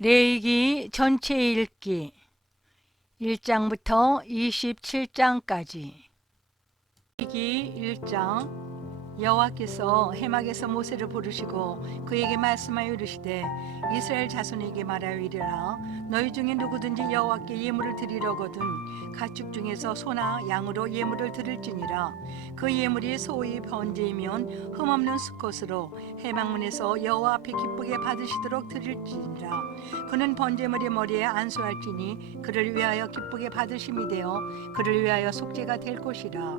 레위기 전체 읽기 1장부터 27장까지. 레위기 1장. 여호와께서 해막에서 모세를 부르시고 그에게 말씀하여 이르시되 이스라엘 자손에게 말하여 이르라. 너희 중에 누구든지 여호와께 예물을 드리려거든 가축 중에서 소나 양으로 예물을 드릴지니라. 그 예물이 소의 번제이면 흠없는 수컷으로 해막문에서 여호와 앞에 기쁘게 받으시도록 드릴지니라. 그는 번제물의 머리에 안수할지니 그를 위하여 기쁘게 받으심이 되어 그를 위하여 속죄가 될 것이라.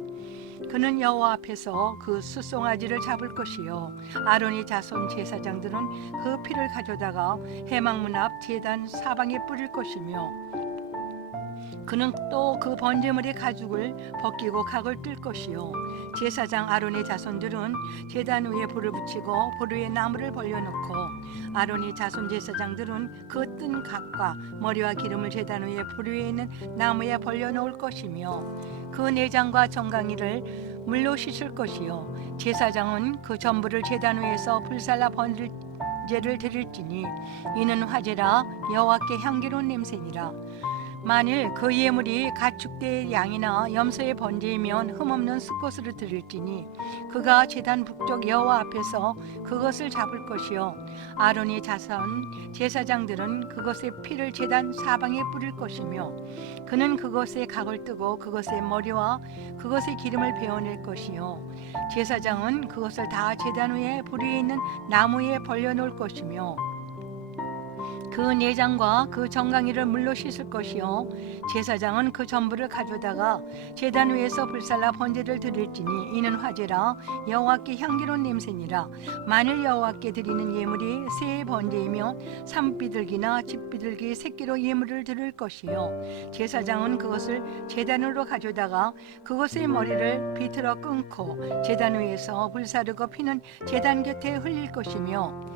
그는 여호와 앞에서 그 숫송아지를 잡을 것이요 아론의 자손 제사장들은 그 피를 가져다가 해막문 앞 제단 사방에 뿌릴 것이며 그는 또 그 번제물의 가죽을 벗기고 각을 뜰 것이요 제사장 아론의 자손들은 제단 위에 불을 붙이고 불 위에 나무를 벌려놓고 아론의 자손 제사장들은 그 뜬 각과 머리와 기름을 제단 위에 불 위에 있는 나무에 벌려놓을 것이며 그 내장과 정강이를 물로 씻을 것이요 제사장은 그 전부를 제단 위에서 불살라 번제를 드릴지니 이는 화제라 여호와께 향기로운 냄새니라. 만일 그 예물이 가축대의 양이나 염소의 번제이면 흠없는 수컷으로 드릴지니 그가 제단 북쪽 여호와 앞에서 그것을 잡을 것이요 아론의 자손 제사장들은 그것의 피를 제단 사방에 뿌릴 것이며 그는 그것의 각을 뜨고 그것의 머리와 그것의 기름을 베어낼 것이요 제사장은 그것을 다 제단 위에 불 위에 있는 나무에 벌려놓을 것이며 그 내장과 그 정강이를 물로 씻을 것이요 제사장은 그 전부를 가져다가 제단 위에서 불살라 번제를 드릴지니 이는 화제라 여호와께 향기로운 냄새니라. 만일 여호와께 드리는 예물이 새의 번제이며 산비둘기나 집비둘기 새끼로 예물을 드릴 것이요 제사장은 그것을 제단으로 가져다가 그것의 머리를 비틀어 끊고 제단 위에서 불사르고 피는 제단 곁에 흘릴 것이며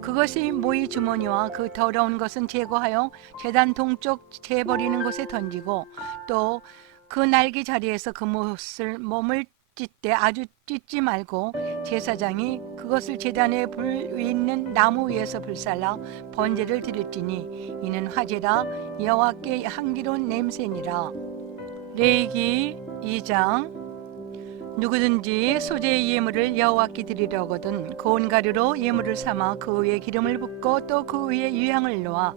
그것이 모이 주머니와 그 더러운 것은 제거하여 제단 동쪽 재버리는 곳에 던지고 또 그 날개 자리에서 그 몸을 찢되 아주 찢지 말고 제사장이 그것을 제단에 불 위 있는 나무 위에서 불살라 번제를 드릴지니 이는 화제라 여호와께 향기로운 냄새니라. 레위기 2장. 누구든지 소재의 예물을 여호와께 드리려거든 고운 가루로 예물을 삼아 그 위에 기름을 붓고 또 그 위에 유향을 놓아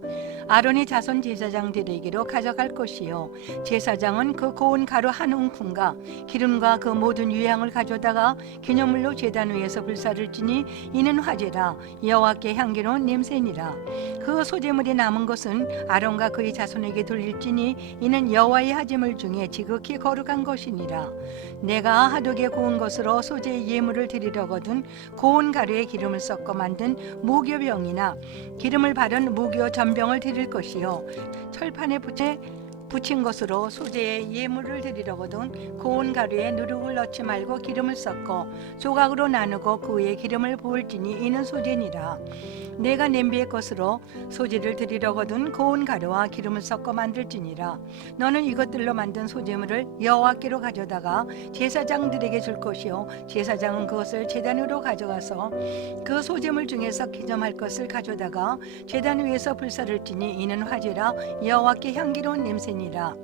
아론의 자손 제사장들에게로 가져갈 것이요 제사장은 그 고운 가루 한 움큼과 기름과 그 모든 유향을 가져다가 기념물로 제단 위에서 불사를지니 이는 화제라 여호와께 향기로운 냄새니라. 그 소재물이 남은 것은 아론과 그의 자손에게 돌릴지니 이는 여호와의 하제물 중에 지극히 거룩한 것이니라. 내가 하독에 구운 것으로 소재의 예물을 드리려거든 고운 가루에 기름을 섞어 만든 무교병이나 기름을 바른 무교 전병을 드릴 것이요 철판에 붙인 것으로 소재의 예물을 드리려거든 고운 가루에 누룩을 넣지 말고 기름을 섞어 조각으로 나누고 그 위에 기름을 부을지니 이는 소재니라. 내가 냄비의 것으로 소재를 드리려거든 고운 가루와 기름을 섞어 만들지니라. 너는 이것들로 만든 소재물을 여호와께로 가져다가 제사장들에게 줄 것이요 제사장은 그것을 제단 위로 가져가서 그 소재물 중에서 기념할 것을 가져다가 제단 위에서 불사를지니 이는 화제라 여호와께 향기로운 냄새니라.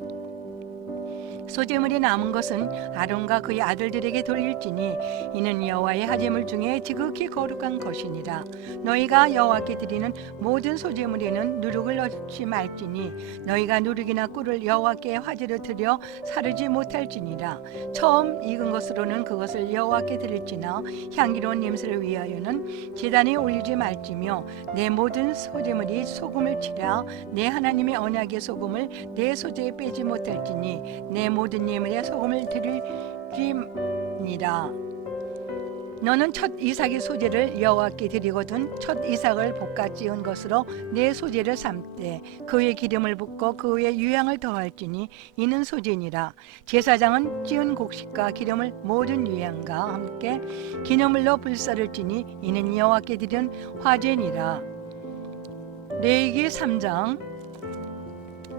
소재물이 남은 것은 아론과 그의 아들들에게 돌릴지니 이는 여호와의 하제물 중에 지극히 거룩한 것이니라. 너희가 여호와께 드리는 모든 소재물에는 누룩을 넣지 말지니 너희가 누룩이나 꿀을 여호와께 화제로 드려 사르지 못할지니라. 처음 익은 것으로는 그것을 여호와께 드릴지나 향기로운 냄새를 위하여는 제단에 올리지 말지며 내 모든 소재물이 소금을 치라 내 하나님의 언약의 소금을 내 소재에 빼지 못할지니 내 모든 예물에 소금을 드릴지니라. 너는 첫 이삭의 소재를 여호와께 드리거든 첫 이삭을 볶아 찌은 것으로 내 소재를 삼되 그 위에 기름을 붓고 그 위에 유향을 더할지니 이는 소재니라. 제사장은 찌은 곡식과 기름을 모든 유향과 함께 기념물로 불사를지니 이는 여호와께 드리는 화제니라. 레위기 3장.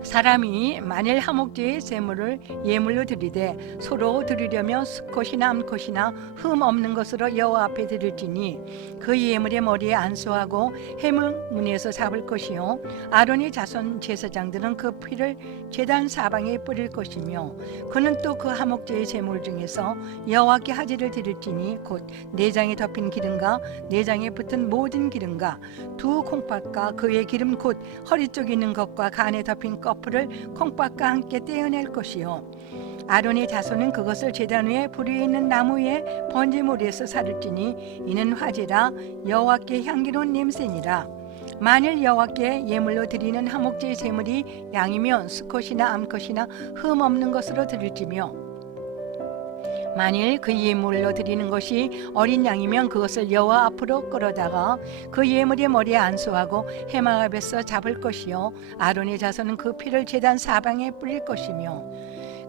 사람이 만일 화목제의 제물을 예물로 드리되 서로 드리려면 수컷이나 암컷이나 흠 없는 것으로 여호와 앞에 드릴지니 그 예물의 머리에 안수하고 해문문에서 잡을 것이요 아론의 자손 제사장들은 그 피를 제단 사방에 뿌릴 것이며 그는 또 그 화목제의 제물 중에서 여호와께 화제를 드릴지니 곧 내장에 덮인 기름과 내장에 붙은 모든 기름과 두 콩팥과 그의 기름 곧 허리 쪽에 있는 것과 간에 덮인 거풀을 콩팥과 함께 떼어낼 것이요 아론의 자손은 그것을 제단 위에 불 위에 있는 나무 위에 번제물에서 살을지니 이는 화제라 여호와께 향기로운 냄새니라. 만일 여호와께 예물로 드리는 화목제의 제물이 양이면 수컷이나 암컷이나 흠 없는 것으로 드릴지며 만일 그 예물로 드리는 것이 어린 양이면 그것을 여호와 앞으로 끌어다가 그 예물의 머리에 안수하고 해막 앞에서 잡을 것이요 아론의 자손은 그 피를 제단 사방에 뿌릴 것이며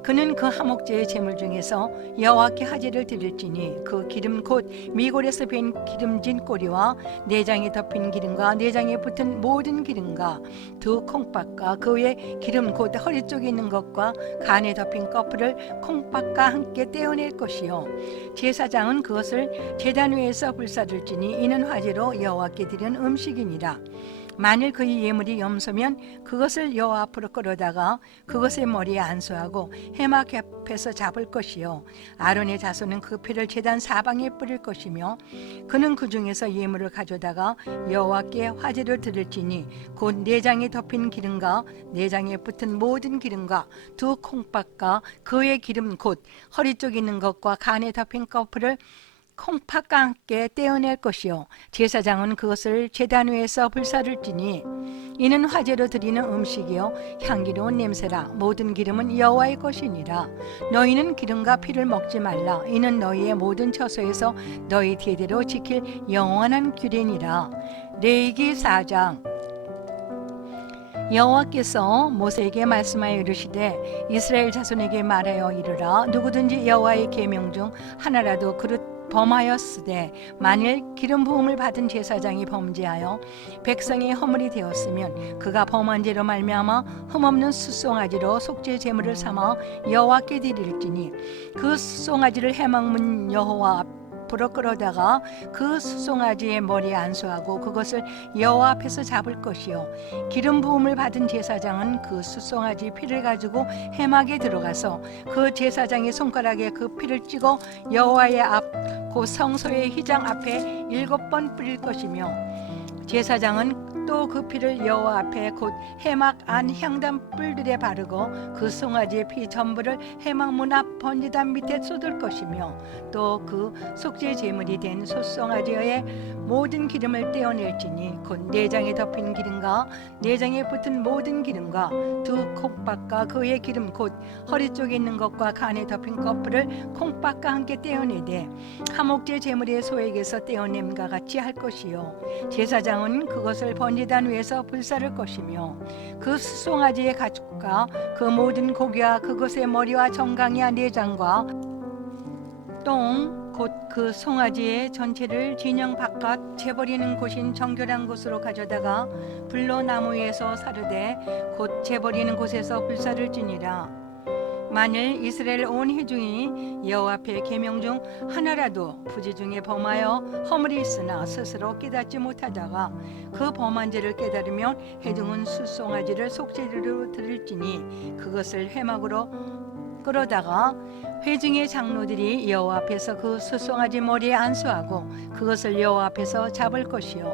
그는 그 화목제의 제물 중에서 여호와께 화제를 드릴지니 그 기름 곧 미골에서 벤 기름진 꼬리와 내장에 덮인 기름과 내장에 붙은 모든 기름과 두 콩팥과 그 위에 기름 곧 허리 쪽에 있는 것과 간에 덮인 거풀을 콩팥과 함께 떼어낼 것이요 제사장은 그것을 제단 위에서 불사를지니 이는 화제로 여호와께 드리는 음식이니라. 만일 그의 예물이 염소면 그것을 여호와 앞으로 끌어다가 그것의 머리에 안수하고 해막 앞에서 잡을 것이요 아론의 자손은 그 피를 제단 사방에 뿌릴 것이며 그는 그 중에서 예물을 가져다가 여호와께 화제를 드릴지니 곧 내장에 덮인 기름과 내장에 붙은 모든 기름과 두 콩팥과 그의 기름 곧 허리 쪽에 있는 것과 간에 덮인 거풀을 콩팥과 함께 떼어낼 것이요 제사장은 그것을 제단 위에서 불사를지니 이는 화제로 드리는 음식이요 향기로운 냄새라. 모든 기름은 여호와의 것이니라. 너희는 기름과 피를 먹지 말라. 이는 너희의 모든 처소에서 너희 대대로 지킬 영원한 규례니라. 레위기 4장. 여호와께서 모세에게 말씀하여 이르시되 이스라엘 자손에게 말하여 이르라. 누구든지 여호와의 계명 중 하나라도 그릇 범하였으되 만일 기름 부음을 받은 제사장이 범죄하여 백성이 허물이 되었으면 그가 범한 죄로 말미암아 흠없는 숫송아지로 속죄 제물을 삼아 여호와께 드릴지니 그 숫송아지를 해막문 여호와 앞으로 끌어다가 그 숫송아지의 머리에 안수하고 그것을 여호와 앞에서 잡을 것이요 기름 부음을 받은 제사장은 그 숫송아지 피를 가지고 해막에 들어가서 그 제사장의 손가락에 그 피를 찍어 여호와의 앞 곧 성소의 휘장 앞에 7번 뿌릴 것이며 제사장은 또 그 피를 여호와 앞에 곧 해막 안 향단 뿔들에 바르고 그 송아지의 피 전부를 해막 문 앞 번제단 밑에 쏟을 것이며 또 그 속죄 제물이 된 숫송아지의 모든 기름을 떼어낼지니 곧 내장에 덮인 기름과 내장에 붙은 모든 기름과 두 콩팥과 그의 기름 곧 허리 쪽에 있는 것과 간에 덮인 거풀을 콩팥과 함께 떼어내되 화목제 제물의 소액에서 떼어냄과 같이 할 것이요 제사장은 그것을 번제단 위에서 불사를 것이며 그 숫송아지의 가죽과 그 모든 고기와 그것의 머리와 정강이와 내장과 똥 곧 그 송아지의 전체를 진영 바깥 재버리는 곳인 정결한 곳으로 가져다가 불로 나무 위에서 사르되 곧 재버리는 곳에서 불사를 지니라. 만일 이스라엘 온 회중이 여호와 앞에 계명 중 하나라도 부지 중에 범하여 허물이 있으나 스스로 깨닫지 못하다가 그 범한 죄를 깨달으면 회중은 숫송아지를 속죄제로 드릴지니 그것을 회막으로 끌어다가 회중의 장로들이 여호와 앞에서 그 숫송아지 머리에 안수하고 그것을 여호와 앞에서 잡을 것이요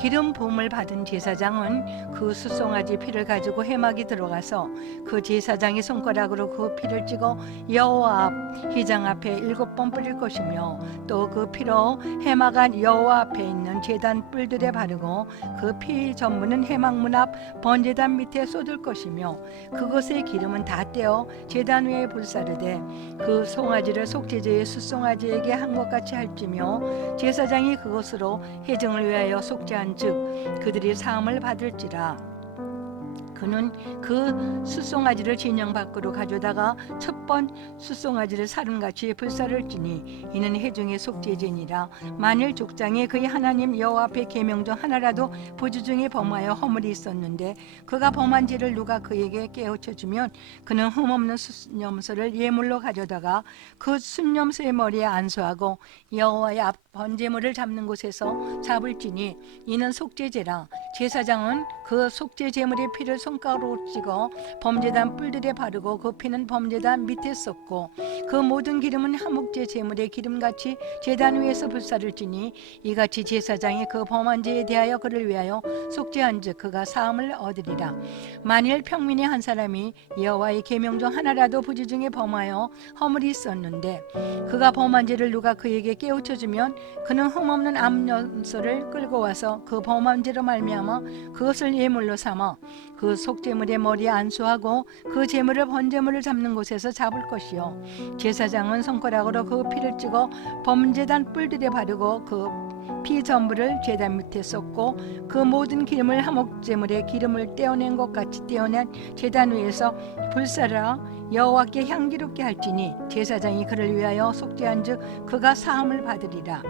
기름 부음을 받은 제사장은 그 숫송아지 피를 가지고 해막에 들어가서 그 제사장의 손가락으로 그 피를 찍어 여호와 앞 휘장 앞에 7번 뿌릴 것이며 또 그 피로 해막 안 여호와 앞에 있는 제단 뿔들에 바르고 그 피 전부는 해막 문 앞 번제단 밑에 쏟을 것이며 그것의 기름은 다 떼어 제단 위에 불사르되 그 송아지를 속죄제의 숫송아지에게 한 것 같이 할지며 제사장이 그것으로 회중을 위하여 속죄한즉 그들이 사함을 받을지라. 그는 그 숫송아지를 진영 밖으로 가져다가 첫 7번 숫송아지를 사름같이 불사를지니 이는 해중의 속죄제니라. 만일 족장에 그의 하나님 여호와 앞에 계명 중 하나라도 부주 중에 범하여 허물이 있었는데 그가 범한 죄를 누가 그에게 깨우쳐 주면 그는 흠없는 순념소를 예물로 가져다가 그 순념소의 머리에 안수하고 여호와의 앞 번제물을 잡는 곳에서 잡을지니 이는 속죄제라. 제사장은 그 속죄 제물의 피를 손가락으로 찍어 범제단 뿔들에 바르고 그 피는 범제단 밑에 쏟고 그 모든 기름은 화목제 제물의 기름같이 제단 위에서 불사를 지니 이같이 제사장이 그 범한 죄에 대하여 그를 위하여 속죄한즉 그가 사함을 얻으리라. 만일 평민의 한 사람이 여호와의 계명 중 하나라도 부지 중에 범하여 허물이 있었는데 그가 범한 죄를 누가 그에게 깨우쳐 주면 그는 흠없는 암염소를 끌고 와서 그 범한 죄로 말미암아 그것을 예물로 삼아 그 속죄물의 머리에 안수하고 그 제물을 번제물을 잡는 곳에서 잡을 것이요 제사장은 손가락으로 그 피를 찍어 범제단 뿔들에 바르고 그 피 전부를 제단 밑에 쏟고 그 모든 기름을 화목제물에 기름을 떼어낸 것 같이 떼어낸 제단 위에서 불사라 여호와께 향기롭게 할지니 제사장이 그를 위하여 속죄한즉 그가 사함을 받으리라.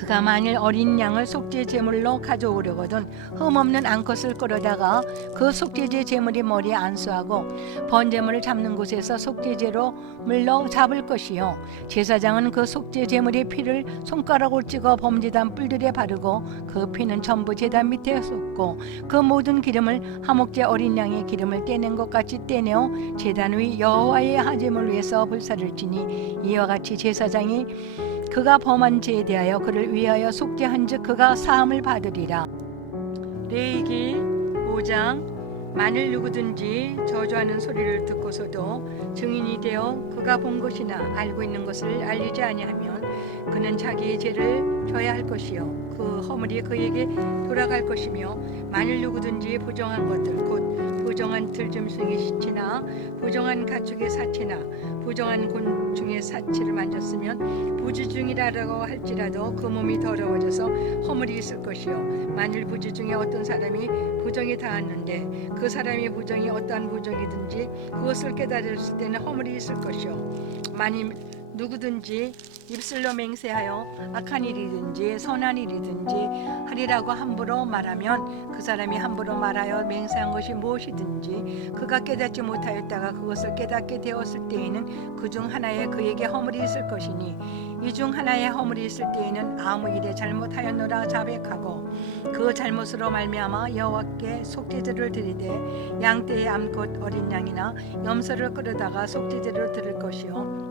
그가 만일 어린 양을 속죄 제물로 가져오려거든 흠없는 암컷을 끌어다가 그 속죄제 제물의 머리에 안수하고 번제물을 잡는 곳에서 속죄제로 물로 잡을 것이요 제사장은 그 속죄 제물의 피를 손가락으로 찍어 범제단 뿔들에 바르고 그 피는 전부 제단 밑에 쏟고 그 모든 기름을 화목제 어린 양의 기름을 떼낸 것 같이 떼내어 제단 위 여호와의 하제물 위에서 불사를 지니 이와 같이 제사장이 그가 범한 죄에 대하여 그를 위하여 속죄한즉 그가 사함을 받으리라. 레위기 5장 만일 누구든지 저주하는 소리를 듣고서도 증인이 되어 그가 본 것이나 알고 있는 것을 알리지 아니하면 그는 자기의 죄를 져야 할 것이요 그 허물이 그에게 돌아갈 것이며 만일 누구든지 부정한 것들 곧 부정한 들짐승의 시체나 부정한 가축의 사체나 부정한 곤충의 사체를 만졌으면 부지중이라고 할지라도 그 몸이 더러워져서 허물이 있을 것이요 만일 부지 중에 어떤 사람이 부정에 닿았는데 그 사람의 부정이 어떠한 부정이든지 그것을 깨달았을 때는 허물이 있을 것이요 만일 누구든지 입술로 맹세하여 악한 일이든지 선한 일이든지 하리라고 함부로 말하면 그 사람이 함부로 말하여 맹세한 것이 무엇이든지 그가 깨닫지 못하였다가 그것을 깨닫게 되었을 때에는 그 중 하나에 그에게 허물이 있을 것이니 이 중 하나에 허물이 있을 때에는 아무 일에 잘못하였노라 자백하고 그 잘못으로 말미암아 여호와께 속죄제를 드리되 양떼의 암컷 어린 양이나 염소를 끌어다가 속죄제를 드릴 것이요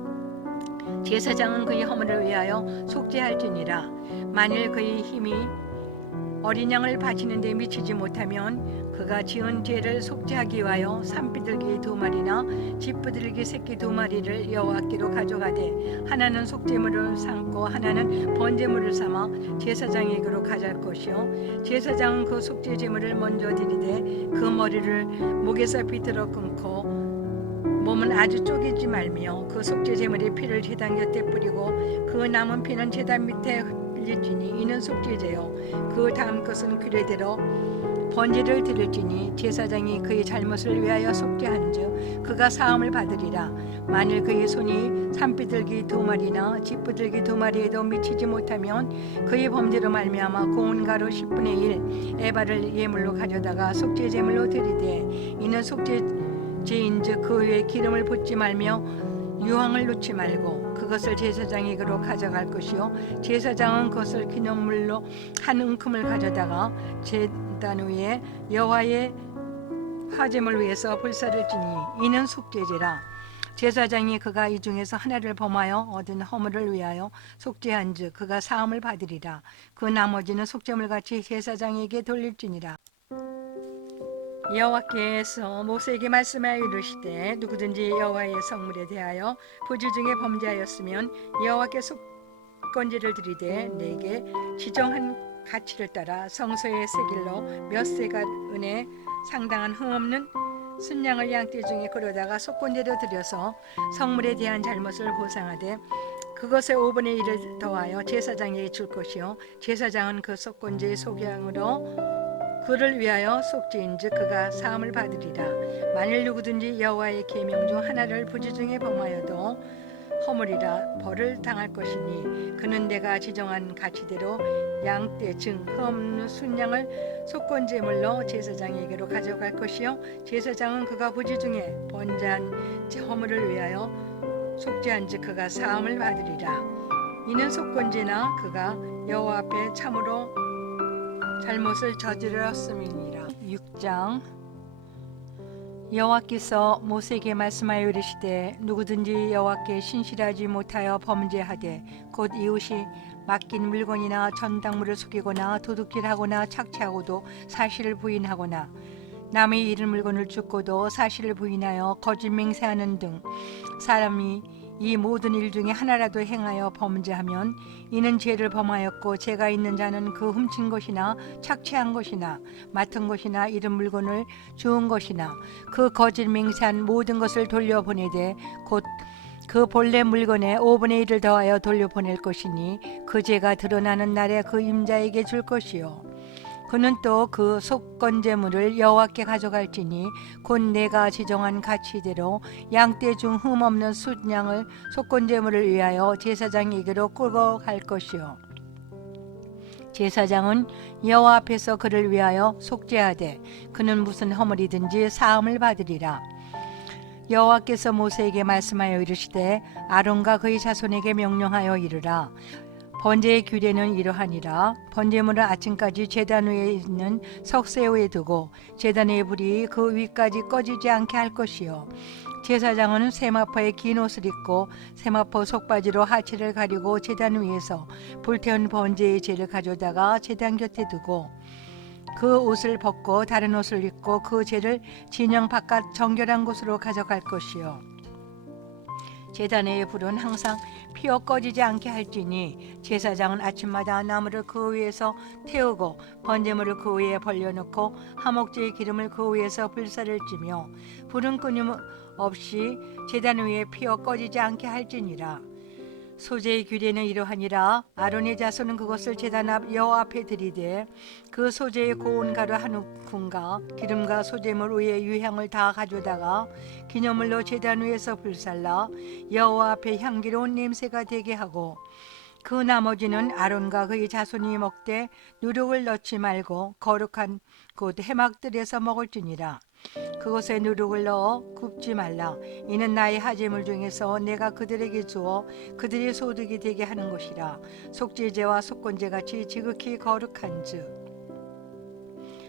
제사장은 그의 허물을 위하여 속죄할지니라. 만일 그의 힘이 어린 양을 바치는 데 미치지 못하면 그가 지은 죄를 속죄하기 위하여 산비둘기 2마리나 집부들기 새끼 2마리를 여호와께로 가져가되 하나는 속죄물을 삼고 하나는 번제물을 삼아 제사장에게로 가져갈 것이요 제사장은 그 속죄 제물을 먼저 드리되 그 머리를 목에서 비틀어 끊고 몸은 아주 쪼개지 말며 그 속죄 제물의 피를 제단 곁에 뿌리고 그 남은 피는 제단 밑에 흘릴지니 이는 속죄제요 그 다음 것은 규례대로 번제를 드릴지니 제사장이 그의 잘못을 위하여 속죄한즉 그가 사함을 받으리라. 만일 그의 손이 산비둘기 2마리나 집부들기 2마리에도 미치지 못하면 그의 범죄로 말미암아 고운 가루 10분의 1 에바를 예물로 가져다가 속죄 제물로 드리되 이는 속죄제인즉 그 위에 기름을 붓지 말며 유황을 놓지 말고 그것을 제사장에게로 가져갈 것이요 제사장은 그것을 기념물로 한 움큼을 가져다가 제단 위에 여호와의 화제물 위에서 불사를 지니 이는 속죄제라. 제사장이 그가 이 중에서 하나를 범하여 얻은 허물을 위하여 속죄한즉 그가 사함을 받으리라. 그 나머지는 속죄물같이 제사장에게 돌릴지니라. 여호와께서 모세에게 말씀하여 이르시되 누구든지 여호와의 성물에 대하여 부지 중에 범죄하였으면 여호와께 속건제를 드리되 내게 지정한 가치를 따라 성소의 세길로 몇 세갓 은에 상당한 흠없는 순양을 양떼 중에 끌어다가 속건제로 드려서 성물에 대한 잘못을 보상하되 그것의 5분의 1을 더하여 제사장에게 줄 것이요 제사장은 그 속건제의 속양으로 그를 위하여 속죄인즉 그가 사함을 받으리라. 만일 누구든지 여호와의 계명 중 하나를 부지중에 범하여도 허물이라 벌을 당할 것이니 그는 내가 지정한 가치대로 양떼 즉 흠없는 순양을 속건제물로 제사장에게로 가져갈 것이요 제사장은 그가 부지중에 번제한 허물을 위하여 속죄한즉 그가 사함을 받으리라. 이는 속건제나 그가 여호와 앞에 참으로 잘못을 저질렀음이니라. 6장 여호와께서 모세에게 말씀하여 이르시되 누구든지 여호와께 신실하지 못하여 범죄하되 곧 이웃이 맡긴 물건이나 전당물을 속이거나 도둑질하거나 착취하고도 사실을 부인하거나 남의 잃은 물건을 줍고도 사실을 부인하여 거짓 맹세하는 등 사람이 이 모든 일 중에 하나라도 행하여 범죄하면 이는 죄를 범하였고 죄가 있는 자는 그 훔친 것이나 착취한 것이나 맡은 것이나 잃은 물건을 주운 것이나 그 거짓 맹세한 모든 것을 돌려보내되 곧 그 본래 물건에 5분의 1을 더하여 돌려보낼 것이니 그 죄가 드러나는 날에 그 임자에게 줄 것이요 그는 또 그 속건제물을 여호와께 가져갈지니 곧 내가 지정한 가치대로 양떼 중 흠없는 순양을 속건제물을 위하여 제사장에게로 끌고 갈 것이요 제사장은 여호와 앞에서 그를 위하여 속죄하되 그는 무슨 허물이든지 사함을 받으리라. 여호와께서 모세에게 말씀하여 이르시되 아론과 그의 자손에게 명령하여 이르라. 번제의 규례는 이러하니라. 번제물을 아침까지 제단 위에 있는 석쇠 위에 두고 제단의 불이 그 위까지 꺼지지 않게 할 것이요 제사장은 세마포에 긴 옷을 입고 세마포 속바지로 하체를 가리고 제단 위에서 불태운 번제의 재를 가져다가 제단 곁에 두고 그 옷을 벗고 다른 옷을 입고 그 재를 진영 바깥 정결한 곳으로 가져갈 것이요 제단의 불은 항상 피어 꺼지지 않게 할지니 제사장은 아침마다 나무를 그 위에서 태우고 번제물을 그 위에 벌려놓고 화목제의 기름을 그 위에서 불사를 찌며 불은 끊임없이 제단 위에 피어 꺼지지 않게 할지니라. 소제의 규례는 이러하니라. 아론의 자손은 그것을 제단 앞 여호와 앞에 드리되 그 소제의 고운 가루 한 움큼과 기름과 소제물 위에 유향을 다 가져다가 기념물로 제단 위에서 불살라 여호와 앞에 향기로운 냄새가 되게 하고 그 나머지는 아론과 그의 자손이 먹되 누룩을 넣지 말고 거룩한 곧 해막들에서 먹을지니라. 그것에 누룩을 넣어 굽지 말라. 이는 나의 하제물 중에서 내가 그들에게 주어 그들의 소득이 되게 하는 것이라. 속죄제와 속건제 같이 지극히 거룩한즉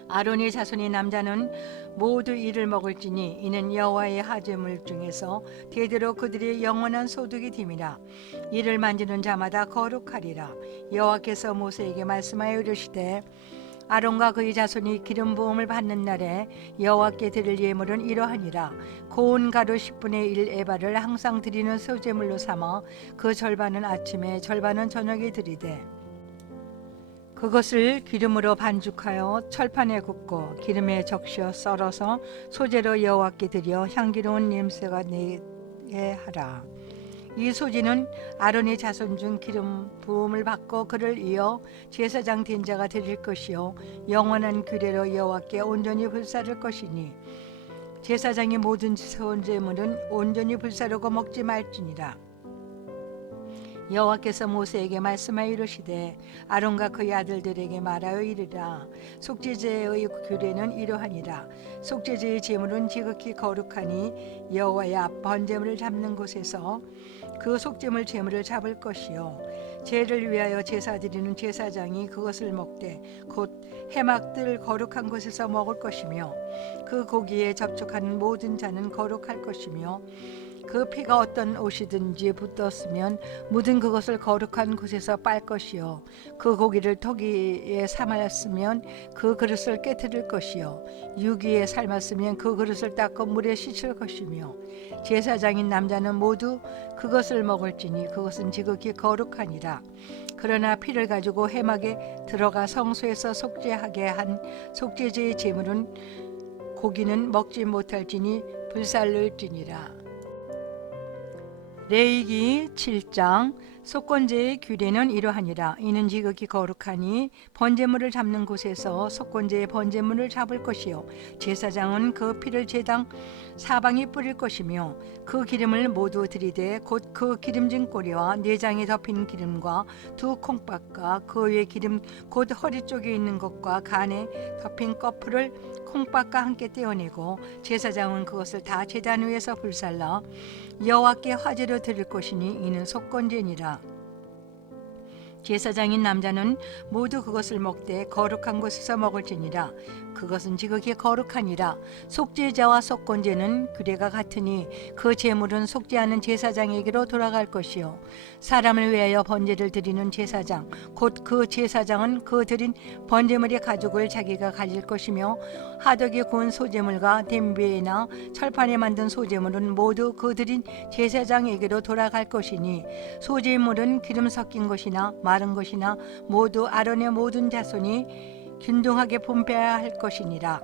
아론의 자손의 남자는 모두 이를 먹을지니 이는 여호와의 하제물 중에서 대대로 그들의 영원한 소득이 됨이라. 이를 만지는 자마다 거룩하리라. 여호와께서 모세에게 말씀하여 이르시되 아론과 그의 자손이 기름 부음을 받는 날에 여호와께 드릴 예물은 이러하니라. 고운 가루 10분의 1 에바를 항상 드리는 소제물로 삼아 그 절반은 아침에 절반은 저녁에 드리되 그것을 기름으로 반죽하여 철판에 굽고 기름에 적셔 썰어서 소제로 여호와께 드려 향기로운 냄새가 나게 하라. 이 소지는 아론의 자손 중 기름 부음을 받고 그를 이어 제사장 된 자가 드릴 것이요 영원한 규례로 여호와께 온전히 불사를 것이니 제사장의 모든 번제물은 온전히 불사르고 먹지 말지니라. 여호와께서 모세에게 말씀하여 이르시되 아론과 그의 아들들에게 말하여 이르라. 속죄제의 규례는 이러하니라. 속죄제의 제물은 지극히 거룩하니 여호와의 앞 번제물을 잡는 곳에서 그 속죄물 제물을 잡을 것이요 제를 위하여 제사 드리는 제사장이 그것을 먹되 곧 해막들 거룩한 곳에서 먹을 것이며 그 고기에 접촉하는 모든 자는 거룩할 것이며 그 피가 어떤 옷이든지 붙었으면 묻은 그것을 거룩한 곳에서 빨 것이요 그 고기를 토기에 삶았으면 그 그릇을 깨뜨릴 것이요 유기에 삶았으면 그 그릇을 닦고 물에 씻을 것이며 제사장인 남자는 모두 그것을 먹을지니 그것은 지극히 거룩하니라. 그러나 피를 가지고 회막에 들어가 성소에서 속죄하게 한 속죄제의 제물은 고기는 먹지 못할지니 불살를지니라. 레위기 7장 속건제의 규례는 이러하니라. 이는 지극히 거룩하니 번제물을 잡는 곳에서 속건제의 번제물을 잡을 것이요 제사장은 그 피를 제당 사방에 뿌릴 것이며 그 기름을 모두 들이되 곧 그 기름진 꼬리와 내장에 덮인 기름과 두 콩밥과 그 위에 기름 곧 허리 쪽에 있는 것과 간에 덮인 꺼풀을 콩밥과 함께 떼어내고 제사장은 그것을 다 제단 위에서 불살라 여호와께 화제로 드릴 것이니 이는 속건제니라. 제사장인 남자는 모두 그것을 먹되 거룩한 곳에서 먹을지니라. 그것은 지극히 거룩하니라. 속죄제와 속건제는 규례가 같으니 그 제물은 속죄하는 제사장에게로 돌아갈 것이요 사람을 위하여 번제를 드리는 제사장 곧 그 제사장은 그 드린 번제물의 가죽을 자기가 가질 것이며 하덕에 구운 소제물과 댐비에나 철판에 만든 소제물은 모두 그 드린 제사장에게로 돌아갈 것이니 소제물은 기름 섞인 것이나 마른 것이나 모두 아론의 모든 자손이 균등하게 분배해야 할 것이니라.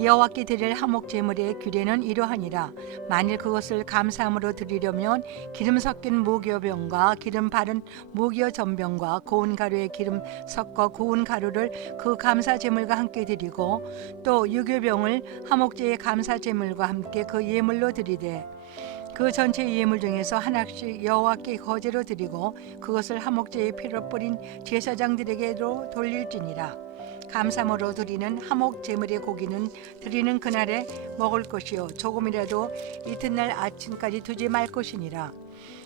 여호와께 드릴 화목 제물의 규례는 이러하니라. 만일 그것을 감사함으로 드리려면 기름 섞인 무교병과 기름 바른 무교 전병과 고운 가루에 기름 섞어 구운 가루를 그 감사 제물과 함께 드리고 또 유교병을 화목제의 감사 제물과 함께 그 예물로 드리되 그 전체 예물 중에서 하나씩 여호와께 거제로 드리고 그것을 화목제의 피로 뿌린 제사장들에게로 돌릴지니라. 감사모로 드리는 화목 제물의 고기는 드리는 그날에 먹을 것이요 조금이라도 이튿날 아침까지 두지 말 것이니라.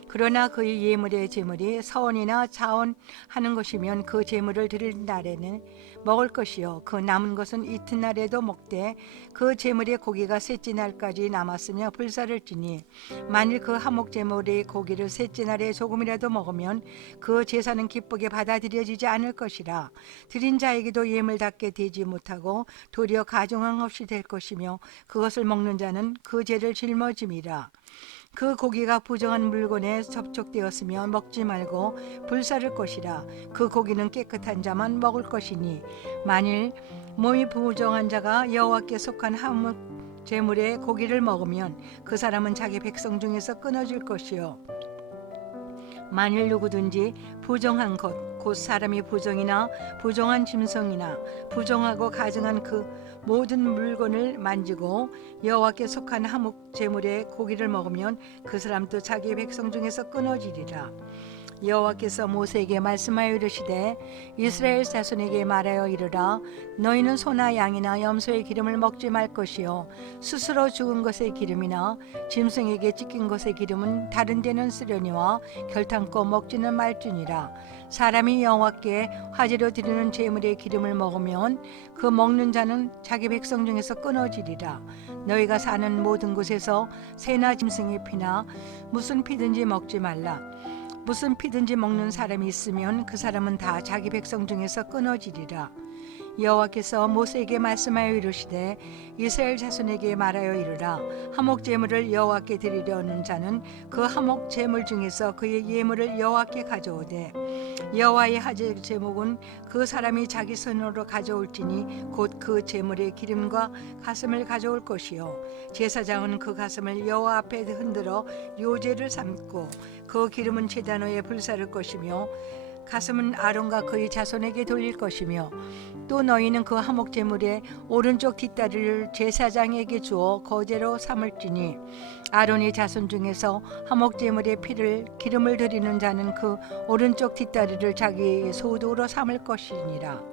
그러나 그의 예물의 제물이 서원이나 자원하는 것이면 그 제물을 드릴 날에는 먹을 것이요 그 남은 것은 이튿날에도 먹되 그 제물의 고기가 셋째 날까지 남았으며 불사를지니 만일 그 화목 제물의 고기를 셋째 날에 조금이라도 먹으면 그 제사는 기쁘게 받아들여지지 않을 것이라. 드린 자에게도 예물답게 되지 못하고 도리어 가증한 없이 될 것이며 그것을 먹는 자는 그 죄를 짊어짐이라. 그 고기가 부정한 물건에 접촉되었으면 먹지 말고 불사를 것이라. 그 고기는 깨끗한 자만 먹을 것이니 만일 몸이 부정한 자가 여호와께 속한 화목 제물의 고기를 먹으면 그 사람은 자기 백성 중에서 끊어질 것이요 만일 누구든지 부정한 것 곧 사람이 부정이나 부정한 짐승이나 부정하고 가증한 그 모든 물건을 만지고 여호와께 속한 화목 제물의 고기를 먹으면 그 사람도 자기 백성 중에서 끊어지리라. 여호와께서 모세에게 말씀하여 이르시되 이스라엘 자손에게 말하여 이르라. 너희는 소나 양이나 염소의 기름을 먹지 말 것이요 스스로 죽은 것의 기름이나 짐승에게 찢긴 것의 기름은 다른 데는 쓰려니와 결탄코 먹지는 말지니라. 사람이 여호와께 화제로 드리는 제물의 기름을 먹으면 그 먹는 자는 자기 백성 중에서 끊어지리라. 너희가 사는 모든 곳에서 새나 짐승의 피나 무슨 피든지 먹지 말라. 무슨 피든지 먹는 사람이 있으면 그 사람은 다 자기 백성 중에서 끊어지리라. 여호와께서 모세에게 말씀하여 이르시되 이스라엘 자손에게 말하여 이르라. 화목 제물을 여호와께 드리려는 자는 그 화목 제물 중에서 그의 예물을 여호와께 가져오되 여호와의 화제 제목은 그 사람이 자기 손으로 가져올지니 곧 그 제물의 기름과 가슴을 가져올 것이요 제사장은 그 가슴을 여호와 앞에 흔들어 요제를 삼고 그 기름은 제단 위에 불사를 것이며 가슴은 아론과 그의 자손에게 돌릴 것이며 또 너희는 그 화목 제물의 오른쪽 뒷다리를 제사장에게 주어 거제로 삼을지니 아론의 자손 중에서 화목 제물의 피를 기름을 드리는 자는 그 오른쪽 뒷다리를 자기 소득으로 삼을 것이니라.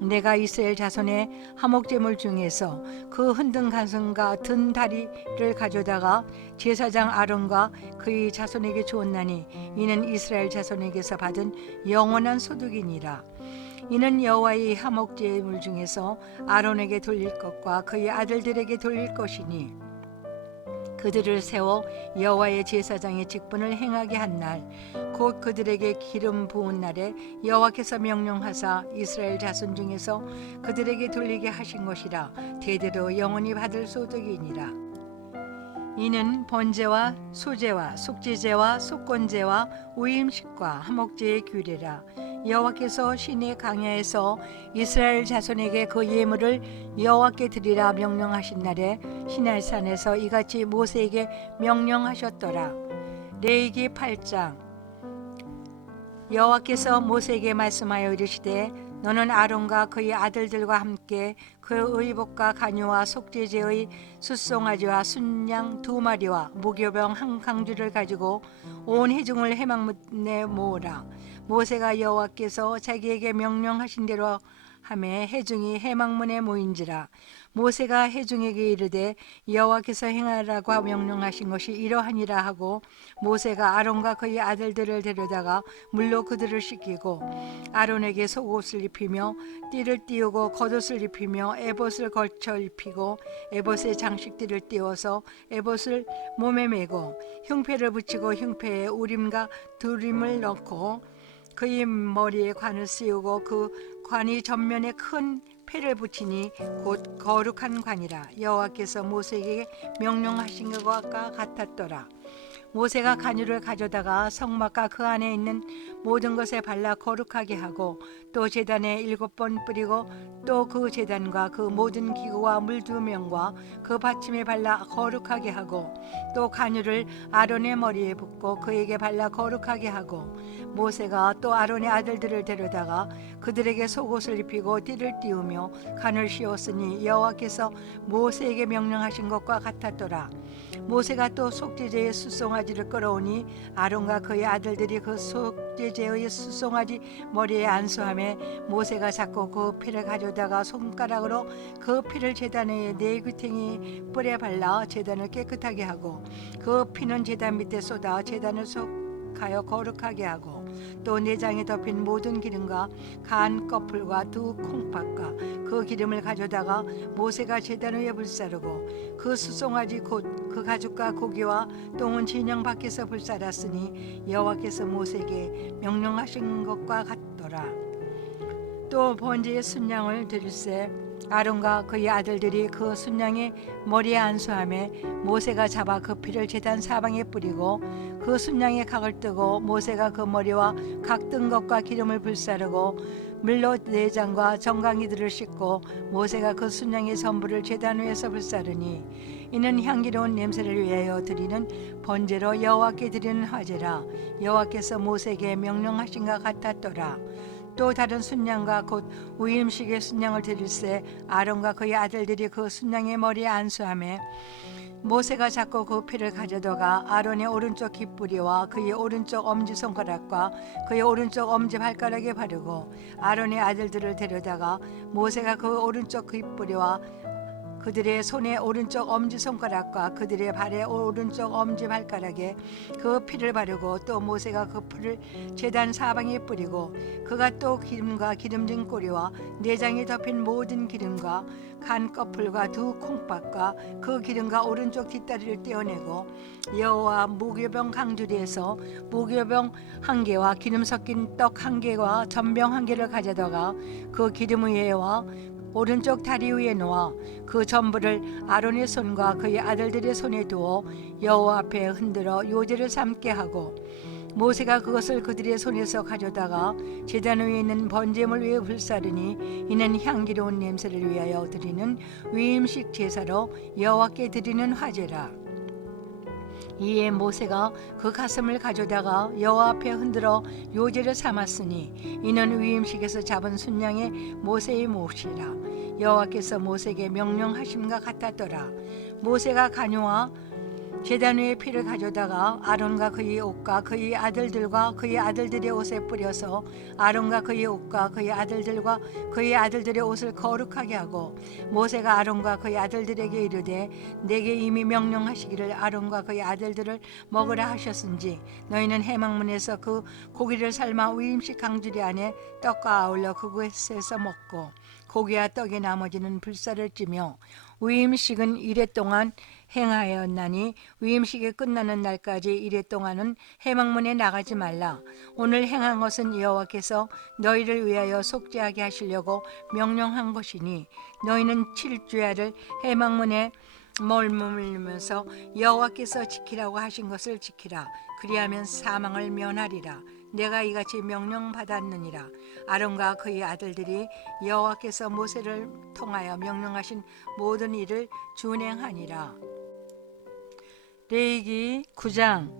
내가 이스라엘 자손의 화목 제물 중에서 그 흔든 가슴과 든 다리를 가져다가 제사장 아론과 그의 자손에게 주었나니 이는 이스라엘 자손에게서 받은 영원한 소득이니라. 이는 여호와의 화목 제물 중에서 아론에게 돌릴 것과 그의 아들들에게 돌릴 것이니 그들을 세워 여호와의 제사장의 직분을 행하게 한 날 곧 그들에게 기름 부은 날에 여호와께서 명령하사 이스라엘 자손 중에서 그들에게 돌리게 하신 것이라. 대대로 영원히 받을 소득이니라. 이는 번제와 소제와 속죄제와 속건제와 우임식과 화목제의 규례라. 여호와께서 시내 강야에서 이스라엘 자손에게 그 예물을 여호와께 드리라 명령하신 날에 시내산에서 이같이 모세에게 명령하셨더라. 레위기 8장. 여호와께서 모세에게 말씀하여 이르시되 너는 아론과 그의 아들들과 함께 그 의복과 간유와 속죄제의 숫송아지와 순양 2마리와 무교병 1강주를 가지고 온 회중을 회막문에 모으라. 모세가 여호와께서 자기에게 명령하신 대로 하매 회중이 회막문에 모인지라. 모세가 회중에게 이르되 여호와께서 행하라고 명령하신 것이 이러하니라 하고 모세가 아론과 그의 아들들을 데려다가 물로 그들을 씻기고 아론에게 속옷을 입히며 띠를 띄우고 겉옷을 입히며 에봇을 걸쳐 입히고 에봇의 장식들을 띄워서 에봇을 몸에 메고 흉패를 붙이고 흉패에 우림과 두림을 넣고 그의 머리에 관을 씌우고 그 관이 전면에 큰 패를 붙이니 곧 거룩한 관이라. 여호와께서 모세에게 명령하신 것과 같았더라. 모세가 간유를 가져다가 성막과 그 안에 있는 모든 것에 발라 거룩하게 하고 또 제단에 7번 뿌리고 또 그 제단과 그 모든 기구와 물 2명과 그 받침에 발라 거룩하게 하고 또 간유를 아론의 머리에 붓고 그에게 발라 거룩하게 하고 모세가 또 아론의 아들들을 데려다가 그들에게 속옷을 입히고 띠를 띄우며 간을 씌웠으니 여호와께서 모세에게 명령하신 것과 같았더라. 모세가 또 속죄제의 숫송아지를 끌어오니 아론과 그의 아들들이 그 속죄제의 숫송아지 머리에 안수하며 모세가 잡고 그 피를 가져다가 손가락으로 그 피를 제단의 네 귀퉁이 뿔에 발라 제단을 깨끗하게 하고 그 피는 제단 밑에 쏟아 제단을 속하여 거룩하게 하고 또 내장에 덮인 모든 기름과 간 꺼풀과 2 콩팥과 그 기름을 가져다가 모세가 제단 위에 불사르고 그 숫송아지 곧 그 가죽과 고기와 똥은 진영 밖에서 불사랐으니 여호와께서 모세에게 명령하신 것과 같더라. 또 번제의 순양을 드릴새 아론과 그의 아들들이 그 순양의 머리에 안수하며 모세가 잡아 그 피를 제단 사방에 뿌리고 그 순양의 각을 뜨고 모세가 그 머리와 각 뜬 것과 기름을 불사르고 물로 내장과 정강이들을 씻고 모세가 그 순양의 전부를 제단 위에서 불사르니 이는 향기로운 냄새를 위하여 드리는 번제로 여호와께 드리는 화제라. 여호와께서 모세에게 명령하신 것 같았더라. 또 다른 순양과 곧 우임식의 순양을 드릴새 아론과 그의 아들들이 그 순양의 머리에 안수하며 모세가 잡고 그 피를 가져다가 아론의 오른쪽 깃뿌리와 그의 오른쪽 엄지손가락과 그의 오른쪽 엄지발가락에 바르고 아론의 아들들을 데려다가 모세가 그 오른쪽 깃뿌리와 그들의 손의 오른쪽 엄지손가락과 그들의 발의 오른쪽 엄지발가락에 그 피를 바르고 또 모세가 그 피를 제단 사방에 뿌리고 그가 또 기름과 기름진 꼬리와 내장에 덮인 모든 기름과 간 꺼풀과 2 콩팥과 그 기름과 오른쪽 뒷다리를 떼어내고 여호와 무교병 강주리에서 무교병 1개와 기름 섞인 떡 1개와 전병 1개를 가져다가 그 기름 위에와 오른쪽 다리 위에 놓아 그 전부를 아론의 손과 그의 아들들의 손에 두어 여호와 앞에 흔들어 요제를 삼게 하고 모세가 그것을 그들의 손에서 가져다가 제단 위에 있는 번제물 위에 불사르니 이는 향기로운 냄새를 위하여 드리는 위임식 제사로 여호와께 드리는 화제라. 이에 모세가 그 가슴을 가져다가 여호와 앞에 흔들어 요제를 삼았으니 이는 위임식에서 잡은 순양의 모세의 몫이라. 여호와께서 모세에게 명령하심과 같았더라. 모세가 간유와 제단 위에 피를 가져다가 아론과 그의 옷과 그의 아들들과 그의 아들들의 옷에 뿌려서 아론과 그의 옷과 그의 아들들과 그의 아들들의 옷을 거룩하게 하고 모세가 아론과 그의 아들들에게 이르되 내게 이미 명령하시기를 아론과 그의 아들들을 먹으라 하셨은지 너희는 회막문에서 그 고기를 삶아 위임식 강주리 안에 떡과 아울러 그곳에서 먹고 고기와 떡의 나머지는 불사를 찌며 위임식은 이래 동안 행하였나니 위임식이 끝나는 날까지 이래 동안은 회막문에 나가지 말라. 오늘 행한 것은 여호와께서 너희를 위하여 속죄하게 하시려고 명령한 것이니 너희는 7주야를 회막문에 머물면서 여호와께서 지키라고 하신 것을 지키라. 그리하면 사망을 면하리라. 내가 이같이 명령받았느니라. 아론과 그의 아들들이 여호와께서 모세를 통하여 명령하신 모든 일을 준행하니라. 레위기 9장.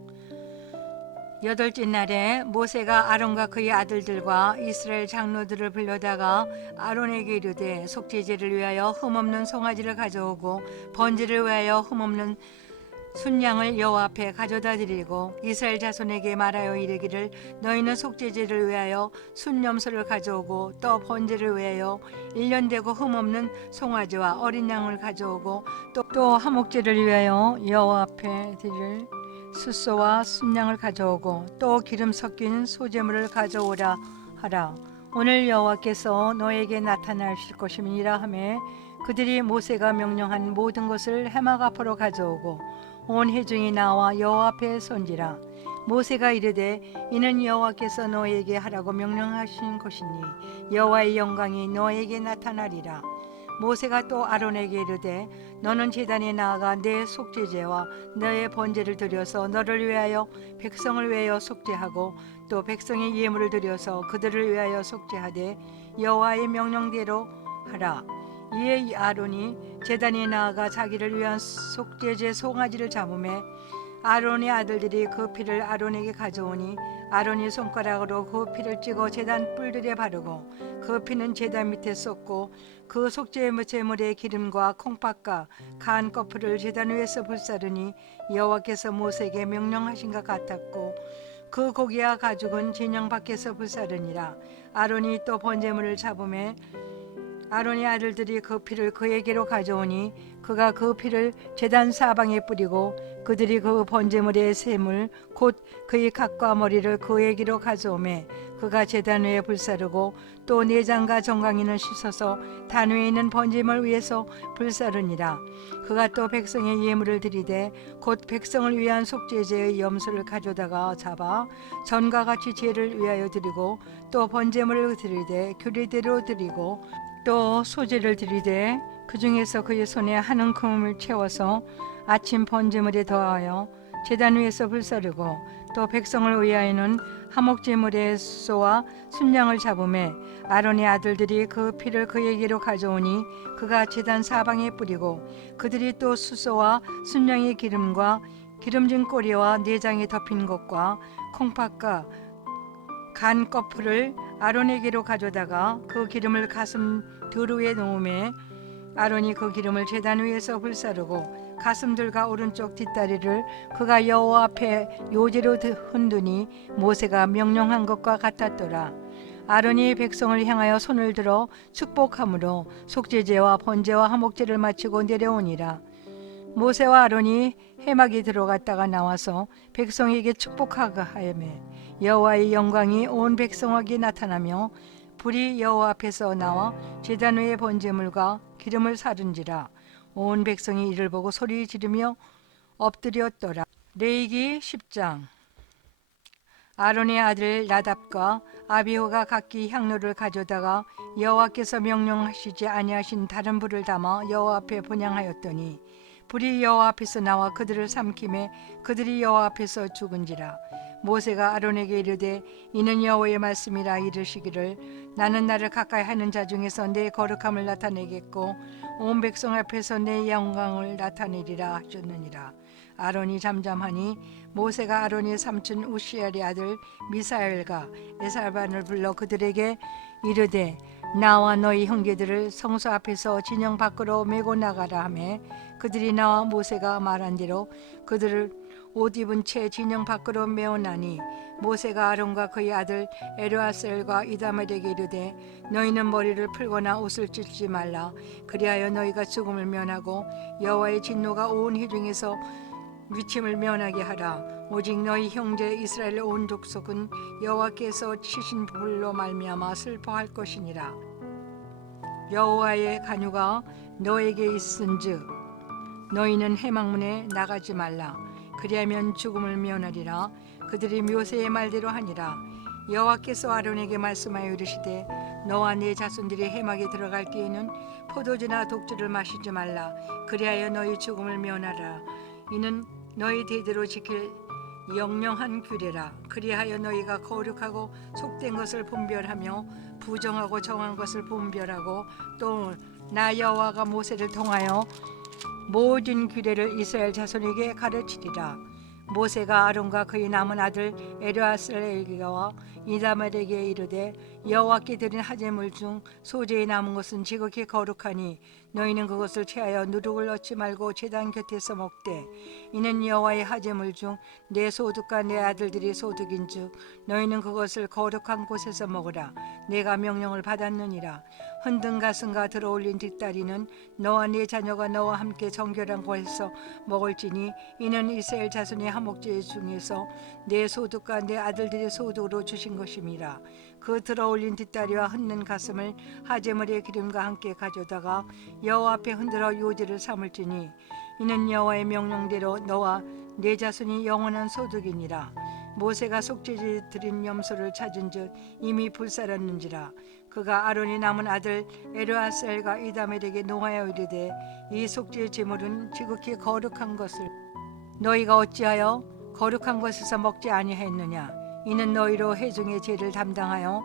8째 날에 모세가 아론과 그의 아들들과 이스라엘 장로들을 불러다가 아론에게 이르되 속죄제를 위하여 흠없는 송아지를 가져오고 번제를 위하여 흠없는 순양을 여호와 앞에 가져다 드리고 이스라엘 자손에게 말하여 이르기를 너희는 속죄제를 위하여 순염소를 가져오고 또 번제를 위하여 1년 되고 흠없는 송아지와 어린 양을 가져오고 또 화목제를 위하여 여호와 앞에 드릴 숫소와 순양을 가져오고 또 기름 섞인 소제물을 가져오라 하라. 오늘 여호와께서 너에게 나타나실 것임이라 하매 그들이 모세가 명령한 모든 것을 해막 앞으로 가져오고 온 회중이 나와 여호와 앞에 선지라. 모세가 이르되 이는 여호와께서 너에게 하라고 명령하신 것이니 여호와의 영광이 너에게 나타나리라. 모세가 또 아론에게 이르되 너는 제단에 나아가 내 속죄제와 너의 번제를 드려서 너를 위하여 백성을 위하여 속죄하고 또 백성의 예물을 드려서 그들을 위하여 속죄하되 여호와의 명령대로 하라. 이에 아론이 제단에 나아가 자기를 위한 속죄제 송아지를 잡으매 아론의 아들들이 그 피를 아론에게 가져오니 아론이 손가락으로 그 피를 찍어 제단 뿔들에 바르고 그 피는 제단 밑에 쏟고 그 속죄제물의 기름과 콩팥과 간 거풀을 제단 위에서 불사르니 여호와께서 모세에게 명령하신 것 같았고 그 고기와 가죽은 진영 밖에서 불사르니라. 아론이 또 번제물을 잡으매 아론의 아들들이 그 피를 그에게로 가져오니 그가 그 피를 제단 사방에 뿌리고 그들이 그 번제물의 샘을 곧 그의 각과 머리를 그에게로 가져오매 그가 제단 위에 불사르고 또 내장과 정강이는 씻어서 단 위에 있는 번제물 위에서 불사르니라. 그가 또 백성의 예물을 드리되 곧 백성을 위한 속죄제의 염소를 가져다가 잡아 전과 같이 제를 위하여 드리고 또 번제물을 드리되 규례대로 드리고 또 소제를 드리되 그 중에서 그의 손에 한 움큼을 채워서 아침 번제물에 더하여 제단 위에서 불사르고 또 백성을 위하여는 화목제물의 숫소와 순양을 잡으매 아론의 아들들이 그 피를 그에게로 가져오니 그가 제단 사방에 뿌리고 그들이 또 숫소와 순양의 기름과 기름진 꼬리와 내장에 덮인 것과 콩팥과 간 거풀을 아론에게로 가져다가 그 기름을 가슴 들 위에 놓음에 아론이 그 기름을 제단 위에서 불사르고 가슴들과 오른쪽 뒷다리를 그가 여호와 앞에 요제로 흔드니 모세가 명령한 것과 같았더라. 아론이 백성을 향하여 손을 들어 축복함으로 속죄제와 번제와 화목제를 마치고 내려오니라. 모세와 아론이 회막에 들어갔다가 나와서 백성에게 축복하가 하여매 여호와의 영광이 온 백성에게 나타나며 불이 여호와 앞에서 나와 제단 위의 번제물과 기름을 사른지라. 온 백성이 이를 보고 소리 지르며 엎드렸더라. 레위기 10장. 아론의 아들 나답과 아비후가 각기 향로를 가져다가 여호와께서 명령하시지 아니하신 다른 불을 담아 여호와 앞에 분향하였더니 불이 여호와 앞에서 나와 그들을 삼키매 그들이 여호와 앞에서 죽은지라. 모세가 아론에게 이르되 이는 여호와의 말씀이라 이르시기를 나는 나를 가까이 하는 자 중에서 내 거룩함을 나타내겠고 온 백성 앞에서 내 영광을 나타내리라 하셨느니라. 아론이 잠잠하니 모세가 아론의 삼촌 우시엘의 아들 미사엘과 에살반을 불러 그들에게 이르되 나와 너희 형제들을 성소 앞에서 진영 밖으로 메고 나가라 하매 그들이 나와 모세가 말한 대로 그들을 옷 입은 채 진영 밖으로 메어나니 모세가 아론과 그의 아들 엘르아셀과 이다말에게 이르되 너희는 머리를 풀거나 옷을 찢지 말라. 그리하여 너희가 죽음을 면하고 여호와의 진노가 온 회중에서 위침을 면하게 하라. 오직 너희 형제 이스라엘 온 족속은 여호와께서 치신 불로 말미암아 슬퍼할 것이니라. 여호와의 간유가 너에게 있은즉 너희는 회막문에 나가지 말라. 그리하면 죽음을 면하리라. 그들이 모세의 말대로 하니라. 여호와께서 아론에게 말씀하여 이르시되 너와 네 자손들이 회막에 들어갈 때에는 포도주나 독주를 마시지 말라. 그리하여 너희 죽음을 면하라. 이는 너희 대대로 지킬 영영한 규례라. 그리하여 너희가 거룩하고 속된 것을 분별하며 부정하고 정한 것을 분별하고 또 나 여호와가 모세를 통하여 모든 규례를 이스라엘 자손에게 가르치리라. 모세가 아론과 그의 남은 아들 엘르아살에게와 이다말에게 이르되 여호와께 드린 하제물 중 소재에 남은 것은 지극히 거룩하니 너희는 그것을 취하여 누룩을 얻지 말고 제단 곁에서 먹되 이는 여호와의 하제물 중 내 소득과 내 아들들이 소득인즉 너희는 그것을 거룩한 곳에서 먹으라. 내가 명령을 받았느니라. 흔든 가슴과 들어올린 뒷다리는 너와 네 자녀가 너와 함께 정결한 곳에서 먹을지니 이는 이스라엘 자손의 화목제 중에서 내 소득과 내 아들들의 소득으로 주신 것임이라. 그 들어올린 뒷다리와 흔든 가슴을 하제물의 기름과 함께 가져다가 여호와 앞에 흔들어 요제를 삼을지니 이는 여호와의 명령대로 너와 네 자손이 영원한 소득이니라. 모세가 속죄제 드린 염소를 찾은즉 이미 불살았는지라. 그가 아론의 남은 아들 엘르아살과 이다멜에게 농하여 이르되 이 속죄 제물은 지극히 거룩한 것을 너희가 어찌하여 거룩한 곳에서 먹지 아니하였느냐. 이는 너희로 회중의 죄를 담당하여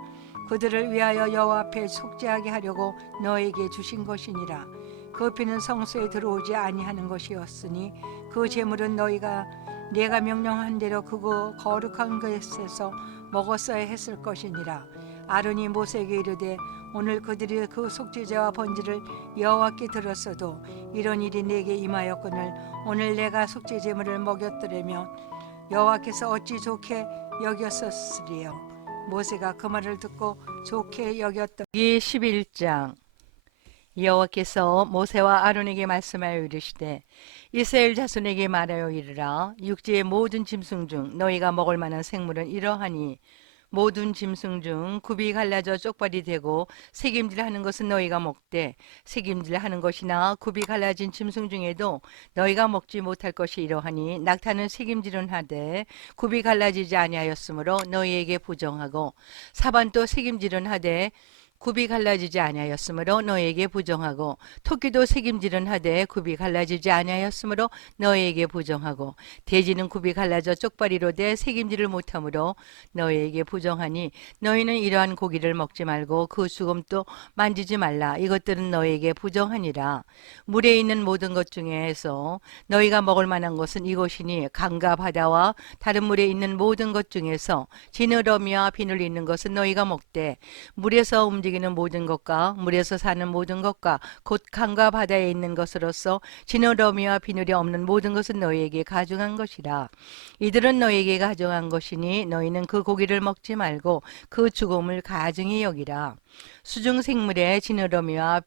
그들을 위하여 여호와 앞에 속죄하게 하려고 너에게 주신 것이니라. 그 피는 성소에 들어오지 아니하는 것이었으니 그 제물은 너희가 내가 명령한 대로 그거 거룩한 것에서 먹었어야 했을 것이니라. 아론이 모세에게 이르되 오늘 그들이 그 속죄제와 번제를 여호와께 드렸어도 이런 일이 내게 임하였거늘 오늘 내가 속죄 제물을 먹였더라면 여호와께서 어찌 좋게 여겼었으리요. 모세가 그 말을 듣고 좋게 여겼던 11장. 여호와께서 모세와 아론에게 말씀하여 이르시되 이스라엘 자손에게 말하여 이르라. 육지의 모든 짐승 중 너희가 먹을 만한 생물은 이러하니 모든 짐승 중 굽이 갈라져 쪽발이 되고 새김질하는 것은 너희가 먹되 새김질하는 것이나 굽이 갈라진 짐승 중에도 너희가 먹지 못할 것이 이러하니 낙타는 새김질은 하되 굽이 갈라지지 아니하였으므로 너희에게 부정하고 사반도 새김질은 하되 굽이 갈라지지 아니하였으므로 너희에게 부정하고 토끼도 새김질은 하되 굽이 갈라지지 아니하였으므로 너희에게 부정하고 돼지는 굽이 갈라져 쪽발이로 돼 새김질을 못하므로 너희에게 부정하니 너희는 이러한 고기를 먹지 말고 그 수금도 만지지 말라. 이것들은 너희에게 부정하니라. 물에 있는 모든 것 중에서 너희가 먹을 만한 것은 이것이니 강과 바다와 다른 물에 있는 모든 것 중에서 지느러미와 비늘 있는 것은 너희가 먹되 물에서 움직이는 모든 것과 물에서 사는 모든 것과 곧 강과 바다에 있는 것으로서 지느러미와 비늘이 없는 모든 것은 너희에게 가증한 것이라. 이들은 너희에게 가증한 것이니 너희는 그 고기를 먹지 말고 그 죽음을 가증히 여기라. 수중 생물의 지느러미와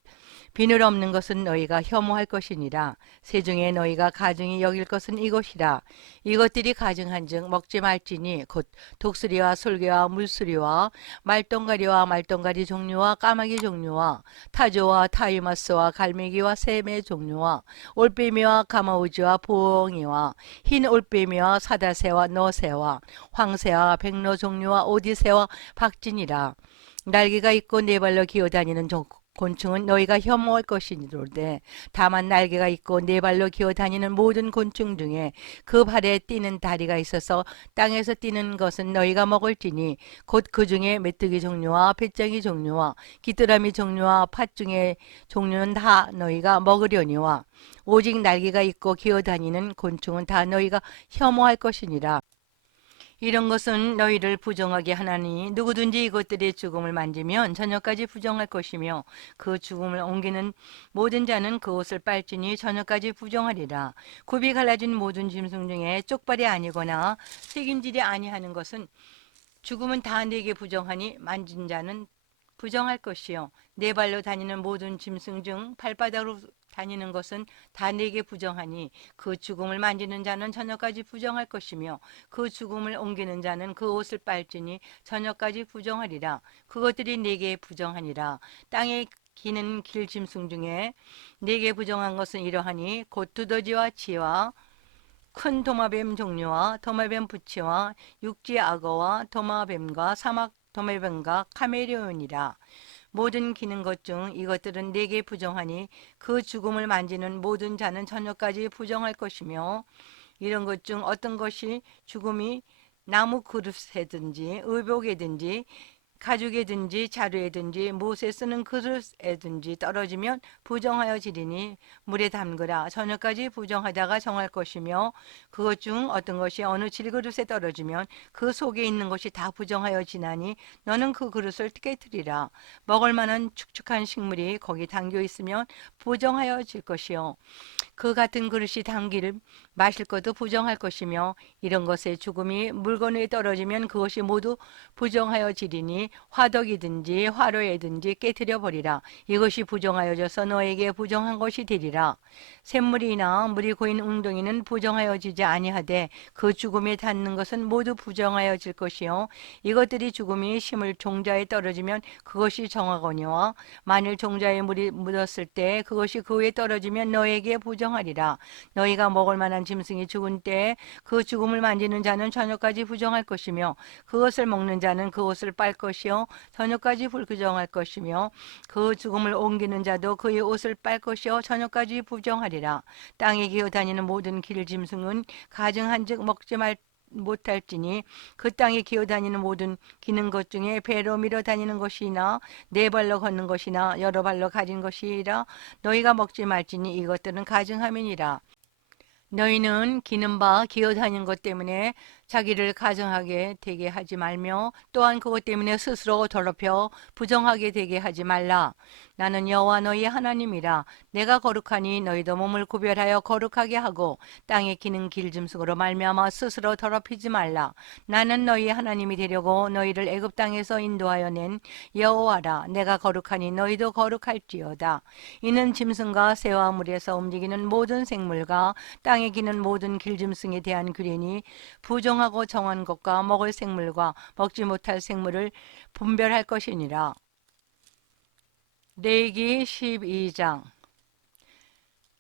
비늘 없는 것은 너희가 혐오할 것이니라. 새 중에 너희가 가증히 여길 것은 이것이라. 이것들이 가증한즉 먹지 말지니 곧 독수리와 솔개와 물수리와 말똥가리와 말똥가리 종류와 까마귀 종류와 타조와 타이마스와 갈매기와 샘의 종류와 올빼미와 가마우지와 보엉이와 흰 올빼미와 사다새와 너새와 황새와 백로 종류와 오디새와 박진이라. 날개가 있고 네 발로 기어다니는 곤충은 너희가 혐오할 것이니로되 다만 날개가 있고 네 발로 기어다니는 모든 곤충 중에 그 발에 뛰는 다리가 있어서 땅에서 뛰는 것은 너희가 먹을지니 곧 그 중에 메뚜기 종류와 배짱이 종류와 귀뚜라미 종류와 팥중의 종류는 다 너희가 먹으려니와 오직 날개가 있고 기어다니는 곤충은 다 너희가 혐오할 것이니라. 이런 것은 너희를 부정하게 하나니 누구든지 이것들의 죽음을 만지면 저녁까지 부정할 것이며 그 죽음을 옮기는 모든 자는 그 옷을 빨지니 저녁까지 부정하리라. 굽이 갈라진 모든 짐승 중에 쪽발이 아니거나 새김질이 아니하는 것은 죽음은 다 내게 부정하니 만진 자는 부정할 것이요 네 발로 다니는 모든 짐승 중 발바닥으로 다니는 것은 다 내게 부정하니 그 죽음을 만지는 자는 저녁까지 부정할 것이며 그 죽음을 옮기는 자는 그 옷을 빨지니 저녁까지 부정하리라. 그것들이 내게 부정하니라. 땅에 기는 길 짐승 중에 내게 부정한 것은 이러하니 곧 두더지와 치와 큰 도마뱀 종류와 도마뱀 부치와 육지 악어와 도마뱀과 사막 도마뱀과 카멜레온이라. 모든 기는 것 중 이것들은 내게 부정하니 그 죽음을 만지는 모든 자는 저녁까지 부정할 것이며 이런 것 중 어떤 것이 죽음이 나무 그릇에든지 의복에든지 가죽에든지 자루에든지 못에 쓰는 그릇에든지 떨어지면 부정하여 지리니 물에 담그라. 저녁까지 부정하다가 정할 것이며 그것 중 어떤 것이 어느 질그릇에 떨어지면 그 속에 있는 것이 다 부정하여 지나니 너는 그 그릇을 깨뜨리라. 먹을 만한 축축한 식물이 거기 담겨 있으면 부정하여 질 것이요 그 같은 그릇이 담기를 마실 것도 부정할 것이며 이런 것의 죽음이 물건 위에 떨어지면 그것이 모두 부정하여 지리니 화덕이든지 화로에든지 깨뜨려 버리라. 이것이 부정하여져서 너에게 부정한 것이 되리라. 샘물이나 물이 고인 웅덩이는 부정하여지지 아니하되 그 죽음에 닿는 것은 모두 부정하여질 것이요 이것들이 죽음이 심을 종자에 떨어지면 그것이 정하거니와 만일 종자에 물이 묻었을 때 그것이 그 위에 떨어지면 너에게 부정하리라. 너희가 먹을 만한 짐승이 죽은 때에 그 죽음을 만지는 자는 저녁까지 부정할 것이며 그것을 먹는 자는 그것을 빨 것이요 저녁까지 불부정할 것이며 그 죽음을 옮기는 자도 그의 옷을 빨 것이요 저녁까지 부정하리라. 땅에 기어다니는 모든 길 짐승은 가증한즉 먹지 말 못할지니 그 땅에 기어다니는 모든 기는 것 중에 배로 밀어 다니는 것이나 네 발로 걷는 것이나 여러 발로 가진 것이라 너희가 먹지 말지니 이것들은 가증함이니라. 너희는 기는 바 기어다니는 것 때문에 자기를 가증하게 되게 하지 말며 또한 그것 때문에 스스로 더럽혀 부정하게 되게 하지 말라. 나는 여호와 너희 하나님이라. 내가 거룩하니 너희도 몸을 구별하여 거룩하게 하고 땅에 기는 길짐승으로 말미암아 스스로 더럽히지 말라. 나는 너희 하나님이 되려고 너희를 애굽 땅에서 인도하여 낸 여호와라. 내가 거룩하니 너희도 거룩할지어다. 이는 짐승과 새와 물에서 움직이는 모든 생물과 땅에 기는 모든 길짐승에 대한 규례니 부정하고 정한 것과 먹을 생물과 먹지 못할 생물을 분별할 것이니라. 레위기 12장.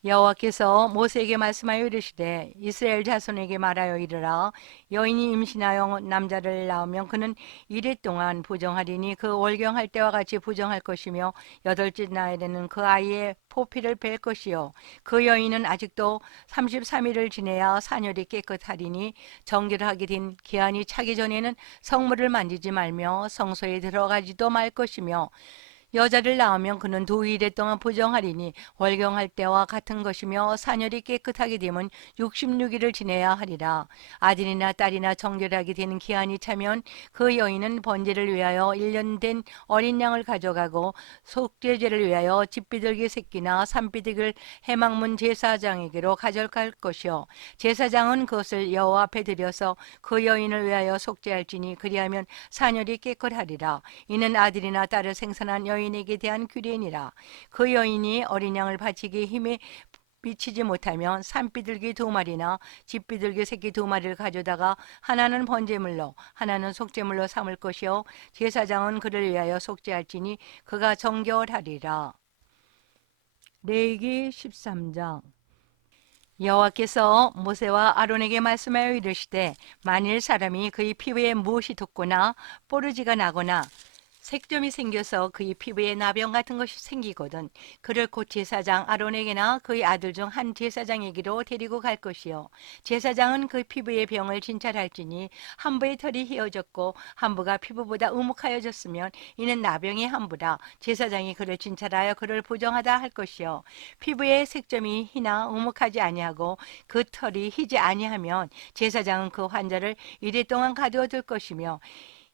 여호와께서 모세에게 말씀하여 이르시되 이스라엘 자손에게 말하여 이르라. 여인이 임신하여 남자를 낳으면 그는 이래 동안 부정하리니 그 월경할 때와 같이 부정할 것이며 여덟째 날에는 그 아이의 포피를 뺄 것이요 그 여인은 아직도 33일을 지내야 산열이 깨끗하리니 정결 하게 된 기한이 차기 전에는 성물을 만지지 말며 성소에 들어가지도 말 것이며 여자를 낳으면 그는 2일에 동안 부정하리니 월경할 때와 같은 것이며 산열이 깨끗하게 되면 66일을 지내야 하리라. 아들이나 딸이나 정결하게 되는 기한이 차면 그 여인은 번제를 위하여 1년 된 어린 양을 가져가고 속죄제를 위하여 집비둘기 새끼나 산비둘기를 해망문 제사장에게로 가져갈 것이요 제사장은 그것을 여호와 앞에 드려서 그 여인을 위하여 속죄할지니 그리하면 산열이 깨끗하리라. 이는 아들이나 딸을 생산한 여인에게 대한 규례니라. 그 여인이 어린 양을 바치기에 힘에 미치지 못하면 산비둘기 2마리나 집비둘기 새끼 2마리를 가져다가 하나는 번제물로 하나는 속죄물로 삼을 것이요 제사장은 그를 위하여 속죄할지니 그가 정결하리라. 레위기 13장. 여호와께서 모세와 아론에게 말씀하여 이르시되 만일 사람이 그의 피부에 무엇이 돋거나 뽀르지가 나거나 색점이 생겨서 그의 피부에 나병 같은 것이 생기거든 그를 곧 제사장 아론에게나 그의 아들 중 한 제사장에게로 데리고 갈 것이요 제사장은 그 피부의 병을 진찰할지니 한부의 털이 휘어졌고 한부가 피부보다 우묵하여졌으면 이는 나병의 한부라. 제사장이 그를 진찰하여 그를 부정하다 할 것이요 피부의 색점이 희나 우묵하지 아니하고 그 털이 희지 아니하면 제사장은 그 환자를 이래 동안 가두어 둘 것이며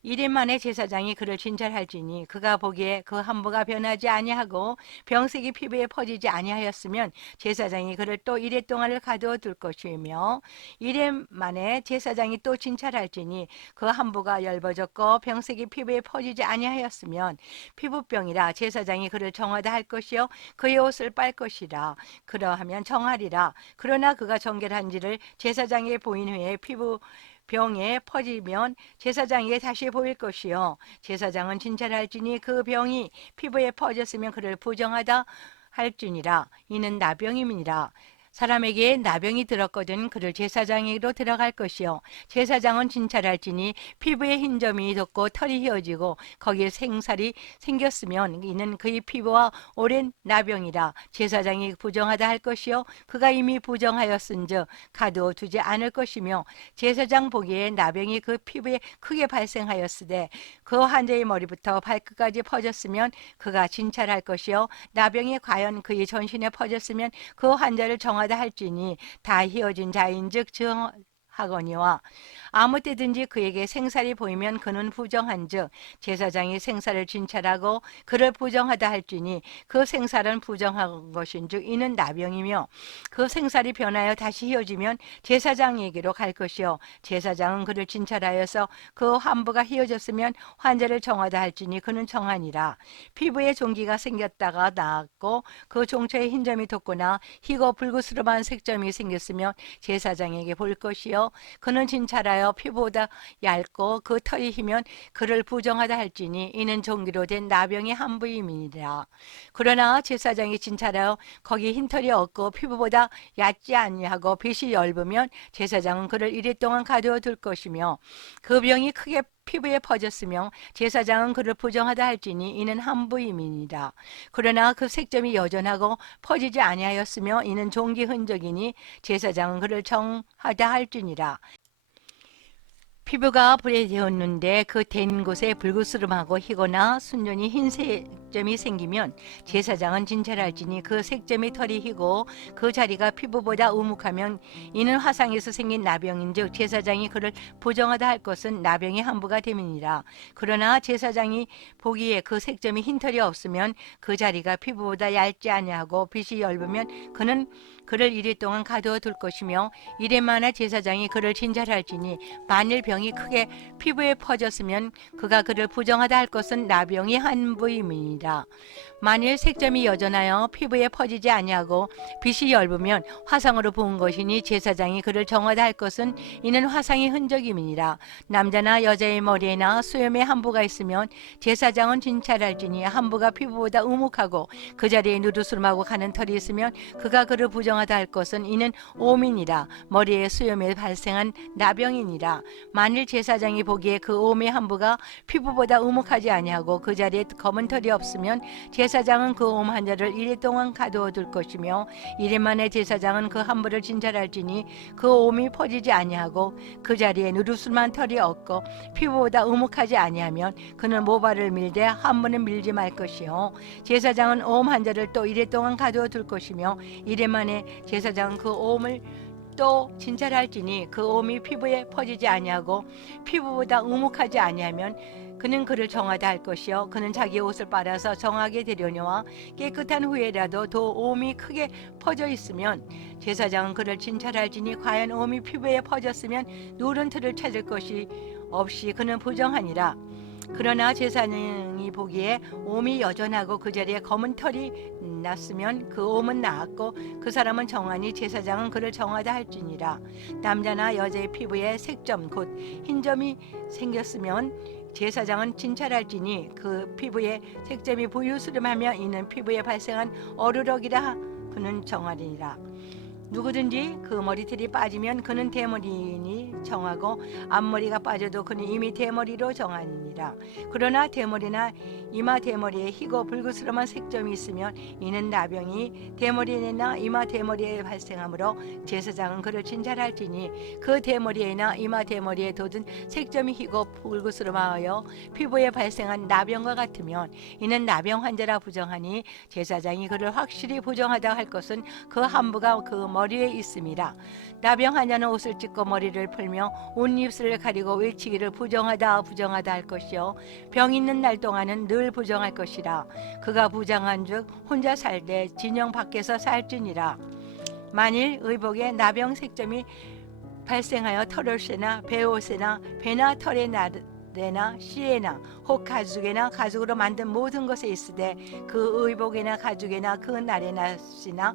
1일 만에 제사장이 그를 진찰할지니 그가 보기에 그 한부가 변하지 아니하고 병색이 피부에 퍼지지 아니하였으면 제사장이 그를 또 1일 동안을 가두어 둘 것이며 1일 만에 제사장이 또 진찰할지니 그 한부가 엷어졌고 병색이 피부에 퍼지지 아니하였으면 피부병이라 제사장이 그를 정하다 할 것이요 그의 옷을 빨 것이라. 그러하면 정하리라. 그러나 그가 정결한지를 제사장에게 보인 후에 피부 병에 퍼지면 제사장에게 다시 보일 것이요 제사장은 진찰할지니 그 병이 피부에 퍼졌으면 그를 부정하다 할지니라. 이는 나병임이니라. 사람에게 나병이 들었거든 그를 제사장에게로 들어갈 것이요 제사장은 진찰할지니 피부에 흰 점이 돋고 털이 휘어지고 거기에 생살이 생겼으면 이는 그의 피부와 오랜 나병이라 제사장이 부정하다 할 것이요 그가 이미 부정하였은즉 가두어 두지 않을 것이며 제사장 보기에 나병이 그 피부에 크게 발생하였으되 그 환자의 머리부터 발끝까지 퍼졌으면 그가 진찰할 것이요 나병이 과연 그의 전신에 퍼졌으면 그 환자를 정하다 할지니 다 휘어진 자인즉 하거니와 아무 때든지 그에게 생살이 보이면 그는 부정한즉 제사장이 생살을 진찰하고 그를 부정하다 할지니 그 생살은 부정한 것인즉 이는 나병이며 그 생살이 변하여 다시 휘어지면 제사장에게로 갈 것이요 제사장은 그를 진찰하여서 그 환부가 휘어졌으면 환자를 정하다 할지니 그는 정하니라. 피부에 종기가 생겼다가 나았고 그 종처에 흰 점이 돋거나 희고 불구스름한 색점이 생겼으면 제사장에게 볼 것이요 그는 진찰하여 피부보다 얇고 그 털이 희면 그를 부정하다 할지니 이는 종기로 된 나병의 한 부임이니라. 그러나 제사장이 진찰하여 거기 흰 털이 없고 피부보다 얕지 아니하고 빛이 엷으면 제사장은 그를 이래 동안 가두어 둘 것이며 그 병이 크게 피부에 퍼졌으며 제사장은 그를 부정하다 할지니 이는 한 부임이니라. 그러나 그 색점이 여전하고 퍼지지 아니하였으며 이는 종기 흔적이니 제사장은 그를 정하다 할지니라. 피부가 불에 데웠는데 그 댄 곳에 불그스름하고 희거나 순전히 흰 색점이 생기면 제사장은 진찰할지니 그 색점이 털이 희고 그 자리가 피부보다 우묵하면 이는 화상에서 생긴 나병인즉 제사장이 그를 부정하다 할 것은 나병의 한부가 됨이니라. 그러나 제사장이 보기에 그 색점이 흰 털이 없으면 그 자리가 피부보다 얇지 아니하고 빛이 엷으면 그는 그를 이래 동안 가두어 둘 것이며 이래마나 제사장이 그를 진찰할지니 만일 병이 크게 피부에 퍼졌으면 그가 그를 부정하다 할 것은 나병이 한 부임이니라. 만일 색점이 여전하여 피부에 퍼지지 아니하고 빛이 엷으면 화상으로 부은 것이니 제사장이 그를 정하다 할 것은 이는 화상의 흔적임이니라. 남자나 여자의 머리에나 수염에 한부가 있으면 제사장은 진찰할지니 한부가 피부보다 우묵하고 그 자리에 누르스름하고 가는 털이 있으면 그가 그를 부정하다 할 것은 이는 오민이라. 머리에 수염에 발생한 나병이니라. 만일 제사장이 보기에 그 오미 한부가 피부보다 우묵하지 아니하고 그 자리에 검은 털이 없으면 제사장은 그 옴 환자를 이래 동안 가두어 둘 것이며 이래 만에 제사장은 그 한부를 진찰할지니 그 옴이 퍼지지 아니하고 그 자리에 누르스름한 털이 없고 피부보다 우묵하지 아니하면 그는 모발을 밀되 한부는 밀지 말 것이요 제사장은 옴 환자를 또 이래 동안 가두어 둘 것이며 이래 만에 제사장은 그 옴을 또 진찰할지니 그 옴이 피부에 퍼지지 아니하고 피부보다 우묵하지 아니하면 그는 그를 정하다 할 것이요 그는 자기 옷을 빨아서 정하게 되려니와 깨끗한 후에라도 더 옴이 크게 퍼져 있으면 제사장은 그를 진찰할지니 과연 옴이 피부에 퍼졌으면 누른 틀을 찾을 것이 없이 그는 부정하니라. 그러나 제사장이 보기에 옴이 여전하고 그 자리에 검은 털이 났으면 그 옴은 나았고 그 사람은 정하니 제사장은 그를 정하다 할지니라. 남자나 여자의 피부에 색점 곧 흰점이 생겼으면 제사장은 진찰할지니 그 피부에 색점이 부유스름하며 이는 피부에 발생한 어르럭이라 그는 정하리니라. 누구든지 그 머리털이 빠지면 그는 대머리니 정하고 앞머리가 빠져도 그는 이미 대머리로 정하니라. 그러나 대머리나 이마 대머리에 희고 불그스름한 색점이 있으면 이는 나병이 대머리나 이마 대머리에 발생하므로 제사장은 그를 진찰할지니 그 대머리에나 이마 대머리에 돋은 색점이 희고 불그스름하여 피부에 발생한 나병과 같으면 이는 나병 환자라 부정하니 제사장이 그를 확실히 부정하다 할 것은 그 한부가 그 머리에 있음이라. 나병 환자는 옷을 찢고 머리를 풀며 옷입술을 가리고 외치기를 부정하다 부정하다 할 것이요 병 있는 날 동안은 늘 부정할 것이라. 그가 부정한즉 혼자 살되 진영 밖에서 살지니라. 만일 의복에 나병 색점이 발생하여 털옷이나 배옷이나 배나 털의 나래나 씨에나 혹 가죽에나 가죽으로 만든 모든 것에 있으되 그 의복에나 가죽에나 그 나래나 씨나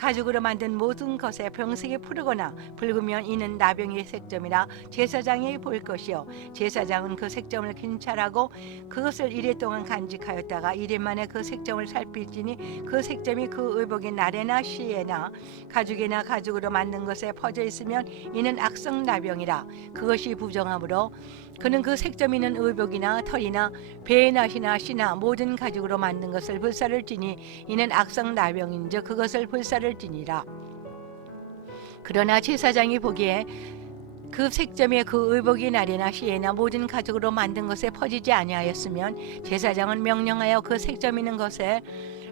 가죽으로 만든 모든 것에 병색이 푸르거나 붉으면 이는 나병의 색점이라 제사장이 볼 것이요 제사장은 그 색점을 괜찮하고 그것을 이래 동안 간직하였다가 이래 만에 그 색점을 살필지니 그 색점이 그 의복의 날에나 시에나 가죽이나 가죽으로 만든 것에 퍼져 있으면 이는 악성 나병이라 그것이 부정하므로 그는 그 색점 있는 의복이나 털이나 배의 낫이나 씨나 모든 가죽으로 만든 것을 불사를지니 이는 악성 나병인즉 그것을 불사를지니라. 그러나 제사장이 보기에 그 색점에 그 의복이 날이나 시에나 모든 가죽으로 만든 것에 퍼지지 아니하였으면 제사장은 명령하여 그 색점 있는 것에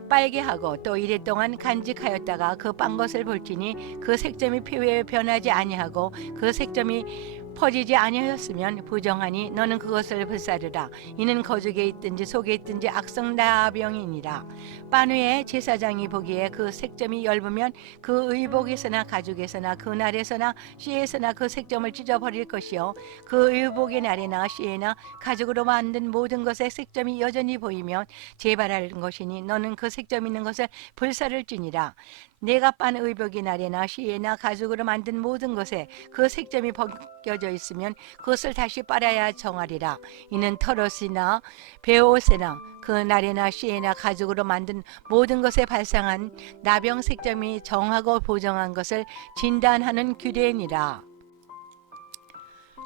빨게 하고 또 이래 동안 간직하였다가 그 빤 것을 볼지니 그 색점이 피부에 변하지 아니하고 그 색점이 퍼지지 아니하였으면 부정하니 너는 그것을 불사르라. 이는 거죽에 있든지 속에 있든지 악성 나병이니라. 빤 후에 제사장이 보기에 그 색점이 엷으면 그 의복에서나 가죽에서나 그 날에서나 씨에서나 그 색점을 찢어버릴 것이요 그 의복의 날에나 씨에나 가죽으로 만든 모든 것에 색점이 여전히 보이면 재발할 것이니 너는 그 색점 있는 것을 불사를지니라. 내가 빤 의복의 날에나 시에나 가죽으로 만든 모든 것에 그 색점이 벗겨져 있으면 그것을 다시 빨아야 정하리라. 이는 털옷이나 베옷이나 그 날에나 시에나 가죽으로 만든 모든 것에 발상한 나병 색점이 정하고 보정한 것을 진단하는 규례니라.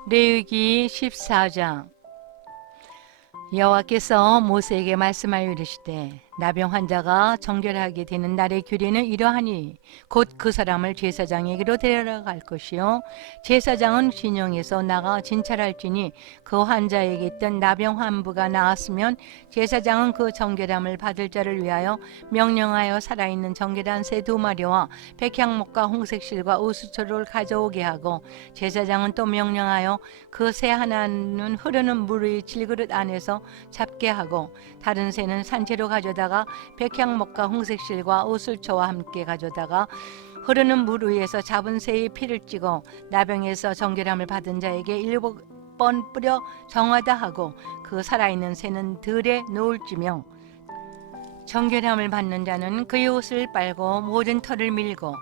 레위기 14장. 여호와께서 모세에게 말씀하여 이르시되 나병 환자가 정결하게 되는 날의 규례는 이러하니 곧 그 사람을 제사장에게로 데려갈 것이요 제사장은 진영에서 나가 진찰할지니 그 환자에게 있던 나병 환부가 나았으면 제사장은 그 정결함을 받을 자를 위하여 명령하여 살아있는 정결한 새 2마리와 백향목과 홍색실과 우수초를 가져오게 하고 제사장은 또 명령하여 그 새 하나는 흐르는 물의 질그릇 안에서 잡게 하고 다른 새는 산채로 가져다가 백향목과 홍색실과 우슬초와 함께 가져다가 흐르는 물 위에서 잡은 새의 피를 찍어 나병에서 정결함을 받은 자에게 7번 뿌려 정하다 하고 그 살아있는 새는 들에 놓을지며 정결함을 받는 자는 그의 옷을 빨고 모든 털을 밀고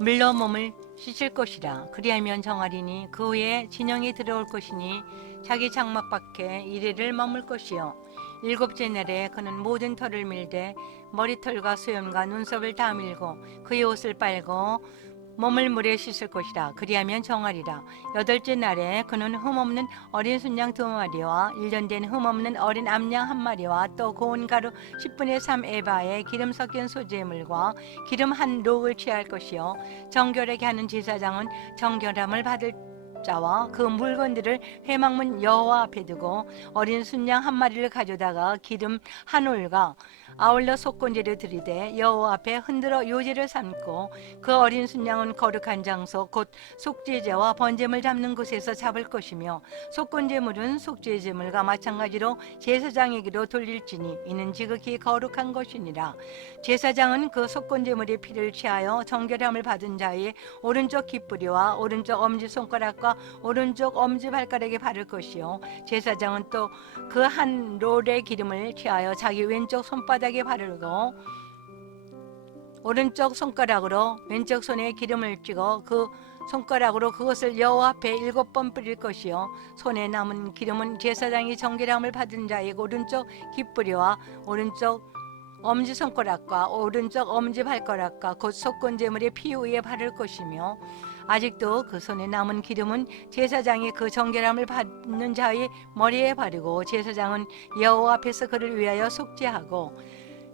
물로 몸을 씻을 것이라. 그리하면 정하리니 그 후에 진영에 들어올 것이니 자기 장막 밖에 이래를 머물 것이요 7째 날에 그는 모든 털을 밀되 머리털과 수염과 눈썹을 다 밀고 그의 옷을 빨고 몸을 물에 씻을 것이라. 그리하면 정하리라. 8째 날에 그는 흠없는 어린 순양 2마리와 1년 된 흠없는 어린 암양 1마리와 또 고운 가루 10분의 3 에바에 기름 섞인 소재물과 기름 한 록을 취할 것이요 정결하게 하는 제사장은 정결함을 받을 자와 그 물건들을 회막문 여호와 앞에 두고 어린 순양 1마리를 가져다가 기름 한 올과 아울러 속건제를 드리되 여호와 앞에 흔들어 요제를 삼고 그 어린 순양은 거룩한 장소 곧 속죄제와 번제물 잡는 곳에서 잡을 것이며 속건제물은 속죄제물과 마찬가지로 제사장에게로 돌릴지니 이는 지극히 거룩한 것이니라. 제사장은 그 속건제물의 피를 취하여 정결함을 받은 자의 오른쪽 깃뿌리와 오른쪽 엄지손가락과 오른쪽 엄지발가락에 바를 것이요 제사장은 또 그 한 롤의 기름을 취하여 자기 왼쪽 손바닥에 바르고 오른쪽 손가락으로 왼쪽 손에 기름을 찍어 그 손가락으로 그것을 여호와 앞에 7번 뿌릴 것이요 손에 남은 기름은 제사장이 정결함을 받은 자의 오른쪽 깃뿌리와 오른쪽 엄지손가락과 오른쪽 엄지발가락과 곧 속건제물의 피 위에 바를 것이며 아직도 그 손에 남은 기름은 제사장이 그 정결함을 받는 자의 머리에 바르고 제사장은 여호와 앞에서 그를 위하여 속죄하고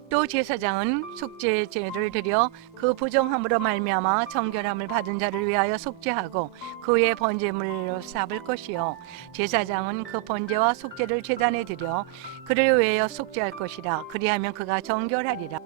또 제사장은 속죄제를 드려 그 부정함으로 말미암아 정결함을 받은 자를 위하여 속죄하고 그 위에 번제물로 삼을 것이요 제사장은 그 번제와 속죄를 제단에 드려 그를 위하여 속죄할 것이라. 그리하면 그가 정결하리라.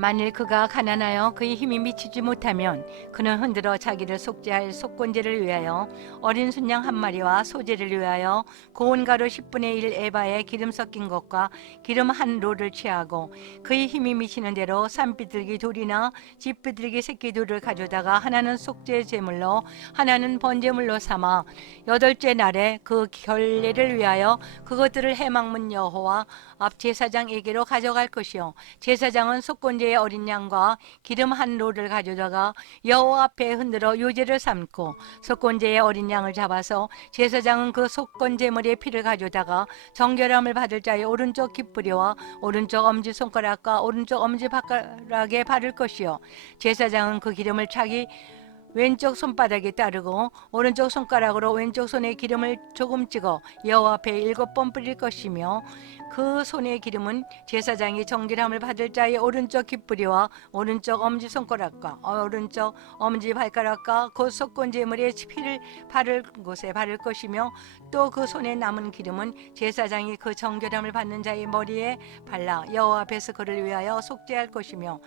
만일 그가 가난하여 그의 힘이 미치지 못하면 그는 흔들어 자기를 속죄할 속건제를 위하여 어린 순양 1마리와 소제를 위하여 고운 가루 10분의 1 에바에 기름 섞인 것과 기름 한 롤을 취하고 그의 힘이 미치는 대로 산비둘기 둘이나 집비둘기 새끼 둘을 가져다가 하나는 속죄 제물로 하나는 번제물로 삼아 8째 날에 그 결례를 위하여 그것들을 회막문 여호와 앞 제사장에게로 가져갈 것이요 제사장은 속건제의 어린 양과 기름 한 롤을 가져다가 여호와 앞에 흔들어 요제를 삼고 속건제의 어린 양을 잡아서 제사장은 그 속건제물의 피를 가져다가 정결함을 받을 자의 오른쪽 깃뿌리와 오른쪽 엄지손가락과 오른쪽 엄지발가락에 바를 것이요 제사장은 그 기름을 자기 왼쪽 손바닥에 따르고 오른쪽 손가락으로 왼쪽 손에 기름을 조금 찍어 여호와 앞에 7번 뿌릴 것이며 그 손의 기름은 제사장이 정결함을 받을 자의 오른쪽 깃뿌리와 오른쪽 엄지손가락과 오른쪽 엄지발가락과 곧 속건제물의 피를 바를 곳에 바를 것이며 또 그 손에 남은 기름은 제사장이 그 정결함을 받는 자의 머리에 발라 여호와 앞에서 그를 위하여 속죄할 것이며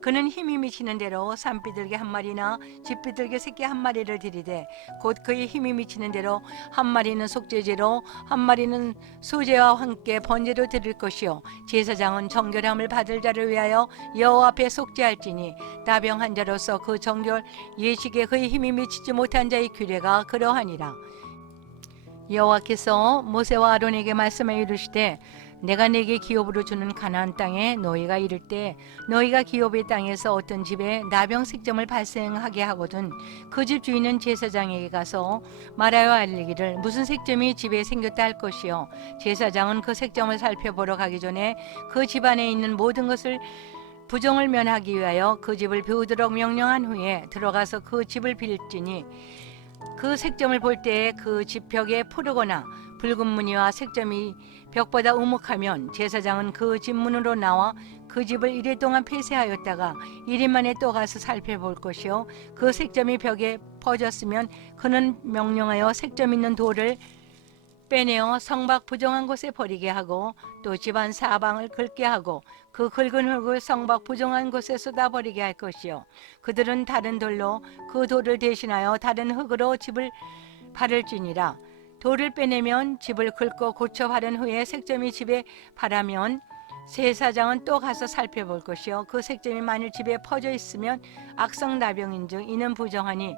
그는 힘이 미치는 대로 산비둘기 한 마리나 집비둘기 새끼 한 마리를 드리되 곧 그의 힘이 미치는 대로 한 마리는 속죄제로 한 마리는 소제와 함께 번제로 드릴 것이요 제사장은 정결함을 받을 자를 위하여 여호와 앞에 속죄할지니 나병 환자로서 그 정결 예식에 그의 힘이 미치지 못한 자의 규례가 그러하니라. 여호와께서 모세와 아론에게 말씀하여 이르시되 내가 네게 기업으로 주는 가나안 땅에 너희가 이를 때 너희가 기업의 땅에서 어떤 집에 나병 색점을 발생하게 하거든 그 집 주인은 제사장에게 가서 말하여 알리기를 무슨 색점이 집에 생겼다 할 것이요 제사장은 그 색점을 살펴보러 가기 전에 그 집 안에 있는 모든 것을 부정을 면하기 위하여 그 집을 비우도록 명령한 후에 들어가서 그 집을 빌지니 그 색점을 볼 때에 그 집 벽에 푸르거나 붉은 무늬와 색점이 벽보다 우묵하면 제사장은 그 집 문으로 나와 그 집을 이래 동안 폐쇄하였다가 1일 만에 또 가서 살펴볼 것이요 그 색점이 벽에 퍼졌으면 그는 명령하여 색점 있는 돌을 빼내어 성밖 부정한 곳에 버리게 하고 또 집안 사방을 긁게 하고 그 긁은 흙을 성밖 부정한 곳에 쏟아버리게 할 것이요 그들은 다른 돌로 그 돌을 대신하여 다른 흙으로 집을 바를지니라. 돌을 빼내면 집을 긁고 고쳐 바른 후에 색점이 집에 바라면 제사장은 또 가서 살펴볼 것이요 그 색점이 만일 집에 퍼져 있으면 악성 나병인즉 이는 부정하니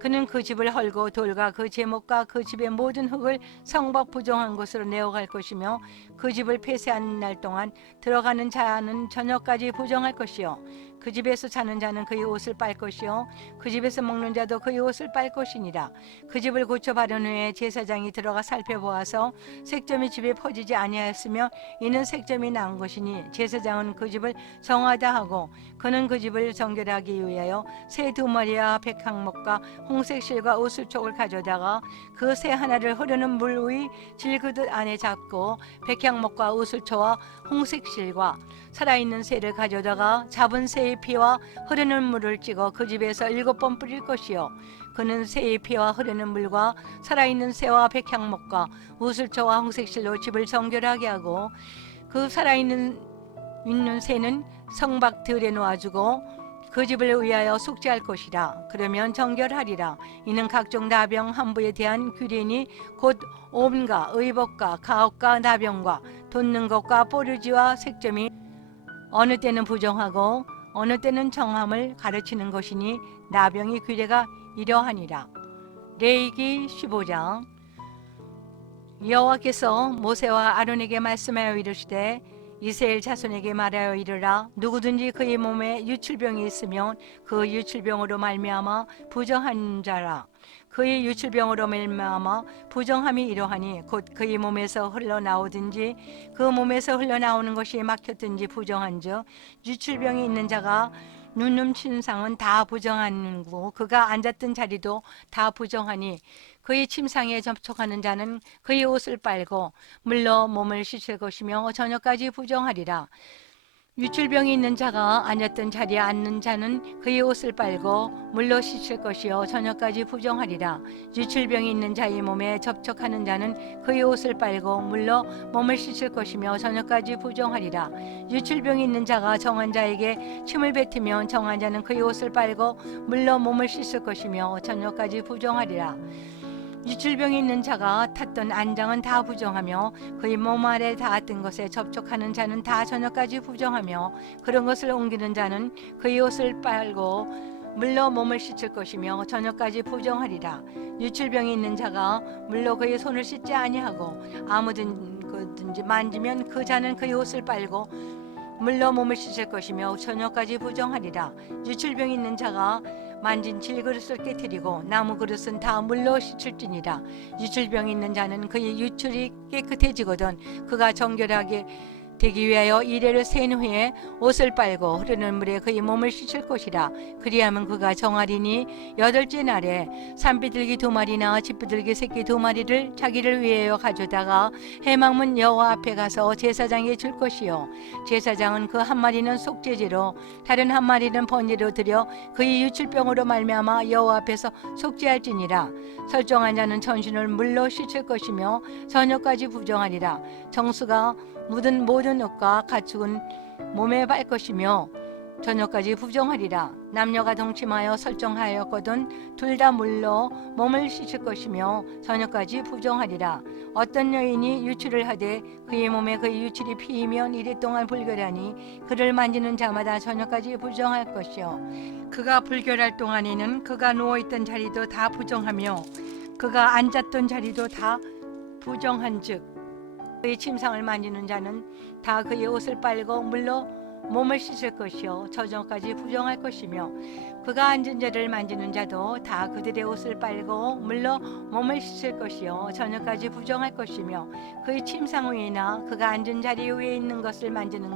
그는 그 집을 헐고 돌과 그 제목과 그 집의 모든 흙을 성밖 부정한 곳으로 내어갈 것이며 그 집을 폐쇄하는 날 동안 들어가는 자는 저녁까지 부정할 것이요 그 집에서 자는 자는 그의 옷을 빨 것이요 그 집에서 먹는 자도 그의 옷을 빨 것이니라. 그 집을 고쳐 바른 후에 제사장이 들어가 살펴보아서 색점이 집에 퍼지지 아니하였으며 이는 색점이 난 것이니 제사장은 그 집을 정하다 하고 그는 그 집을 정결하기 위하여 새 2마리와 백항목과 홍색 실과 우슬촉을 가져다가 그 새 하나를 흐르는 물 위의 질그릇 안에 잡고 백향목과 우슬초와 홍색 실과 살아있는 새를 가져다가 잡은 새의 피와 흐르는 물을 찍어 그 집에서 7번 뿌릴 것이요 그는 새의 피와 흐르는 물과 살아있는 새와 백향목과 우슬초와 홍색실로 집을 정결하게 하고 그 살아있는 새는 성밖 들에 놓아주고 그 집을 위하여 속죄할 것이라. 그러면 정결하리라. 이는 각종 나병 함부에 대한 규례니 곧 옴과 의복과 가옥과 나병과 돋는 것과 뽀르지와 색점이 어느 때는 부정하고 어느 때는 정함을 가르치는 것이니 나병의 규례가 이러하니라. 레위기 15장. 여호와께서 모세와 아론에게 말씀하여 이르시되 이스라엘 자손에게 말하여 이르라. 누구든지 그의 몸에 유출병이 있으면 그 유출병으로 말미암아 부정한 자라. 그의 유출병으로 말미암아 부정함이 이러하니 곧 그의 몸에서 흘러나오든지 그 몸에서 흘러나오는 것이 막혔든지 부정한즉 유출병이 있는 자가 눈 침상은 다 부정하고 그가 앉았던 자리도 다 부정하니 그의 침상에 접촉하는 자는 그의 옷을 빨고 물로 몸을 씻을 것이며 저녁까지 부정하리라. 유출병이 있는 자가 앉았던 자리에 앉는 자는 그의 옷을 빨고 물로 씻을 것이요 저녁까지 부정하리라. 유출병이 있는 자의 몸에 접촉하는 자는 그의 옷을 빨고 물로 몸을 씻을 것이며 저녁까지 부정하리라. 유출병이 있는 자가 정한 자에게 침을 뱉으면 정한 자는 그의 옷을 빨고 물로 몸을 씻을 것이며 저녁까지 부정하리라. 유출병이 있는 자가 탔던 안장은 다 부정하며 그의 몸 아래 닿았던 것에 접촉하는 자는 다 저녁까지 부정하며 그런 것을 옮기는 자는 그의 옷을 빨고 물로 몸을 씻을 것이며 저녁까지 부정하리라. 유출병이 있는 자가 물로 그의 손을 씻지 아니하고 아무든 누구든지 만지면 그 자는 그의 옷을 빨고 물로 몸을 씻을 것이며 저녁까지 부정하리라. 유출병 있는 자가 만진 질그릇을 깨뜨리고 나무 그릇은 다 물로 씻을지니라. 유출병 있는 자는 그의 유출이 깨끗해지거든 그가 정결하게 되기 위하여 이레를 센 후에 옷을 빨고 흐르는 물에 그의 몸을 씻을 것이라. 그리하면 그가 정하리니 여덟째 날에 산비둘기 2마리나 집비둘기 새끼 2마리를 자기를 위하여 가져다가 회막문 여호와 앞에 가서 제사장에게 줄 것이요 제사장은 그 한 마리는 속죄제로 다른 한 마리는 번제로 드려 그의 유출병으로 말미암아 여호와 앞에서 속죄할지니라. 설정한 자는 전신을 물로 씻을 것이며 저녁까지 부정하리라. 정수가 묻은 모든 옷과 가축은 몸에 발 것이며 저녁까지 부정하리라. 남녀가 동침하여 설정하였거든 둘 다 물로 몸을 씻을 것이며 저녁까지 부정하리라. 어떤 여인이 유출을 하되 그의 몸에 그의 유출이 피이면 이래 동안 불결하니 그를 만지는 자마다 저녁까지 부정할 것이요 그가 불결할 동안에는 그가 누워있던 자리도 다 부정하며 그가 앉았던 자리도 다 부정한즉 그의 침상을 만지는 자는 다 그의 옷을 빨고 물로 몸을 씻을 것이요 저녁까지 부정할 것이며 그가 앉은 자를 만지는 자도 다 그들의 옷을 빨고 물로 몸을 씻을 것이요 저녁까지 부정할 것이며 그의 침상 위에나 그가 앉은 자리 위에 있는 것을 만지는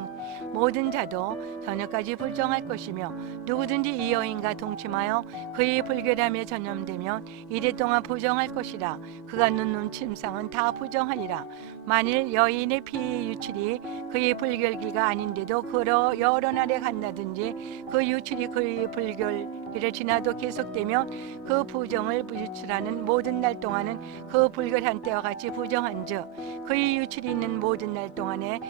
모든 자도 저녁까지 부정할 것이며 누구든지 이 여인과 동침하여 그의 불결함에 전염되면 이래 동안 부정할 것이라. 그가 눕는 침상은 다 부정하리라. 만일 여인의 피의 유출이 그의 불결기가 아닌데도 여러 날에 간다든지 그 유출이 그의 불결기를 지나도 계속되면 그 부정을 유출하는 모든 날 동안은 그 불결한 때와 같이 부정한즉 그의 유출이 있는 모든 날 동안에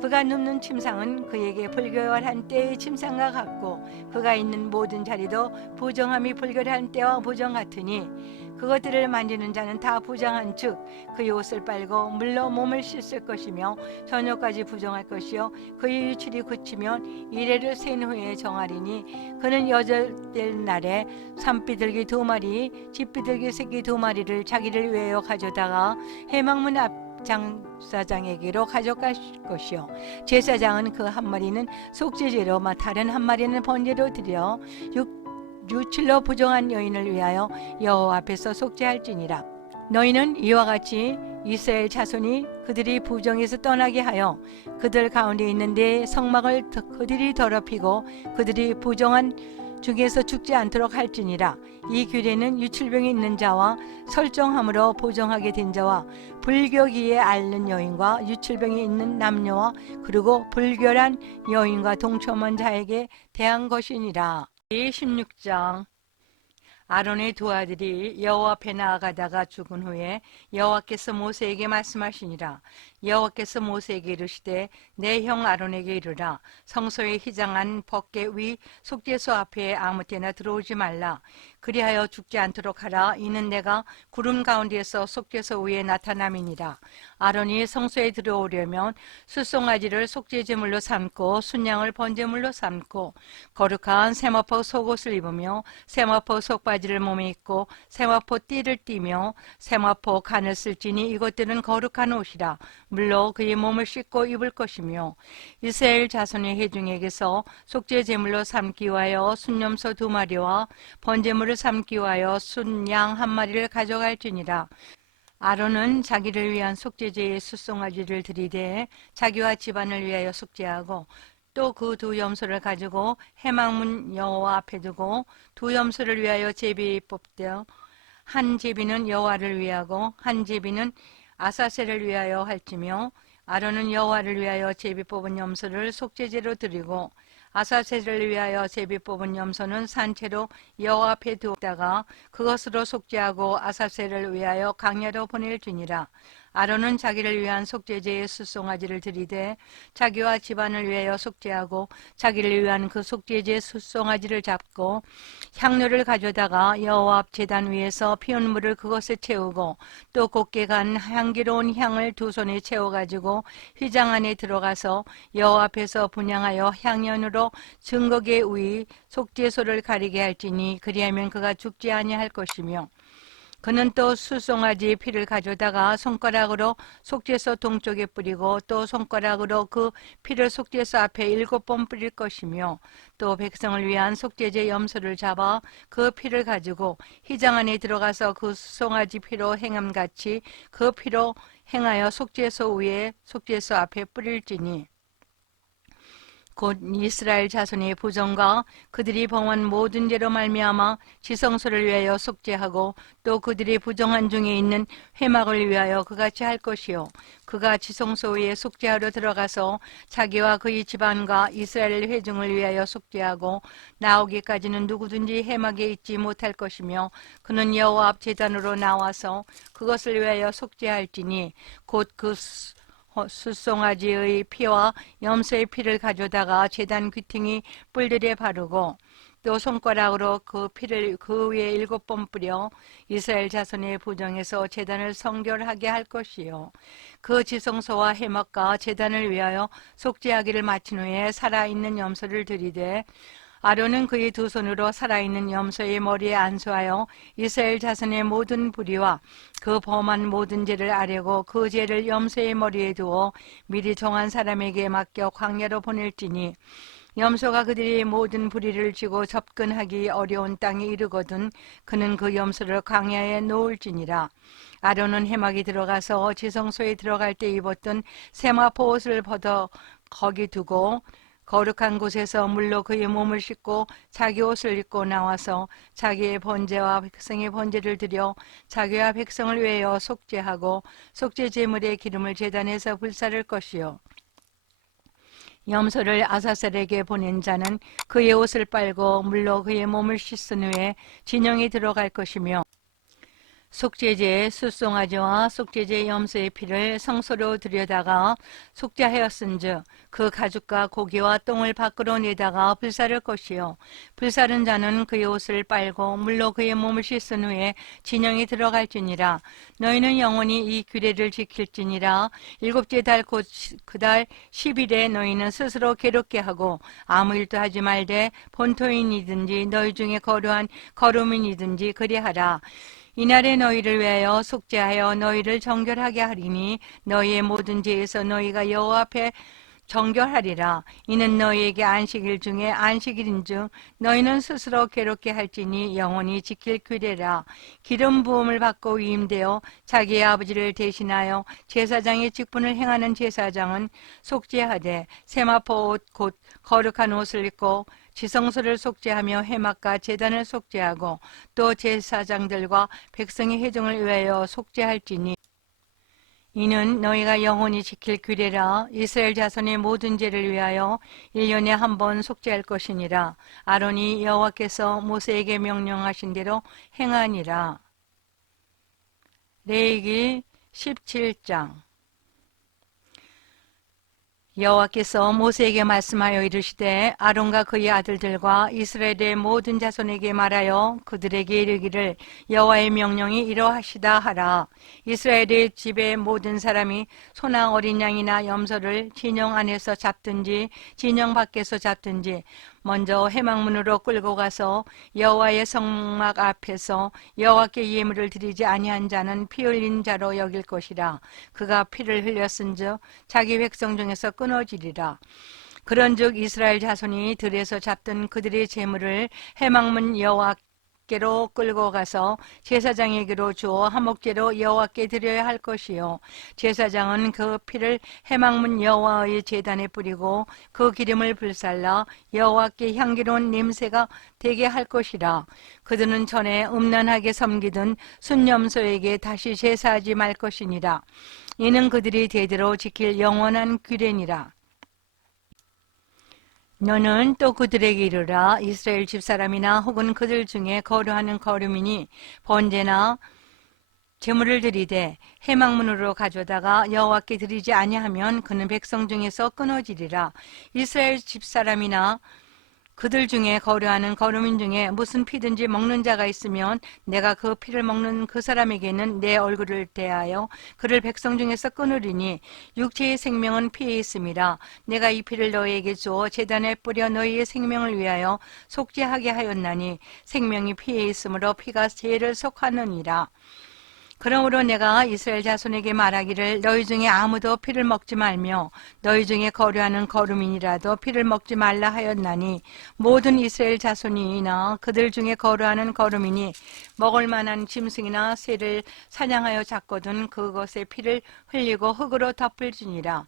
그가 눕는 침상은 그에게 불결한 때의 침상과 같고 그가 있는 모든 자리도 부정함이 불결한 때와 부정 같으니 그것들을 만지는 자는 다 부정한 즉 그의 옷을 빨고 물로 몸을 씻을 것이며 저녁까지 부정할 것이요 그의 유출이 그치면 이레를 센 후에 정하리니 그는 여덟째 날에 산비둘기 2마리 집비둘기 새끼 2마리를 자기를 위하여 가져다가 회막문 앞 장사장에게로 가져갈 것이요 제사장은 그 한 마리는 속죄제로 다른 한 마리는 번제로 드려 유출로 부정한 여인을 위하여 여호와 앞에서 속죄할지니라. 너희는 이와 같이 이스라엘 자손이 그들이 부정에서 떠나게 하여 그들 가운데 있는 내 성막을 그들이 더럽히고 그들이 부정한 중에서 죽지 않도록 할지니라. 이 규례는 유출병이 있는 자와 설정함으로 부정하게 된 자와 불교기에 앓는 여인과 유출병이 있는 남녀와 그리고 불결한 여인과 동침한 자에게 대한 것이니라. 16장 아론의 2 아들이 여호와 앞에 나아가다가 죽은 후에 여호와께서 모세에게 말씀하시니라. 여호와께서 모세에게 이르시되 내 형 아론에게 이르라. 성소에 휘장한 벗개 위 속죄소 앞에 아무 때나 들어오지 말라. 그리하여 죽지 않도록 하라. 이는 내가 구름 가운데에서 속죄소 위에 나타남이니라. 아론이 성소에 들어오려면 숫송아지를 속죄제물로 삼고 순양을 번제물로 삼고 거룩한 세마포 속옷을 입으며 세마포 속바지를 몸에 입고 세마포 띠를 띠며 세마포 간을 쓸지니 이것들은 거룩한 옷이라. 물로 그의 몸을 씻고 입을 것이며 이스라엘 자손의 회중에게서 속죄제물로 삼기 위하여 순염소 2마리와 번제물을 삼기 위하여 순양 1마리를 가져갈지니라. 아론은 자기를 위한 속죄제의 숫송아지를 들이되 자기와 집안을 위하여 속죄하고 또 그 2 염소를 가지고 회막문 여호와 앞에 두고 2 염소를 위하여 제비 뽑되 한 제비는 여호와를 위하고 한 제비는 아사셀을 위하여 할지며 아론은 여호와를 위하여 제비 뽑은 염소를 속죄제로 드리고 아사셀을 위하여 제비 뽑은 염소는 산채로 여호와 앞에 두다가 그것으로 속죄하고 아사셀을 위하여 강야로 보낼지니라. 아론은 자기를 위한 속죄제의 숫송아지를 들이되 자기와 집안을 위하여 속죄하고 자기를 위한 그 속죄제의 숫송아지를 잡고 향료를 가져다가 여호와 앞 제단 위에서 피운 물을 그것에 채우고 또 곱게 간 향기로운 향을 2 손에 채워가지고 휘장 안에 들어가서 여호와 앞에서 분향하여 향연으로 증거계 위 속죄소를 가리게 할지니 그리하면 그가 죽지 아니할 것이며 그는 또 수송아지 피를 가져다가 손가락으로 속죄소 동쪽에 뿌리고 또 손가락으로 그 피를 속죄소 앞에 7번 뿌릴 것이며 또 백성을 위한 속죄제 염소를 잡아 그 피를 가지고 휘장 안에 들어가서 그 수송아지 피로 행함같이 그 피로 행하여 속죄소 위에 속죄소 앞에 뿌릴지니 곧 이스라엘 자손의 부정과 그들이 범한 모든 죄로 말미암아 지성소를 위하여 속죄하고 또 그들이 부정한 중에 있는 회막을 위하여 그같이 할 것이요 그가 지성소 위에 속죄하러 들어가서 자기와 그의 집안과 이스라엘 회중을 위하여 속죄하고 나오기까지는 누구든지 회막에 있지 못할 것이며 그는 여호와 앞 제단으로 나와서 그것을 위하여 속죄할지니 곧그 수송아지의 피와 염소의 피를 가져다가 제단 귀퉁이 뿔들에 바르고 또 손가락으로 그 피를 그 위에 7번 뿌려 이스라엘 자손의 부정에서 제단을 성결하게 할 것이요 그 지성소와 회막과 제단을 위하여 속죄하기를 마친 후에 살아있는 염소를 들이되 아론은 그의 두 손으로 살아있는 염소의 머리에 안수하여 이스라엘 자손의 모든 불의와 그 범한 모든 죄를 아뢰고 그 죄를 염소의 머리에 두어 미리 정한 사람에게 맡겨 광야로 보낼지니 염소가 그들이 모든 불의를 지고 접근하기 어려운 땅에 이르거든 그는 그 염소를 광야에 놓을지니라. 아론은 회막에 들어가서 지성소에 들어갈 때 입었던 세마포 옷을 벗어 거기 두고 거룩한 곳에서 물로 그의 몸을 씻고 자기 옷을 입고 나와서 자기의 번제와 백성의 번제를 드려 자기와 백성을 위하여 속죄하고 속죄 제물의 기름을 제단에서 불사를 것이요 염소를 아사셀에게 보낸 자는 그의 옷을 빨고 물로 그의 몸을 씻은 후에 진영에 들어갈 것이며 속죄제의 수송아지와 속죄제의 염소의 피를 성소로 들여다가 속죄하였은즉 그 가죽과 고기와 똥을 밖으로 내다가 불사를 것이요 불사른 자는 그의 옷을 빨고 물로 그의 몸을 씻은 후에 진영에 들어갈지니라. 너희는 영원히 이 규례를 지킬지니라. 7째 달 곧 그달 10일에 너희는 스스로 괴롭게 하고 아무 일도 하지 말되 본토인이든지 너희 중에 거류한 거류민이든지 그리하라. 이날에 너희를 위하여 속죄하여 너희를 정결하게 하리니 너희의 모든 죄에서 너희가 여호와 앞에 정결하리라. 이는 너희에게 안식일 중에 안식일인즉 너희는 스스로 괴롭게 할지니 영원히 지킬 규례라. 기름 부음을 받고 위임되어 자기의 아버지를 대신하여 제사장의 직분을 행하는 제사장은 속죄하되 세마포 옷 곧 거룩한 옷을 입고 지성소를 속죄하며 회막과 제단을 속죄하고 또 제사장들과 백성의 회중을 위하여 속죄할지니 이는 너희가 영원히 지킬 규례라. 이스라엘 자손의 모든 죄를 위하여 1년에 한 번 속죄할 것이니라. 아론이 여호와께서 모세에게 명령하신 대로 행하니라. 레위기 17장. 여호와께서 모세에게 말씀하여 이르시되 아론과 그의 아들들과 이스라엘의 모든 자손에게 말하여 그들에게 이르기를 여호와의 명령이 이러하시다 하라. 이스라엘의 집의 모든 사람이 소나 어린 양이나 염소를 진영 안에서 잡든지 진영 밖에서 잡든지 먼저 회막문으로 끌고 가서 여호와의 성막 앞에서 여호와께 예물을 드리지 아니한 자는 피 흘린 자로 여길 것이라. 그가 피를 흘렸은즉 자기 백성 중에서 끊어지리라. 그런즉 이스라엘 자손이 들에서 잡던 그들의 제물을 회막문 여호와께로 끌고 가서 제사장에게로 주어 화목제로 여호와께 드려야 할 것이요 제사장은 그 피를 회막문 여호와의 제단에 뿌리고 그 기름을 불살라 여호와께 향기로운 냄새가 되게 할 것이라. 그들은 전에 음란하게 섬기던 순염소에게 다시 제사하지 말 것이니라. 이는 그들이 대대로 지킬 영원한 규례니라. 너는 또 그들에게 이르라. 이스라엘 집사람이나 혹은 그들 중에 거류하는 거류민이 번제나 제물을 드리되 회막문으로 가져다가 여호와께 드리지 아니하면 그는 백성 중에서 끊어지리라. 이스라엘 집사람이나 그들 중에 거류하는 거류민 중에 무슨 피든지 먹는 자가 있으면 내가 그 피를 먹는 그 사람에게는 내 얼굴을 대하여 그를 백성 중에서 끊으리니 육체의 생명은 피에 있음이라. 내가 이 피를 너희에게 주어 제단에 뿌려 너희의 생명을 위하여 속죄하게 하였나니 생명이 피에 있으므로 피가 죄를 속하느니라. 그러므로 내가 이스라엘 자손에게 말하기를 너희 중에 아무도 피를 먹지 말며 너희 중에 거류하는 거류민이라도 피를 먹지 말라 하였나니 모든 이스라엘 자손이나 그들 중에 거류하는 거류민이 먹을 만한 짐승이나 새를 사냥하여 잡거든 그것의 피를 흘리고 흙으로 덮을지니라.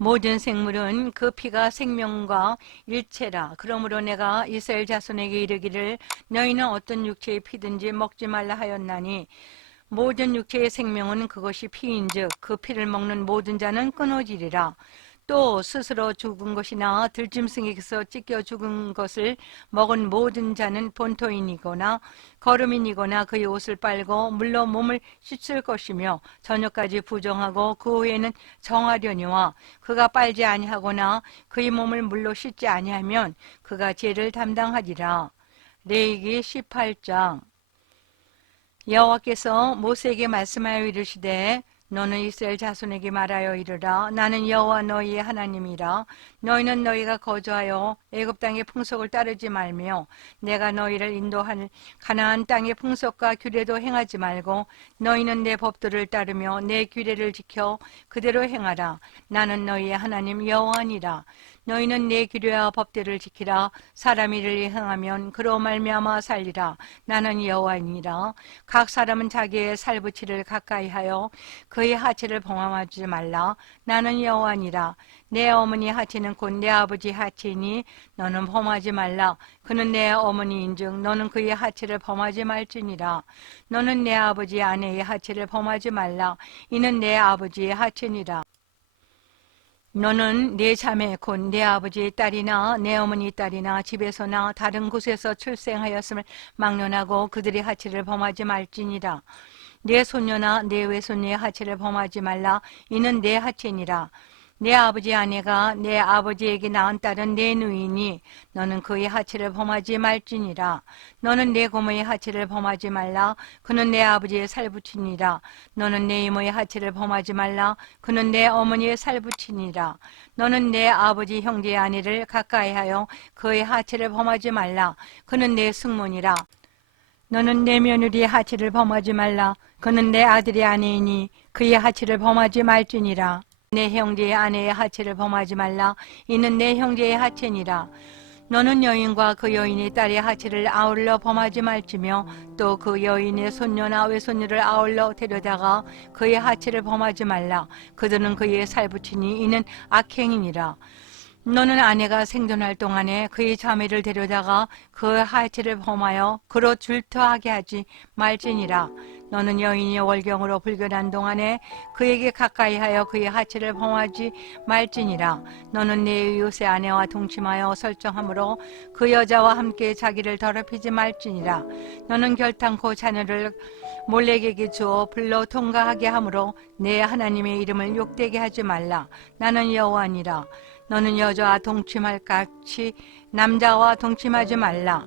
모든 생물은 그 피가 생명과 일체라. 그러므로 내가 이스라엘 자손에게 이르기를 너희는 어떤 육체의 피든지 먹지 말라 하였나니 모든 육체의 생명은 그것이 피인즉 그 피를 먹는 모든 자는 끊어지리라. 또 스스로 죽은 것이나 들짐승에게서 찢겨 죽은 것을 먹은 모든 자는 본토인이거나 거름인이거나 그의 옷을 빨고 물로 몸을 씻을 것이며 저녁까지 부정하고 그 후에는 정하려니와 그가 빨지 아니하거나 그의 몸을 물로 씻지 아니하면 그가 죄를 담당하리라. 레위기 18장. 여호와께서 모세에게 말씀하여 이르시되 너는 이스라엘 자손에게 말하여 이르라. 나는 여호와 너희의 하나님이라. 너희는 너희가 거주하여 애굽 땅의 풍속을 따르지 말며 내가 너희를 인도할 가나안 땅의 풍속과 규례도 행하지 말고 너희는 내 법도를 따르며 내 규례를 지켜 그대로 행하라. 나는 너희의 하나님 여호와니라. 너희는 내 규례와 법대를 지키라. 사람 이를 행하면 그로 말미암아 살리라. 나는 여호와니라. 각 사람은 자기의 살부치를 가까이하여 그의 하체를 범하지 말라. 나는 여호와니라. 내 어머니 하체는 곧 내 아버지 하체이니 너는 범하지 말라. 그는 내 어머니인즉 너는 그의 하체를 범하지 말지니라. 너는 내 아버지 아내의 하체를 범하지 말라. 이는 내 아버지의 하체니라. 너는 내 자매 곧 내 아버지의 딸이나 내 어머니 딸이나 집에서나 다른 곳에서 출생하였음을 막론하고 그들의 하체를 범하지 말지니라. 내 손녀나 내 외손녀의 하체를 범하지 말라. 이는 내 하체니라. 내 아버지 아내가 내 아버지에게 낳은 딸은 내 누이니 너는 그의 하체를 범하지 말지니라. 너는 내 고모의 하체를 범하지 말라. 그는 내 아버지의 살부친이라. 너는 내 이모의 하체를 범하지 말라. 그는 내 어머니의 살부친이라. 너는 내 아버지 형제의 아내를 가까이하여 그의 하체를 범하지 말라. 그는 내 숙모니라. 너는 내 며느리의 하체를 범하지 말라. 그는 내 아들의 아내이니 그의 하체를 범하지 말지니라. 내 형제의 아내의 하체를 범하지 말라. 이는 내 형제의 하체니라. 너는 여인과 그 여인의 딸의 하체를 아울러 범하지 말지며 또 그 여인의 손녀나 외손녀를 아울러 데려다가 그의 하체를 범하지 말라. 그들은 그의 살부친이 이는 악행이니라. 너는 아내가 생존할 동안에 그의 자매를 데려다가 그 하체를 범하여 그로 줄터하게 하지 말지니라. 너는 여인이 월경으로 불결한 동안에 그에게 가까이하여 그의 하체를 범하지 말지니라. 너는 내 이웃의 아내와 동침하여 설정하므로 그 여자와 함께 자기를 더럽히지 말지니라. 너는 결탄코 자녀를 몰렉에게 주어 불로 통과하게 하므로 내 하나님의 이름을 욕되게 하지 말라. 나는 여호와니라. 너는 여자와 동침할 같이 남자와 동침하지 말라.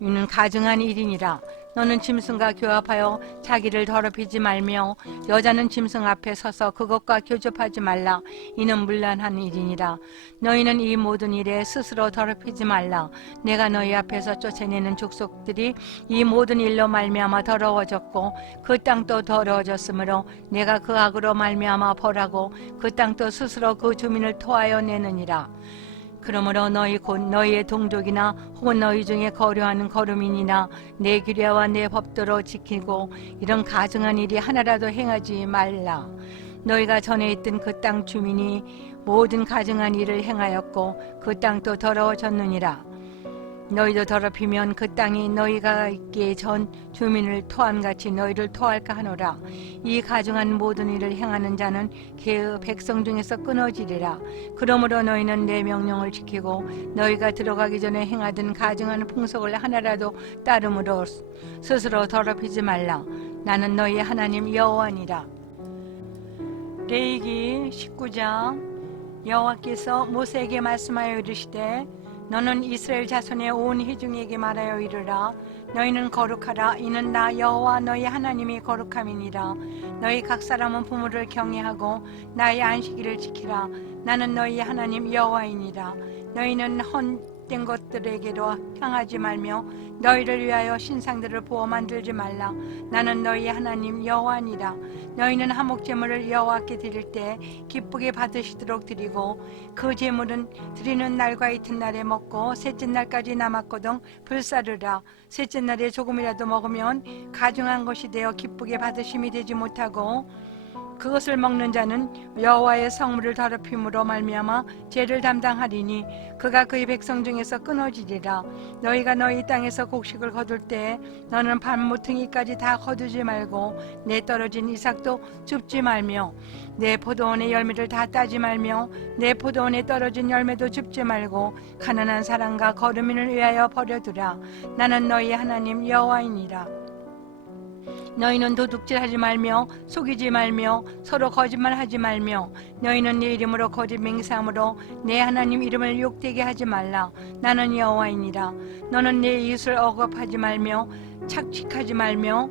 이는 가증한 일이니라. 너는 짐승과 교합하여 자기를 더럽히지 말며 여자는 짐승 앞에 서서 그것과 교접하지 말라. 이는 문란한 일이니라. 너희는 이 모든 일에 스스로 더럽히지 말라. 내가 너희 앞에서 쫓아내는 족속들이 이 모든 일로 말미암아 더러워졌고 그 땅도 더러워졌으므로 내가 그 악으로 말미암아 벌하고 그 땅도 스스로 그 주민을 토하여 내느니라. 그러므로 너희 곧 너희의 동족이나 혹은 너희 중에 거류하는 거류민이나 내 규례와 내 법도로 지키고 이런 가증한 일이 하나라도 행하지 말라. 너희가 전에 있던 그 땅 주민이 모든 가증한 일을 행하였고 그 땅도 더러워졌느니라. 너희도 더럽히면 그 땅이 너희가 있기에 전 주민을 토함같이 너희를 토할까 하노라. 이 가증한 모든 일을 행하는 자는 그의 백성 중에서 끊어지리라. 그러므로 너희는 내 명령을 지키고 너희가 들어가기 전에 행하던 가증한 풍속을 하나라도 따름으로 스스로 더럽히지 말라. 나는 너희 하나님 여호와니라. 레위기 19장. 여호와께서 모세에게 말씀하여 이르시되 너는 이스라엘 자손의 온 회중에게 말하여 이르라. 너희는 거룩하라. 이는 나 여호와 너희 하나님이 거룩함이니라. 너희 각 사람은 부모를 경외하고 나의 안식일을 지키라. 나는 너희 하나님 여호와이니라. 너희는 헛된 것들에게로 향하지 말며 너희를 위하여 신상들을 부어 만들지 말라. 나는 너희 하나님 여호와니라. 너희는 화목 제물을 여호와께 드릴 때 기쁘게 받으시도록 드리고 그 제물은 드리는 날과 이튿날에 먹고 셋째 날까지 남았거든 불사르라. 셋째 날에 조금이라도 먹으면 가증한 것이 되어 기쁘게 받으심이 되지 못하고 그것을 먹는 자는 여호와의 성물을 더럽힘으로 말미암아 죄를 담당하리니 그가 그의 백성 중에서 끊어지리라. 너희가 너희 땅에서 곡식을 거둘 때 너는 밤무퉁이까지 다 거두지 말고 내 떨어진 이삭도 줍지 말며 내 포도원의 열매를 다 따지 말며 내 포도원에 떨어진 열매도 줍지 말고 가난한 사람과 거르민을 위하여 버려두라. 나는 너희 하나님 여호와이니라. 너희는 도둑질하지 말며 속이지 말며 서로 거짓말하지 말며 너희는 내 이름으로 거짓 맹세함으로 내 하나님 이름을 욕되게 하지 말라. 나는 여호와이니라. 너는 내 이웃을 억압하지 말며 착취하지 말며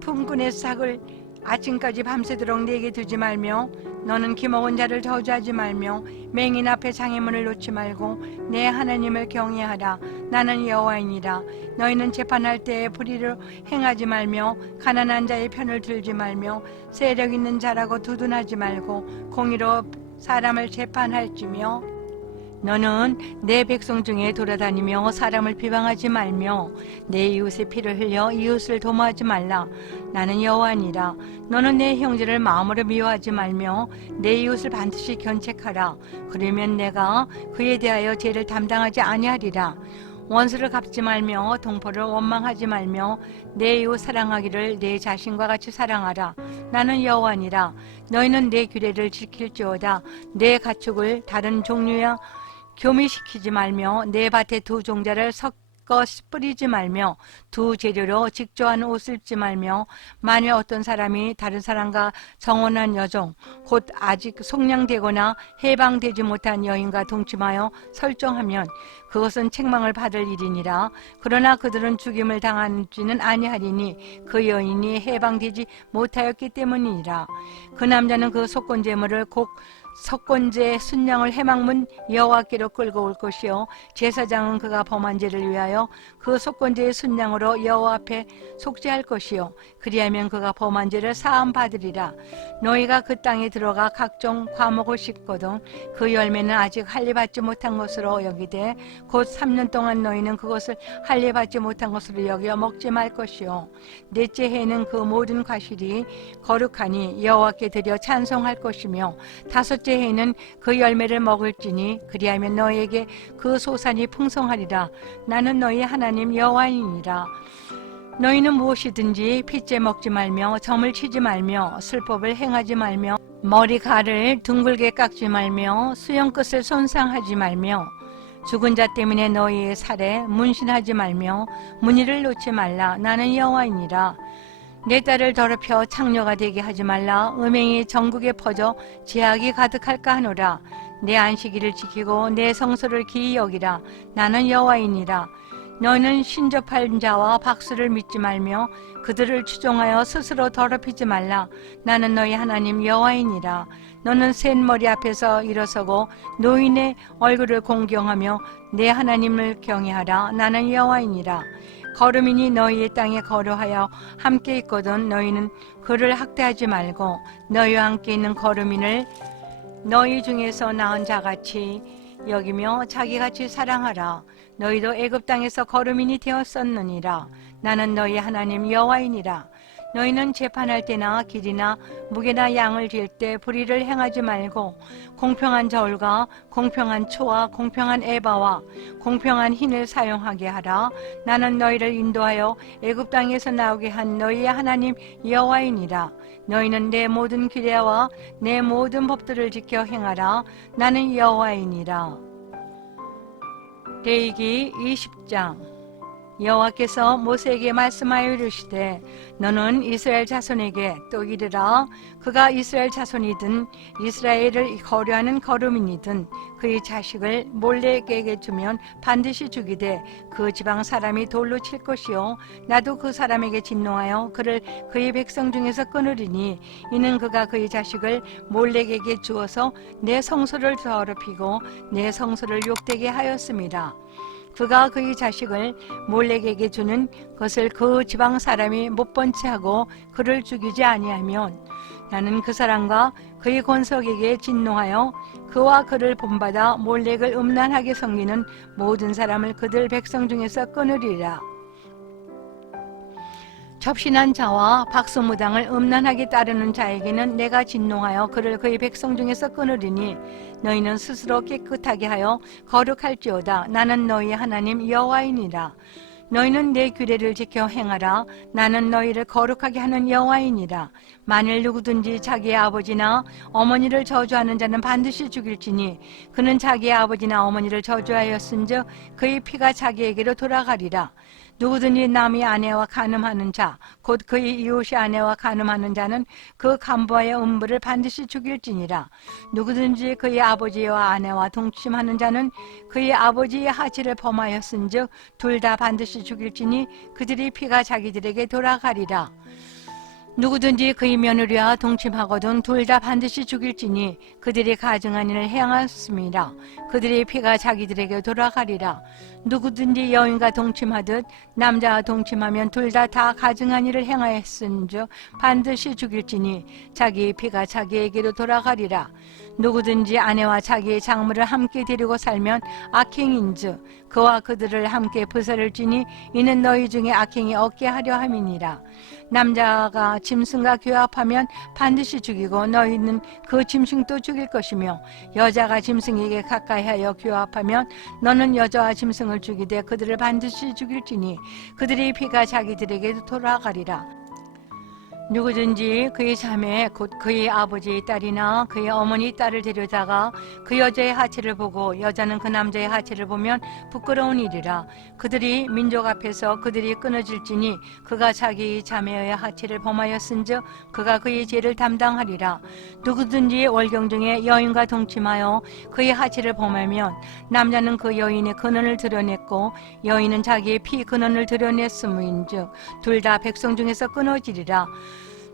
품꾼의 삭을 아침까지 밤새도록 내게 두지 말며 너는 기먹은 자를 저주하지 말며 맹인 앞에 장애물을 놓지 말고 내 하나님을 경외하라. 나는 여호와이니라. 너희는 재판할 때에 불의를 행하지 말며 가난한 자의 편을 들지 말며 세력 있는 자라고 두둔하지 말고 공의로 사람을 재판할지며 너는 내 백성 중에 돌아다니며 사람을 비방하지 말며 내 이웃의 피를 흘려 이웃을 도모하지 말라. 나는 여호와니라. 너는 내 형제를 마음으로 미워하지 말며 내 이웃을 반드시 견책하라. 그러면 내가 그에 대하여 죄를 담당하지 아니하리라. 원수를 갚지 말며 동포를 원망하지 말며 내 이웃 사랑하기를 내 자신과 같이 사랑하라. 나는 여호와니라. 너희는 내 규례를 지킬지어다. 내 가축을 다른 종류야 교미시키지 말며 내 밭에 두 종자를 섞어 뿌리지 말며 두 재료로 직조한 옷을 입지 말며 만일 어떤 사람이 다른 사람과 정혼한 여종 곧 아직 속량되거나 해방되지 못한 여인과 동침하여 설정하면 그것은 책망을 받을 일이니라. 그러나 그들은 죽임을 당하지는 아니하리니 그 여인이 해방되지 못하였기 때문이니라. 그 남자는 그 속건 제물을 곧 석권제 순양을 해망문 여호와께로 끌고 올 것이요 제사장은 그가 범한 죄를 위하여 그 속건제의 순양으로 여호와 앞에 속죄할 것이요 그리하면 그가 범한 죄를 사함 받으리라. 너희가 그 땅에 들어가 각종 과목을 씹거든 그 열매는 아직 할례 받지 못한 것으로 여기되 곧 3년 동안 너희는 그것을 할례 받지 못한 것으로 여겨 먹지 말 것이요 넷째 해는 그 모든 과실이 거룩하니 여호와께 드려 찬송할 것이며 다섯째 해는 그 열매를 먹을지니 그리하면 너희에게 그 소산이 풍성하리라. 나는 너희 하나님 여호와이니라. 너희는 무엇이든지 핏째 먹지 말며 점을 치지 말며 술법을 행하지 말며 머리칼을 둥글게 깎지 말며 수염끝을 손상하지 말며 죽은 자 때문에 너희의 살에 문신하지 말며 무늬를 놓지 말라. 나는 여호와이니라. 내 딸을 더럽혀 창녀가 되게 하지 말라. 음행이 전국에 퍼져 죄악이 가득할까 하노라. 내 안식일을 지키고 내 성소를 기이 여기라. 나는 여호와이니라. 너는 신접한 자와 박수를 믿지 말며 그들을 추종하여 스스로 더럽히지 말라. 나는 너희 하나님 여호와이니라. 너는 센 머리 앞에서 일어서고 노인의 얼굴을 공경하며 내 하나님을 경외하라. 나는 여호와이니라. 거르민이 너희의 땅에 거류하여 함께 있거든 너희는 그를 학대하지 말고 너희와 함께 있는 거르민을 너희 중에서 낳은 자같이 여기며 자기같이 사랑하라. 너희도 애굽 땅에서 거르민이 되었었느니라. 나는 너희 하나님 여호와이니라. 너희는 재판할 때나 길이나 무게나 양을 잴 때 불의를 행하지 말고 공평한 저울과 공평한 초와 공평한 에바와 공평한 흰을 사용하게 하라. 나는 너희를 인도하여 애굽 땅에서 나오게 한 너희의 하나님 여호와이니라. 너희는 내 모든 규례와 내 모든 법들을 지켜 행하라. 나는 여호와이니라. 레위기 20장. 여호와께서 모세에게 말씀하여 이르시되 너는 이스라엘 자손에게 또 이르라. 그가 이스라엘 자손이든 이스라엘을 거류하는 거류민이든 그의 자식을 몰렉에게 주면 반드시 죽이되 그 지방 사람이 돌로 칠 것이요 나도 그 사람에게 진노하여 그를 그의 백성 중에서 끊으리니 이는 그가 그의 자식을 몰렉에게 주어서 내 성소를 더럽히고 내 성소를 욕되게 하였음이라. 그가 그의 자식을 몰렉에게 주는 것을 그 지방 사람이 못 본 채 하고 그를 죽이지 아니하면 나는 그 사람과 그의 권속에게 진노하여 그와 그를 본받아 몰렉을 음란하게 섬기는 모든 사람을 그들 백성 중에서 끊으리라. 접신한 자와 박수무당을 음란하게 따르는 자에게는 내가 진노하여 그를 그의 백성 중에서 끊으리니 너희는 스스로 깨끗하게 하여 거룩할지어다. 나는 너희의 하나님 여호와이니라. 너희는 내 규례를 지켜 행하라. 나는 너희를 거룩하게 하는 여호와이니라. 만일 누구든지 자기의 아버지나 어머니를 저주하는 자는 반드시 죽일지니 그는 자기의 아버지나 어머니를 저주하였은즉 그의 피가 자기에게로 돌아가리라. 누구든지 남의 아내와 간음하는 자, 곧 그의 이웃의 아내와 간음하는 자는 그 간부와의 음부를 반드시 죽일지니라. 누구든지 그의 아버지와 아내와 동침하는 자는 그의 아버지의 하치를 범하였은즉 둘 다 반드시 죽일지니 그들의 피가 자기들에게 돌아가리라. 누구든지 그의 며느리와 동침하거든 둘 다 반드시 죽일지니 그들이 가증한 일을 행하였음이라. 그들의 피가 자기들에게 돌아가리라. 누구든지 여인과 동침하듯 남자와 동침하면 둘 다 가증한 일을 행하였은즉 반드시 죽일지니 자기의 피가 자기에게로 돌아가리라. 누구든지 아내와 자기의 작물을 함께 데리고 살면 악행인즉 그와 그들을 함께 부서를지니 이는 너희 중에 악행이 없게 하려 함이니라. 남자가 짐승과 교합하면 반드시 죽이고 너희는 그 짐승도 죽일 것이며 여자가 짐승에게 가까이하여 교합하면 너는 여자와 짐승을 죽이되 그들을 반드시 죽일지니 그들의 피가 자기들에게 돌아가리라. 누구든지 그의 자매 곧 그의 아버지의 딸이나 그의 어머니 딸을 데려다가 그 여자의 하체를 보고 여자는 그 남자의 하체를 보면 부끄러운 일이라. 그들이 민족 앞에서 그들이 끊어질지니 그가 자기 자매의 하체를 범하였은즉 그가 그의 죄를 담당하리라. 누구든지 월경 중에 여인과 동침하여 그의 하체를 범하면 남자는 그 여인의 근원을 드러냈고 여인은 자기의 피 근원을 드러냈음인즉 둘 다 백성 중에서 끊어지리라.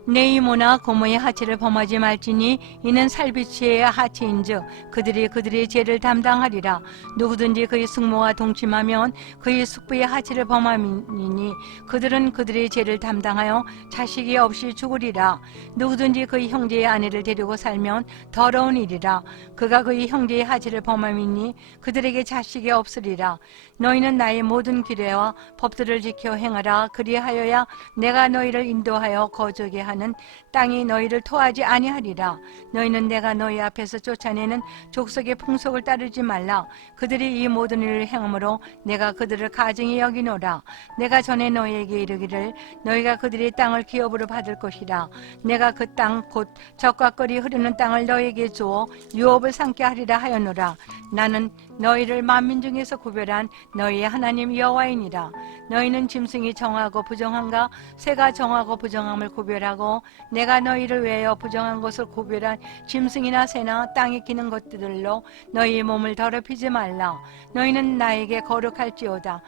내 이모나 고모의 하체를 범하지 말지니 이는 살비치의 하체인즉 그들이 죄를 담당하리라. 누구든지 그의 숙모와 동침하면 그의 숙부의 하체를 범함이니 그들은 그들의 죄를 담당하여 자식이 없이 죽으리라. 누구든지 그의 형제의 아내를 데리고 살면 더러운 일이라. 그가 그의 형제의 하체를 범함이니 그들에게 자식이 없으리라. 너희는 나의 모든 규례와 법들을 지켜 행하라. 그리하여야 내가 너희를 인도하여 거주게 하는 땅이 너희를 토하지 아니하리라. 너희는 내가 너희 앞에서 쫓아내는 족속의 풍속을 따르지 말라. 그들이 이 모든 일을 행함으로 내가 그들을 가증히 여기노라. 내가 전에 너희에게 이르기를 너희가 그들의 땅을 기업으로 받을 것이라. 내가 그 땅 곧 젖과 꿀이 흐르는 땅을 너희에게 주어 유업을 삼게 하리라 하였노라. 나는 너희를 만민 중에서 구별한 너희의 하나님 여호와이니라. 너희는 짐승이 정하고 부정한가 새가 정하고 부정함을 구별하고 내가 너희를 위하여 부정한 것을 구별한 짐승이나 새나 땅에 기는 것들로 너희 몸을 더럽히지 말라. 너희는 나에게 거룩할지어다.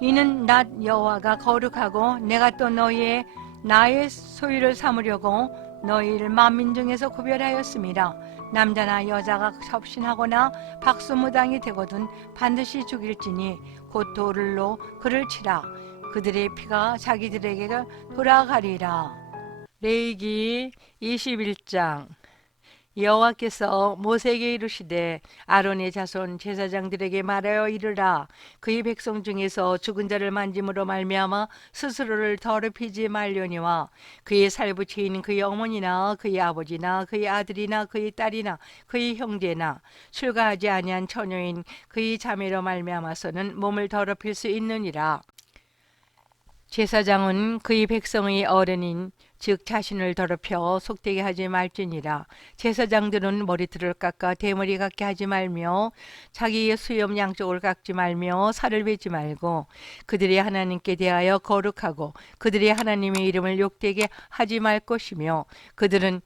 이는 나 여호와가 거룩하고 내가 또 나의 소유를 삼으려고 너희를 만민 중에서 구별하였음이라. 남자나 여자가 접신하거나 박수무당이 되거든 반드시 죽일지니 곧 돌로 그를 치라. 그들의 피가 자기들에게 돌아가리라. 레위기 21장. 여호와께서 모세에게 이르시되 아론의 자손 제사장들에게 말하여 이르라. 그의 백성 중에서 죽은 자를 만짐으로 말미암아 스스로를 더럽히지 말려니와 그의 살부치인 그의 어머니나 그의 아버지나 그의 아들이나 그의 딸이나 그의 형제나 출가하지 아니한 처녀인 그의 자매로 말미암아서는 몸을 더럽힐 수 있느니라. 제사장은 그의 백성의 어른인 즉 자신을 더럽혀 속되게 하지 말지니라. 제사장들은 머리털을 깎아 대머리 같게 하지 말며 자기의 수염 양쪽을 깎지 말며 살을 베지 말고 그들이 하나님께 대하여 거룩하고 그들이 하나님의 이름을 욕되게 하지 말 것이며 그들은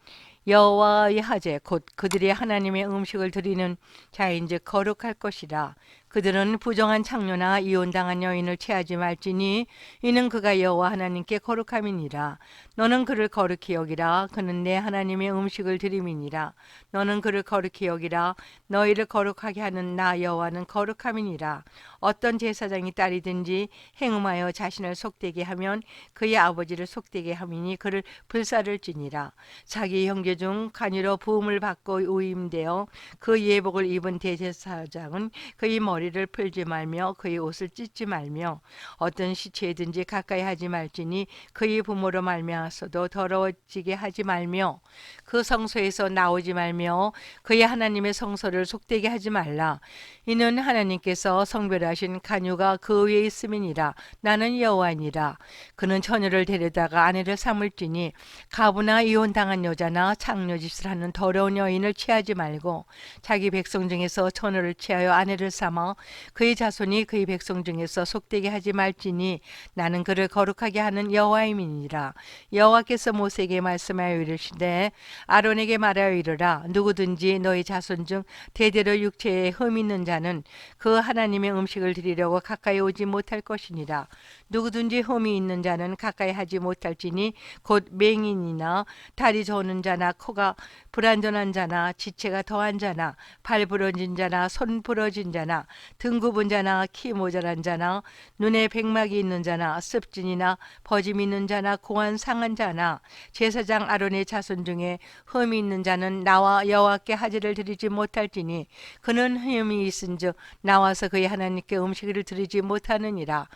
여호와의 하제 곧 그들이 하나님의 음식을 드리는 자인즉 거룩할 것이라. 그들은 부정한 창녀나 이혼당한 여인을 취하지 말지니 이는 그가 여호와 하나님께 거룩함이니라. 너는 그를 거룩히 여기라. 그는 내 하나님의 음식을 드림이니라. 너는 그를 거룩히 여기라. 너희를 거룩하게 하는 나 여호와는 거룩함이니라. 어떤 제사장이 딸이든지 행음하여 자신을 속되게 하면 그의 아버지를 속되게 함이니 그를 불사를지니라. 자기 형제 중 간유로 부음을 받고 의임되어 그 예복을 입은 대제사장은 그의 머리를 풀지 말며 그의 옷을 찢지 말며 어떤 시체든지 가까이 하지 말지니 그의 부모로 말미암아서도 더러워지게 하지 말며 그 성소에서 나오지 말며 그의 하나님의 성소를 속되게 하지 말라. 이는 하나님께서 성별하신 간유가 그 위에 있음이니라. 나는 여호와니라. 그는 처녀를 데려다가 아내를 삼을지니 가부나 이혼당한 여자나 창녀짓을 하는 더러운 여인을 취하지 말고 자기 백성 중에서 처녀를 취하여 아내를 삼아 그의 자손이 그의 백성 중에서 속되게 하지 말지니 나는 그를 거룩하게 하는 여호와임이니라. 여호와께서 모세에게 말씀하여 이르시되 아론에게 말하여 이르라. 누구든지 너희 자손 중 대대로 육체에 흠 있는 자는 그 하나님의 음식을 드리려고 가까이 오지 못할 것이니라. 누구든지 흠이 있는 자는 가까이 하지 못할지니 곧 맹인이나 다리 저는 자나 코가 불완전한 자나 지체가 더한 자나 발 부러진 자나 손 부러진 자나 등 굽은 자나 키 모자란 자나 눈에 백막이 있는 자나 습진이나 버짐 있는 자나 공한 상한 자나 제사장 아론의 자손 중에 흠이 있는 자는 나와 여호와께 하제를 드리지 못할지니 그는 흠이 있은즉 나와서 그의 하나님께 음식을 드리지 못하느니라.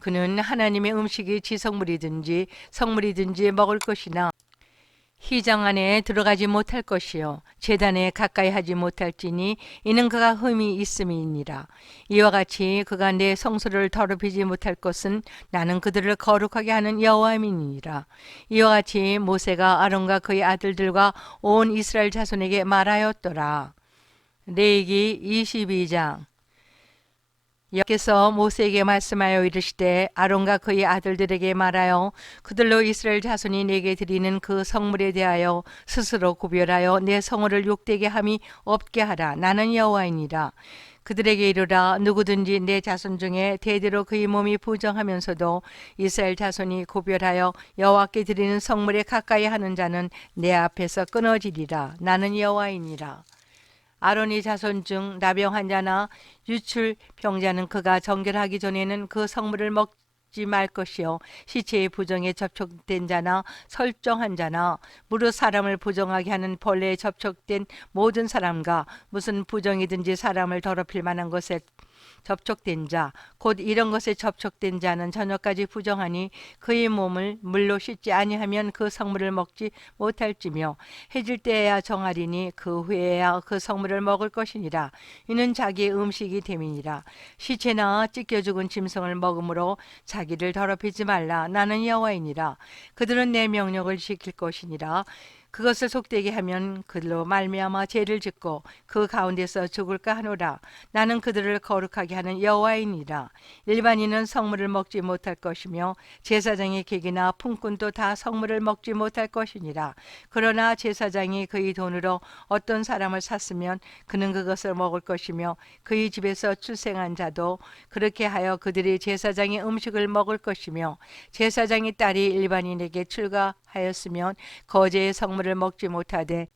그는 하나님의 음식이 지성물이든지 성물이든지 먹을 것이나 휘장 안에 들어가지 못할 것이요 제단에 가까이 하지 못할지니 이는 그가 흠이 있음이니라. 이와 같이 그가 내 성소를 더럽히지 못할 것은 나는 그들을 거룩하게 하는 여호와임이니라. 이와 같이 모세가 아론과 그의 아들들과 온 이스라엘 자손에게 말하였더라. 레위기 22장. 여호와께서 모세에게 말씀하여 이르시되 아론과 그의 아들들에게 말하여 그들로 이스라엘 자손이 내게 드리는 그 성물에 대하여 스스로 구별하여 내 성호를 욕되게 함이 없게 하라. 나는 여호와이니라. 그들에게 이르라. 누구든지 내 자손 중에 대대로 그의 몸이 부정하면서도 이스라엘 자손이 구별하여 여호와께 드리는 성물에 가까이 하는 자는 내 앞에서 끊어지리라. 나는 여호와이니라. 아론의 자손 중 나병 환자나 유출 병자는 그가 정결하기 전에는 그 성물을 먹지 말 것이요 시체의 부정에 접촉된 자나 설정한 자나 무릇 사람을 부정하게 하는 벌레에 접촉된 모든 사람과 무슨 부정이든지 사람을 더럽힐 만한 것에 접촉된 자 곧 이런 것에 접촉된 자는 저녁까지 부정하니 그의 몸을 물로 씻지 아니하면 그 성물을 먹지 못할지며 해질 때에야 정하리니 그 후에야 그 성물을 먹을 것이니라. 이는 자기의 음식이 됨이니라. 시체나 찢겨 죽은 짐승을 먹음으로 자기를 더럽히지 말라. 나는 여호와이니라. 그들은 내 명령을 지킬 것이니라. 그것을 속되게 하면 그들로 말미암아 죄를 짓고 그 가운데서 죽을까 하노라. 나는 그들을 거룩하게 하는 여호와이니라. 일반인은 성물을 먹지 못할 것이며 제사장의 객이나 품꾼도 다 성물을 먹지 못할 것이니라. 그러나 제사장이 그의 돈으로 어떤 사람을 샀으면 그는 그것을 먹을 것이며 그의 집에서 출생한 자도 그렇게 하여 그들이 제사장의 음식을 먹을 것이며 제사장의 딸이 일반인에게 출가하였으면 거제의 성물을 먹지 못하되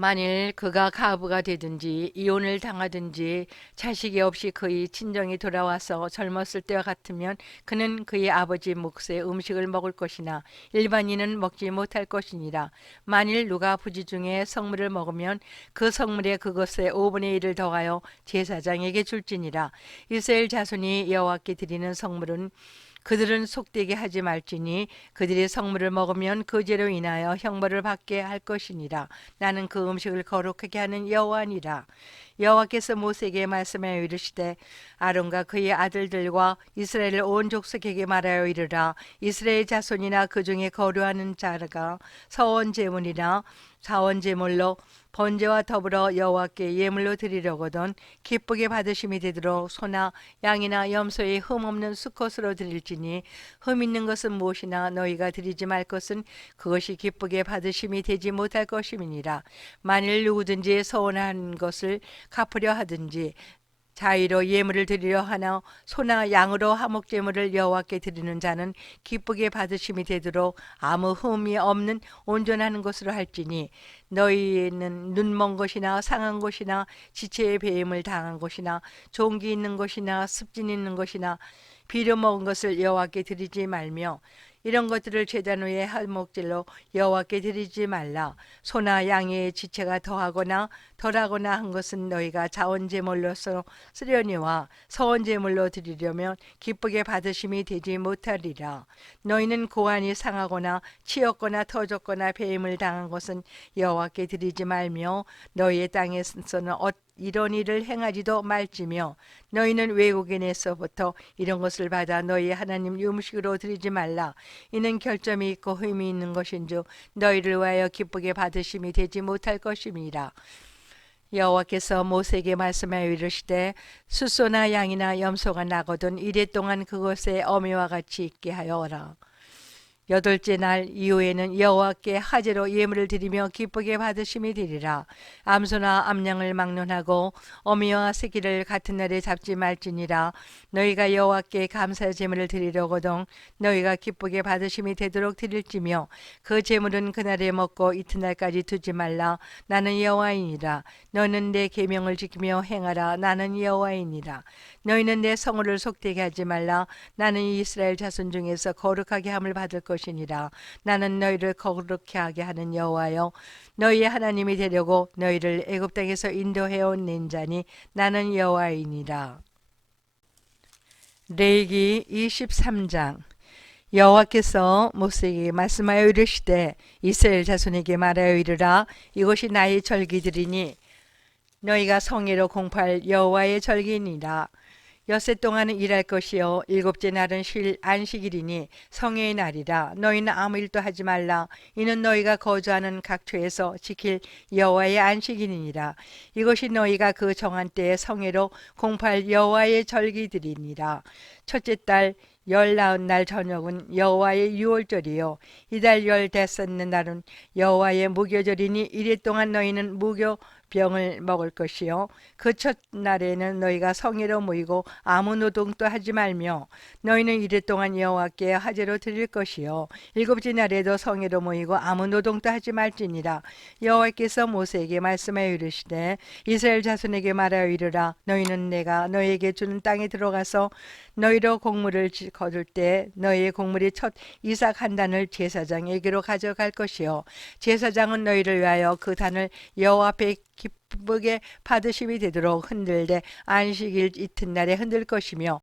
만일 그가 가부가 되든지 이혼을 당하든지 자식이 없이 그의 친정에 돌아와서 젊었을 때와 같으면 그는 그의 아버지 몫의 음식을 먹을 것이나 일반인은 먹지 못할 것이니라. 만일 누가 부지 중에 성물을 먹으면 그 성물에 그것의 5분의 1을 더하여 제사장에게 줄지니라. 이스라엘 자손이 여호와께 드리는 성물은 그들은 속되게 하지 말지니 그들이 성물을 먹으면 그 죄로 인하여 형벌을 받게 할 것이니라. 나는 그 음식을 거룩하게 하는 여호와니라. 여호와께서 모세에게 말씀하여 이르시되 아론과 그의 아들들과 이스라엘 온 족속에게 말하여 이르라. 이스라엘 자손이나 그 중에 거류하는 자가 서원 제물이나 자원 제물로 번제와 더불어 여호와께 예물로 드리려거든 기쁘게 받으심이 되도록 소나 양이나 염소의 흠 없는 수컷으로 드릴지니 흠 있는 것은 무엇이나 너희가 드리지 말 것은 그것이 기쁘게 받으심이 되지 못할 것임이니라. 만일 누구든지 서원한 것을 갚으려 하든지 자의로 예물을 드리려 하나 소나 양으로 화목제물을 여호와께 드리는 자는 기쁘게 받으심이 되도록 아무 흠이 없는 온전한 것으로 할지니 너희는 눈먼 것이나 상한 것이나 지체의 배임을 당한 것이나 종기 있는 것이나 습진 있는 것이나 비려 먹은 것을 여호와께 드리지 말며 이런 것들을 제단 위에 화목제로 여호와께 드리지 말라. 소나 양의 지체가 더하거나 덜하거나 한 것은 너희가 자원제물로서 쓰려니와 서원제물로 드리려면 기쁘게 받으심이 되지 못하리라. 너희는 고안이 상하거나 치였거나 터졌거나 배임을 당한 것은 여호와께 드리지 말며 너희의 땅에서는 이런 일을 행하지도 말지며 너희는 외국인에서부터 이런 것을 받아 너희 하나님 음식으로 드리지 말라. 이는 결점이 있고 흠이 있는 것인즉 너희를 위하여 기쁘게 받으심이 되지 못할 것임이라. 여호와께서 모세에게 말씀하여 이르시되 숫소나 양이나 염소가 나거든 이래 동안 그것에 어미와 같이 있게 하여라. 여덟째 날 이후에는 여호와께 화제로 예물을 드리며 기쁘게 받으심이 되리라. 암소나 암양을 막론하고 어미와 새끼를 같은 날에 잡지 말지니라. 너희가 여호와께 감사 제물을 드리려거든 너희가 기쁘게 받으심이 되도록 드릴지며 그 제물은 그날에 먹고 이튿날까지 두지 말라. 나는 여호와이니라. 너는 내 계명을 지키며 행하라. 나는 여호와이니라. 너희는 내 성호를 속되게 하지 말라. 나는 이스라엘 자손 중에서 거룩하게 함을 받을 것이니라. 나는 너희를 거룩하게 하게 하는 여호와여 너희의 하나님이 되려고 너희를 애굽 땅에서 인도해온 낸 자니 나는 여호와이니라. 레위기 23장. 여호와께서 모세에게 말씀하여 이르시되 이스라엘 자손에게 말하여 이르라. 이것이 나의 절기들이니 너희가 성회로 공포할 여호와의 절기니라. 엿새 동안은 일할 것이요 일곱째 날은 쉴 안식일이니 성회의 날이라. 너희는 아무 일도 하지 말라. 이는 너희가 거주하는 각처에서 지킬 여호와의 안식일이니라. 이것이 너희가 그 정한 때에 성회로 공포할 여호와의 절기들이니라. 첫째 달 열나흔 날 저녁은 여호와의 유월절이요 이달 열다섯째 날은 여호와의 무교절이니 이래 동안 너희는 무교 병을 먹을 것이요 그 첫날에는 너희가 성회로 모이고 아무 노동도 하지 말며 너희는 이래 동안 여호와께 화제로 드릴 것이요 일곱째 날에도 성회로 모이고 아무 노동도 하지 말지니라. 여호와께서 모세에게 말씀하여 이르시되 이스라엘 자손에게 말하여 이르라. 너희는 내가 너희에게 주는 땅에 들어가서 너희로 곡물을 거둘 때 너희의 곡물이 첫 이삭 한 단을 제사장에게로 가져갈 것이요 제사장은 너희를 위하여 그 단을 여호와 앞에 기쁘게 받으심이 되도록 흔들되 안식일 이튿날에 흔들 것이며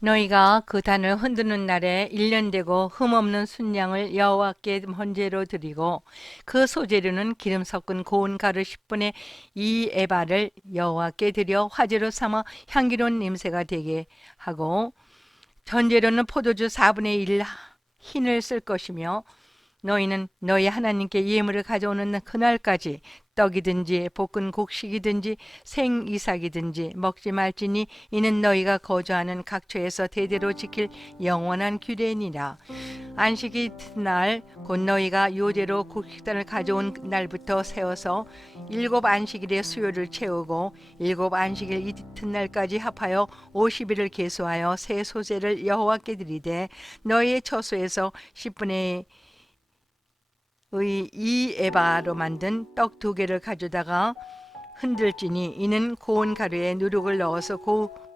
너희가 그 단을 흔드는 날에 1년 되고 흠없는 순양을 여호와께 번제로 드리고 그 소재료는 기름 섞은 고운 가루 10분의 2 에바를 여호와께 드려 화제로 삼아 향기로운 냄새가 되게 하고 전제료는 포도주 4분의 1 흰을 쓸 것이며 너희는 너희 하나님께 예물을 가져오는 그날까지 떡이든지 볶은 곡식이든지 생이삭이든지 먹지 말지니 이는 너희가 거주하는 각처에서 대대로 지킬 영원한 규례니라. 안식이 이튿날 곧 너희가 요제로 곡식단을 가져온 날부터 세워서 7 안식일의 수요를 채우고 7 안식일 이튿날까지 합하여 50일을 계수하여 새 소재를 여호와께 드리되 너희의 처소에서 10분의 이 에바로 만든 떡 2개를 가져다가 흔들지니 이는 고운 가루에 누룩을 넣어서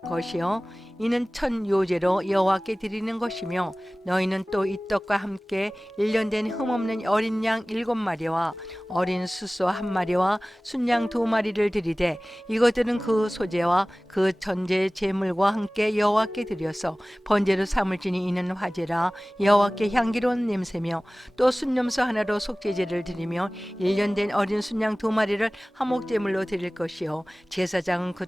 것이요 이는 첫 요제로 여호와께 드리는 것이며 너희는 또 이 떡과 함께 1년 된 흠없는 어린 양 7마리와 어린 수소 1마리와 순양 2마리를 드리되 이것들은 그 소제와 그 전제 제물과 함께 여호와께 드려서 번제로 삼을지니 이는 화제라 여호와께 향기로운 냄새며 또 순염소 하나로 속죄제를 드리며 1년 된 어린 순양 2마리를 화목제물로 드릴 것이요 제사장은 그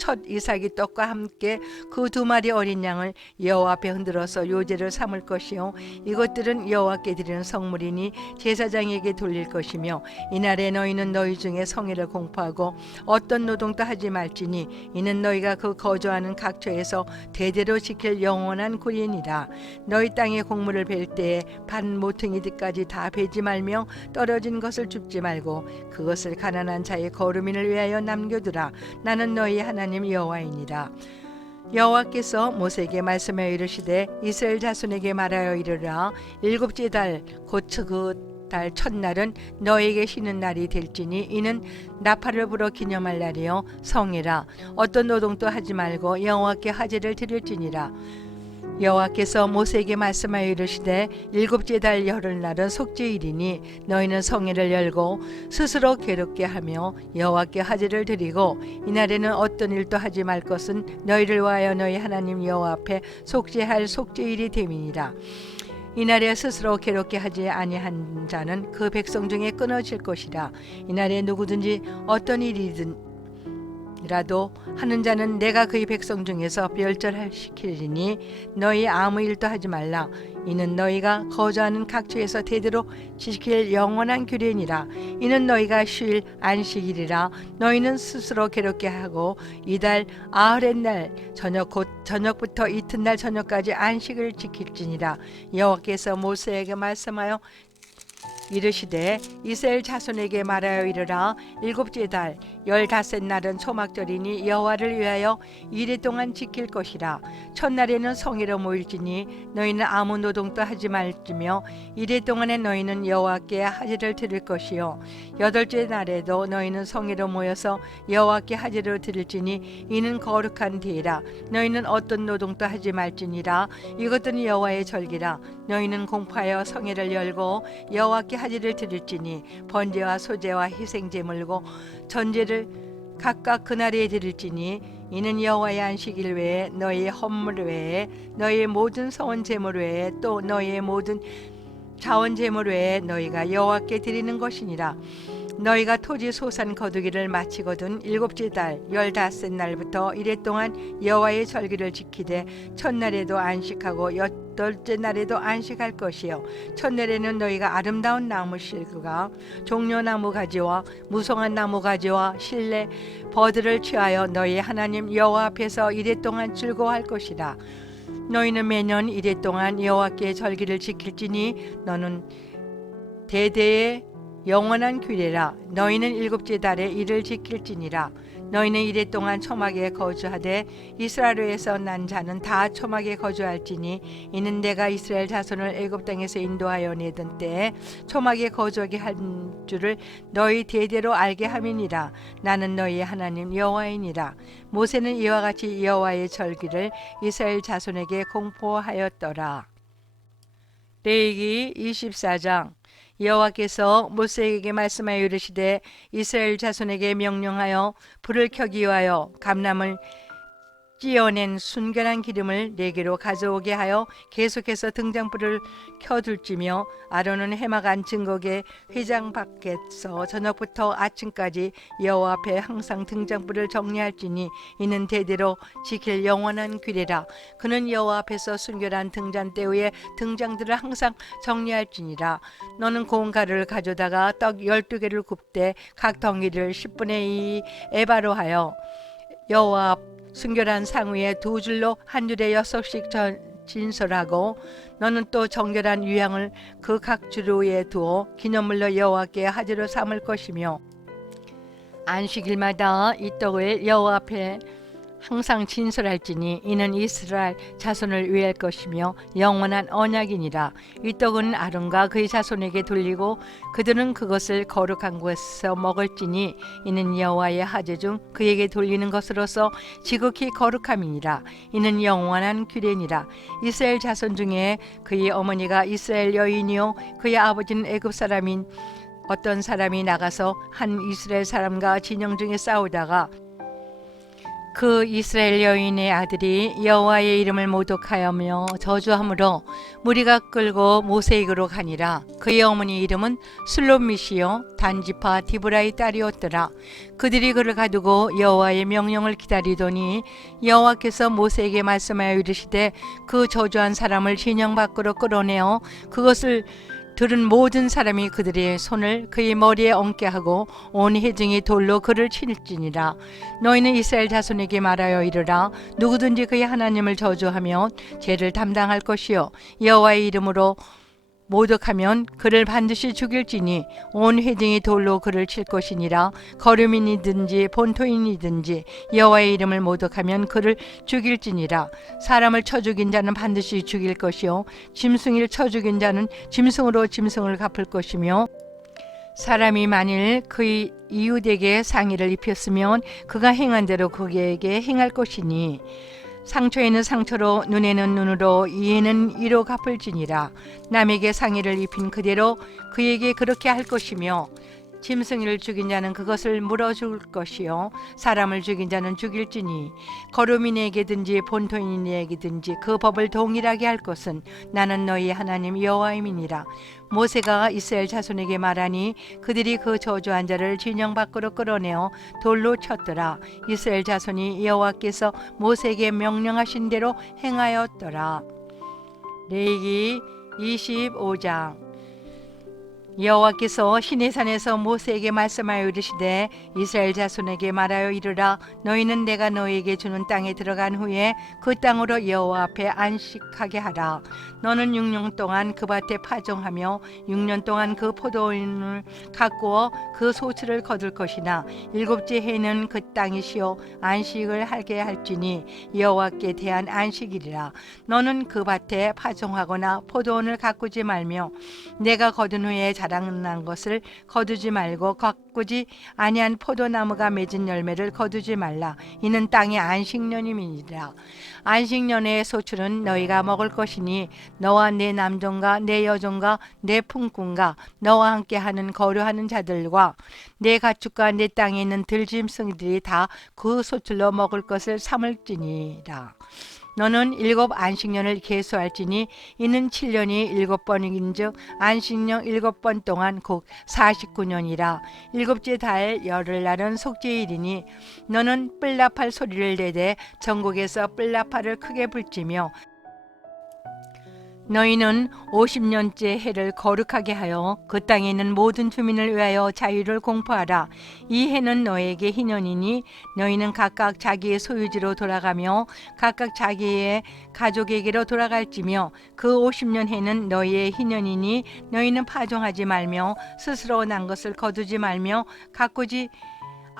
첫 이삭이 떡과 함께 그 2마리 어린 양을 여호와 앞에 흔들어서 요제를 삼을 것이요 이것들은 여호와께 드리는 성물이니 제사장에게 돌릴 것이며 이날에 너희는 너희 중에 성회를 공포하고 어떤 노동도 하지 말지니 이는 너희가 그 거주하는 각처에서 대대로 지킬 영원한 구린이라. 너희 땅에 곡물을 벨 때에 반 모퉁이들까지 다 베지 말며 떨어진 것을 줍지 말고 그것을 가난한 자의 거루민을 위하여 남겨두라. 나는 너희 하나님 여호와이니라. 여호와께서 모세에게 말씀하여 이르시되 이스라엘 자손에게 말하여 이르라. 7째 달 곧 그 달 첫날은 너에게 쉬는 날이 될지니 이는 나팔을 불어 기념할 날이요 성이라. 어떤 노동도 하지 말고 여호와께 화제를 드릴지니라. 여호와께서 모세에게 말씀하여 이르시되 7째 달 열흘날은 속죄일이니 너희는 성회를 열고 스스로 괴롭게 하며 여호와께 화제를 드리고 이날에는 어떤 일도 하지 말 것은 너희를 위하여 너희 하나님 여호와 앞에 속죄할 속죄일이 됨이니라. 이날에 스스로 괴롭게 하지 아니한 자는 그 백성 중에 끊어질 것이라. 이날에 누구든지 어떤 일이든 라도 하는 자는 내가 그의 백성 중에서 멸절시키리니 너희 아무 일도 하지 말라. 이는 너희가 거주하는 각처에서 대대로 지킬 영원한 규례니라. 이는 너희가 쉴 안식일이라. 너희는 스스로 괴롭게 하고 이달 아흐렛 날 저녁 곧 저녁부터 이튿날 저녁까지 안식을 지킬지니라. 여호와께서 모세에게 말씀하여 이르시되 이스라엘 자손에게 말하여 이르라. 7째 달 15날은 초막절이니 여호와를 위하여 이레 동안 지킬 것이라. 첫날에는 성회로 모일지니 너희는 아무 노동도 하지 말지며 이레 동안에 너희는 여호와께 하제를 드릴 것이요 8째 날에도 너희는 성회로 모여서 여호와께 하제를 드릴지니 이는 거룩한 데이라. 너희는 어떤 노동도 하지 말지니라. 이것들은 여호와의 절기라. 너희는 공포하여 성회를 열고 여호와께 하제를 드릴지니 번제와 소제와 희생제물고 전제를 각각 그날에 드릴지니 이는 여호와의 안식일 외에 너희의 헌물 외에 너희의 모든 서원 제물 외에 또 너희의 모든 자원 제물 외에 너희가 여호와께 드리는 것이니라. 너희가 토지 소산 거두기를 마치거든 7째 달 15날부터 이레 동안 여호와의 절기를 지키되 첫날에도 안식하고 8째 날에도 안식할 것이요 첫날에는 너희가 아름다운 나무 실그가 종려나무 가지와 무성한 나무 가지와 실내 버들을 취하여 너희 하나님 여호와 앞에서 이레 동안 즐거워할 것이라. 너희는 매년 이레 동안 여호와께 절기를 지킬지니 너는 대대의 영원한 규례라. 너희는 7째 달에 이를 지킬지니라. 너희는 이레 동안 초막에 거주하되 이스라엘에서 난 자는 다 초막에 거주할지니 이는 내가 이스라엘 자손을 애굽 땅에서 인도하여 내던 때에 초막에 거주하게 한 줄을 너희 대대로 알게 함이니라. 나는 너희의 하나님 여호와이니라. 모세는 이와 같이 여호와의 절기를 이스라엘 자손에게 공포하였더라. 레위기 24장. 여호와께서 모세에게 말씀하여 이르시되 이스라엘 자손에게 명령하여 불을 켜기 위하여 감람을 찧어낸 순결한 기름을 네개로 가져오게 하여 계속해서 등잔불을 켜둘지며 아론은 해막 안 증거계 회장 밖에서 저녁부터 아침까지 여호와 앞에 항상 등잔불을 정리할지니 이는 대대로 지킬 영원한 규례라. 그는 여호와 앞에서 순결한 등잔대 위에 등장들을 항상 정리할지니라. 너는 고운 가루를 가져다가 떡 12개를 굽되 각 덩이를 10분의 2 에바로 하여 여호와 앞 순결한 상 위에 2줄로 한 줄에 6씩 진설하고 너는 또 정결한 유향을 그 각 줄 위에 두어 기념물로 여호와께 하제로 삼을 것이며 안식일마다 이 떡을 여호와 앞에 항상 진솔할지니 이는 이스라엘 자손을 위할 것이며 영원한 언약이니라. 이 떡은 아론과 그의 자손에게 돌리고 그들은 그것을 거룩한 곳에서 먹을지니 이는 여호와의 하제 중 그에게 돌리는 것으로서 지극히 거룩함이니라. 이는 영원한 규례니라. 이스라엘 자손 중에 그의 어머니가 이스라엘 여인이요 그의 아버지는 애굽 사람인 어떤 사람이 나가서 한 이스라엘 사람과 진영 중에 싸우다가 그 이스라엘 여인의 아들이 여호와의 이름을 모독하여며 저주함으로 무리가 끌고 모세에게로 가니라. 그의 어머니 이름은 슬롯밋이요 단지파 디브라의 딸이었더라. 그들이 그를 가두고 여호와의 명령을 기다리더니 여호와께서 모세에게 말씀하여 이르시되 그 저주한 사람을 진영 밖으로 끌어내어 그것을 들은 모든 사람이 그들의 손을 그의 머리에 얹게 하고 온 회중이 돌로 그를 칠지니라. 너희는 이스라엘 자손에게 말하여 이르라. 누구든지 그의 하나님을 저주하면 죄를 담당할 것이요 여호와의 이름으로 모독하면 그를 반드시 죽일지니 온 회중이 돌로 그를 칠 것이니라. 거류민이든지 본토인이든지 여호와의 이름을 모독하면 그를 죽일지니라. 사람을 쳐 죽인 자는 반드시 죽일 것이요 짐승을 쳐 죽인 자는 짐승으로 짐승을 갚을 것이며 사람이 만일 그의 이웃에게 상의를 입혔으면 그가 행한 대로 그에게 행할 것이니 상처에는 상처로 눈에는 눈으로 이에는 이로 갚을지니라. 남에게 상의를 입힌 그대로 그에게 그렇게 할 것이며 짐승이를 죽인 자는 그것을 물어줄 것이요 사람을 죽인 자는 죽일지니 거류민에게든지 본토인에게든지 그 법을 동일하게 할 것은 나는 너희 하나님 여호와임이니라. 모세가 이스라엘 자손에게 말하니 그들이 그 저주한 자를 진영 밖으로 끌어내어 돌로 쳤더라. 이스라엘 자손이 여호와께서 모세에게 명령하신 대로 행하였더라. 레위기 25장. 여호와께서 시내산에서 모세에게 말씀하여 이르시되 이스라엘 자손에게 말하여 이르라. 너희는 내가 너희에게 주는 땅에 들어간 후에 그 땅으로 여호와 앞에 안식하게 하라. 너는 6년 동안 그 밭에 파종하며 6년 동안 그 포도원을 가꾸어 그 소출을 거둘 것이나 7째 해는 그 땅이 쉬어 안식을 하게 할지니 여호와께 대한 안식이리라. 너는 그 밭에 파종하거나 포도원을 가꾸지 말며 내가 거둔 후에 자라난 것을 거두지 말고 가꾸지 아니한 포도나무가 맺은 열매를 거두지 말라. 이는 땅의 안식년임이니라. 안식년의 소출은 너희가 먹을 것이니 너와 내 남종과 내 여종과 내 품꾼과 너와 함께 하는 거류하는 자들과 내 가축과 내 땅에 있는 들짐승들이 다 그 소출로 먹을 것을 삼을지니라. 너는 7 안식년을 계수할지니 이는 7년이 7번인즉 안식년 7번 동안 곧 49년이라. 7째 달 열흘날은 속죄일이니 너는 뿔나팔 소리를 내되 전국에서 뿔나팔을 크게 불지며 너희는 50년째 해를 거룩하게 하여 그 땅에 있는 모든 주민을 위하여 자유를 공포하라. 이 해는 너에게 희년이니 너희는 각각 자기의 소유지로 돌아가며 각각 자기의 가족에게로 돌아갈지며 그 50년 해는 너희의 희년이니 너희는 파종하지 말며 스스로 난 것을 거두지 말며 가꾸지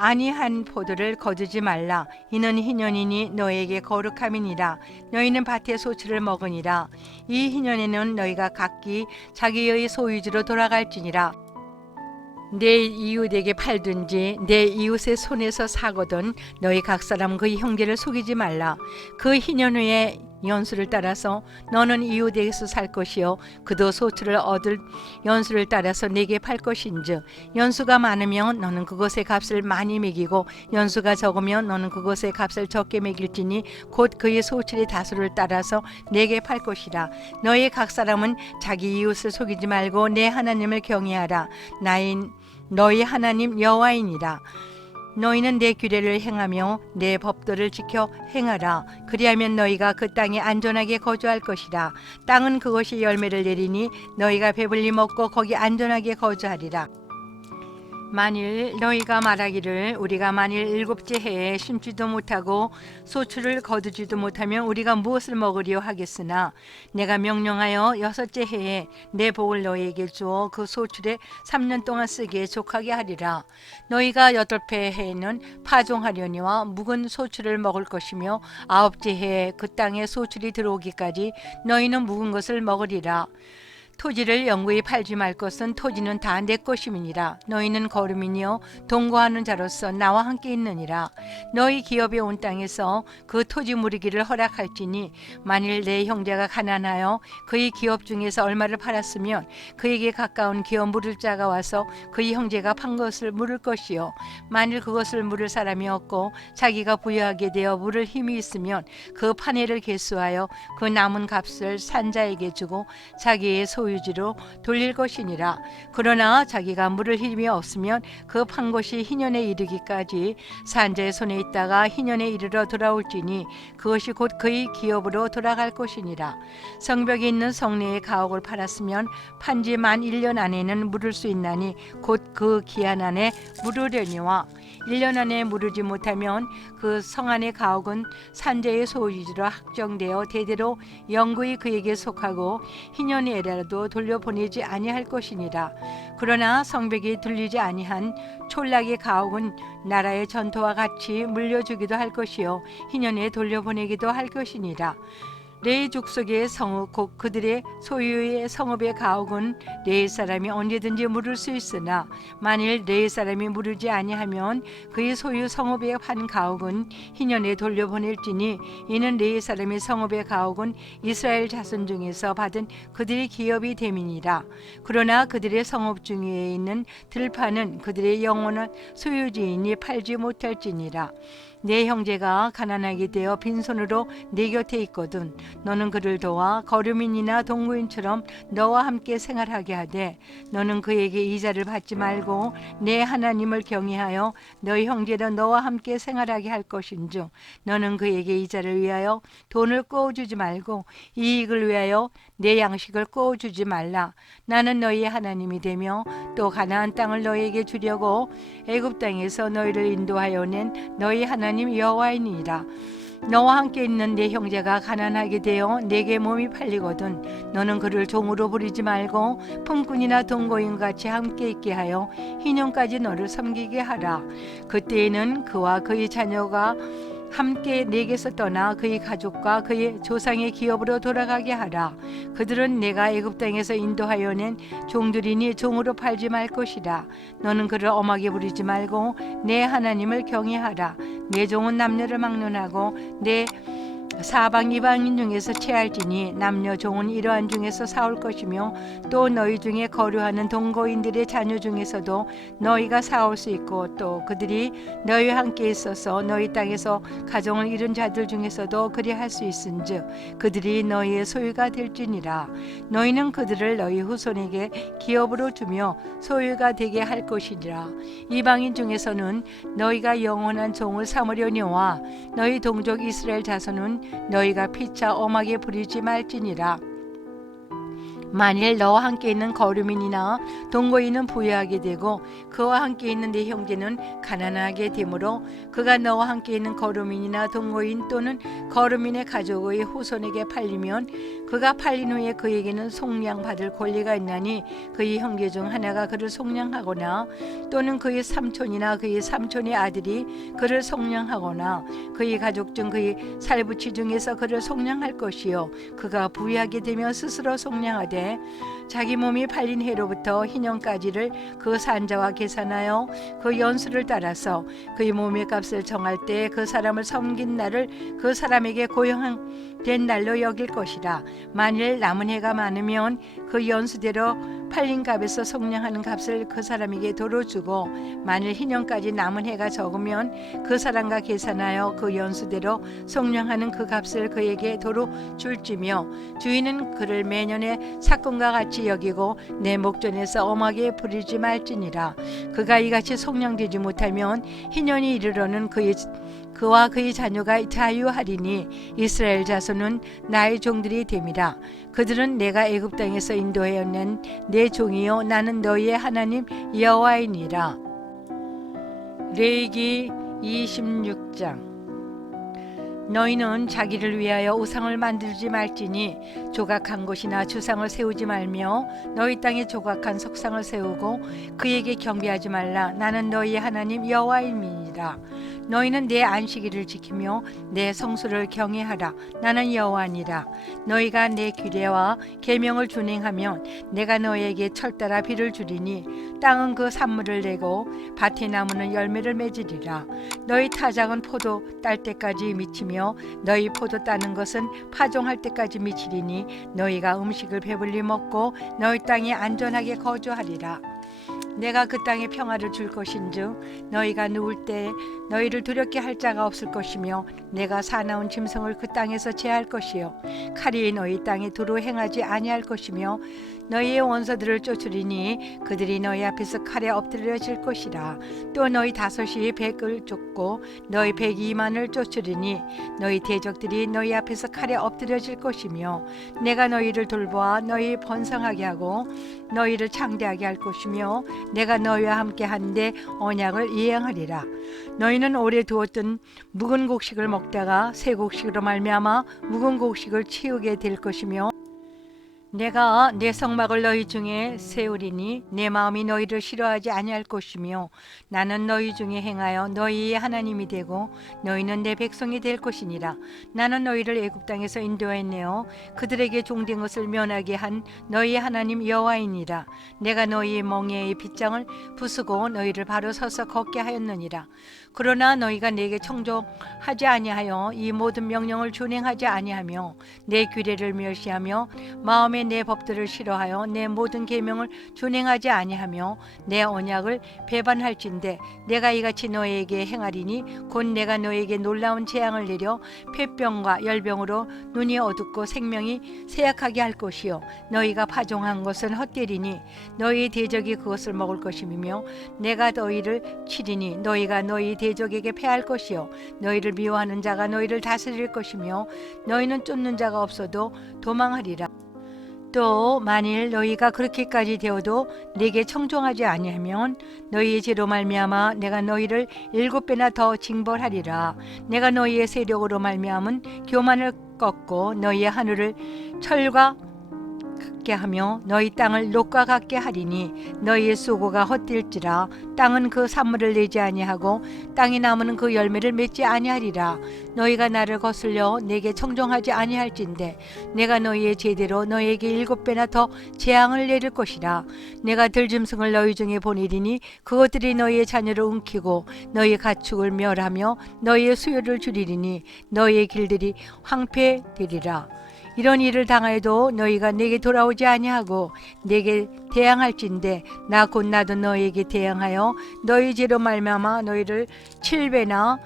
아니한 포도를 거두지 말라. 이는 희년이니 너에게 거룩함이니라. 너희는 밭의 소출을 먹으니라. 이 희년에는 너희가 각기 자기의 소유지로 돌아갈지니라. 내 이웃에게 팔든지 내 이웃의 손에서 사거든 너희 각 사람 그의 형제를 속이지 말라. 그 희년 후에 연수를 따라서 너는 이웃에게서 살 것이요 그도 소출을 얻을 연수를 따라서 내게 팔 것인즉 연수가 많으면 너는 그것의 값을 많이 매기고 연수가 적으면 너는 그것의 값을 적게 매길지니 곧 그의 소출의 다수를 따라서 내게 팔 것이라. 너희 각 사람은 자기 이웃을 속이지 말고 내 하나님을 경외하라. 나인 너희 하나님 여호와이니라. 너희는 내 규례를 행하며 내 법도를 지켜 행하라. 그리하면 너희가 그 땅에 안전하게 거주할 것이라. 땅은 그것이 열매를 내리니 너희가 배불리 먹고 거기 안전하게 거주하리라. 만일 너희가 말하기를 우리가 만일 일곱째 해에 심지도 못하고 소출을 거두지도 못하면 우리가 무엇을 먹으리요 하겠으나 내가 명령하여 여섯째 해에 내 복을 너희에게 주어 그 소출에 3년 동안 쓰기에 족하게 하리라. 너희가 여덟째 해에는 파종하려니와 묵은 소출을 먹을 것이며 아홉째 해에 그 땅에 소출이 들어오기까지 너희는 묵은 것을 먹으리라. 토지를 영구히 팔지 말 것은 토지는 다 내 것임이니라. 너희는 거름이니요 동거하는 자로서 나와 함께 있느니라. 너희 기업에 온 땅에서 그 토지 무르기를 허락할지니 만일 내 형제가 가난하여 그의 기업 중에서 얼마를 팔았으면 그에게 가까운 기업 물을 자가 와서 그의 형제가 판 것을 물을 것이요 만일 그것을 물을 사람이 없고 자기가 부유하게 되어 물을 힘이 있으면 그 판회를 계수하여 그 남은 값을 산자에게 주고 자기의 소유지로 돌릴 것이니라. 그러나 자기가 물을 힘이 없으면 그 판 것이 희년에 이르기까지 산자의 손에 있다가 희년에 이르러 돌아올지니 그것이 곧 그의 기업으로 돌아갈 것이니라. 성벽에 있는 성내의 가옥을 팔았으면 판지 만 1년 안에는 물을 수 있나니 곧 그 기한 안에 물으려니와 1년 안에 물으지 못하면 그 성 안의 가옥은 산자의 소유지로 확정되어 대대로 영구히 그에게 속하고 희년에라도 돌려보내지 아니할 것이니라. 그러나 성벽이 들리지 아니한 촌락의 가옥은 나라의 전토와 같이 물려주기도 할 것이요 희년에 돌려보내기도 할 것이니라. 레위 족속의 성읍 곧 그들의 소유의 성읍의 가옥은 레위 사람이 언제든지 물을 수 있으나 만일 레위 사람이 물으지 아니하면 그의 소유 성읍의 한 가옥은 희년에 돌려보낼지니 이는 레위 사람의 성읍의 가옥은 이스라엘 자손 중에서 받은 그들의 기업이 됨이니라. 그러나 그들의 성읍 중에 있는 들판은 그들의 영원한 소유지이니 팔지 못할지니라. 내 형제가 가난하게 되어 빈손으로 내 곁에 있거든 너는 그를 도와 거류민이나 동거인처럼 너와 함께 생활하게 하되 너는 그에게 이자를 받지 말고 내 하나님을 경외하여 너희 형제로 너와 함께 생활하게 할 것인즉 너는 그에게 이자를 위하여 돈을 꿔주지 말고 이익을 위하여 내 양식을 꿔주지 말라. 나는 너희의 하나님이 되며 또 가나안 땅을 너희에게 주려고 애굽 땅에서 너희를 인도하여 낸 너희 하나님 여호와이니라. 너와 함께 있는 내 형제가 가난하게 되어 내게 몸이 팔리거든 너는 그를 종으로 부리지 말고 품꾼이나 동거인 같이 함께 있게 하여 희년까지 너를 섬기게 하라. 그때에는 그와 그의 자녀가 함께 내게서 떠나 그의 가족과 그의 조상의 기업으로 돌아가게 하라. 그들은 내가 애굽 땅에서 인도하여 낸 종들이니 종으로 팔지 말 것이라. 너는 그를 엄하게 부리지 말고 내 하나님을 경외하라. 내 종은 남녀를 막론하고 내 사방 이방인 중에서 취할지니 남녀 종은 이러한 중에서 사올 것이며 또 너희 중에 거류하는 동거인들의 자녀 중에서도 너희가 사올 수 있고 또 그들이 너희와 함께 있어서 너희 땅에서 가정을 이룬 자들 중에서도 그리할 수 있은즉 그들이 너희의 소유가 될지니라. 너희는 그들을 너희 후손에게 기업으로 주며 소유가 되게 할 것이니라. 이방인 중에서는 너희가 영원한 종을 삼으려니와 너희 동족 이스라엘 자손은 너희가 피차 엄하게 부리지 말지니라. 만일 너와 함께 있는 거류민이나 동거인은 부유하게 되고 그와 함께 있는 네 형제는 가난하게 되므로 그가 너와 함께 있는 거류민이나 동거인 또는 거류민의 가족의 후손에게 팔리면 그가 팔린 후에 그에게는 속량받을 권리가 있나니 그의 형제 중 하나가 그를 속량하거나 또는 그의 삼촌이나 그의 삼촌의 아들이 그를 속량하거나 그의 가족 중 그의 살부치 중에서 그를 속량할 것이요 그가 부유하게 되면 스스로 속량하되 자기 몸이 팔린 해로부터 희년까지를 그 산자와 계산하여 그 연수를 따라서 그의 몸의 값을 정할 때 그 사람을 섬긴 날을 그 사람에게 고용된 날로 여길 것이라. 만일 남은 해가 많으면 그 연수대로 팔린 값에서 속량하는 값을 그 사람에게 도로 주고 만일 희년까지 남은 해가 적으면 그 사람과 계산하여 그 연수대로 속량하는 그 값을 그에게 도로 줄지며 주인은 그를 매년의 사건과 같이 여기고 내 목전에서 엄하게 부리지 말지니라. 그가 이같이 속량되지 못하면 희년이 이르러는 그와 그의 자녀가 자유하리니 이스라엘 자손은 나의 종들이 됨이라. 그들은 내가 애굽 땅에서 인도하여 낸 내 종이요 나는 너희의 하나님 여호와이니라. 레위기 26장. 너희는 자기를 위하여 우상을 만들지 말지니 조각한 곳이나 주상을 세우지 말며 너희 땅에 조각한 석상을 세우고 그에게 경배하지 말라. 나는 너희의 하나님 여호와임이니라. 너희는 내 안식일을 지키며 내 성수를 경외하라. 나는 여호와니라. 너희가 내 규례와 계명을 준행하면 내가 너희에게 철따라 비를 주리니 땅은 그 산물을 내고 밭의 나무는 열매를 맺으리라. 너희 타작은 포도 딸 때까지 미치며 너희 포도 따는 것은 파종할 때까지 미치리니 너희가 음식을 배불리 먹고 너희 땅에 안전하게 거주하리라. 내가 그 땅에 평화를 줄 것인즉 너희가 누울 때 너희를 두렵게 할 자가 없을 것이며 내가 사나운 짐승을 그 땅에서 제할 것이요 칼이 너희 땅에 두루 행하지 아니할 것이며 너희의 원수들을 쫓으리니 그들이 너희 앞에서 칼에 엎드려질 것이라. 또 너희 다섯이 백을 쫓고 너희 102만을 쫓으리니 너희 대적들이 너희 앞에서 칼에 엎드려질 것이며 내가 너희를 돌보아 너희 번성하게 하고 너희를 창대하게 할 것이며 내가 너희와 함께 한데 언약을 이행하리라. 너희는 오래 두었던 묵은 곡식을 먹다가 새 곡식으로 말미암아 묵은 곡식을 치우게 될 것이며 내가 내 성막을 너희 중에 세우리니 내 마음이 너희를 싫어하지 아니할 것이며 나는 너희 중에 행하여 너희의 하나님이 되고 너희는 내 백성이 될 것이니라. 나는 너희를 애굽 땅에서 인도했네요. 그들에게 종된 것을 면하게 한 너희의 하나님 여호와이니라. 내가 너희의 멍에의 빗장을 부수고 너희를 바로 서서 걷게 하였느니라. 그러나 너희가 내게 청종하지 아니하여 이 모든 명령을 준행하지 아니하며 내 규례를 멸시하며 마음에 내 법들을 싫어하여 내 모든 계명을 준행하지 아니하며 내 언약을 배반할진대 내가 이같이 너희에게 행하리니 곧 내가 너희에게 놀라운 재앙을 내려 폐병과 열병으로 눈이 어둡고 생명이 쇠약하게 할 것이요 너희가 파종한 것은 헛되리니 너희의 대적이 그것을 먹을 것이며 내가 너희를 치리니 너희가 너희 대적에게 패할 것이요 너희를 미워하는 자가 너희를 다스릴 것이며 너희는 쫓는 자가 없어도 도망하리라. 또 만일 너희가 그렇게까지 되어도 내게 청종하지 아니하면 너희의 죄로 말미암아 내가 너희를 7배나 더 징벌하리라. 내가 너희의 세력으로 말미암은 교만을 꺾고 너희의 하늘을 철과 같게 하며 너희 땅을 녹과 같게 하리니 너희의 수고가 헛될지라. 땅은 그 산물을 내지 아니하고 땅의 나무는 그 열매를 맺지 아니하리라. 너희가 나를 거슬려 내게 청종하지 아니할진대 내가 너희의 제대로 너희에게 7배나 더 재앙을 내릴 것이라. 내가 들짐승을 너희 중에 보내리니 그것들이 너희의 자녀를 움키고 너희의 가축을 멸하며 너희의 수요를 줄이리니 너희의 길들이 황폐되리라. 이런 일을 당하여도 너희가 내게 돌아오지 아니하고 내게 대항할진대 나 곧 나도 너희에게 대항하여 너희 죄로 말미암아 너희를 7배나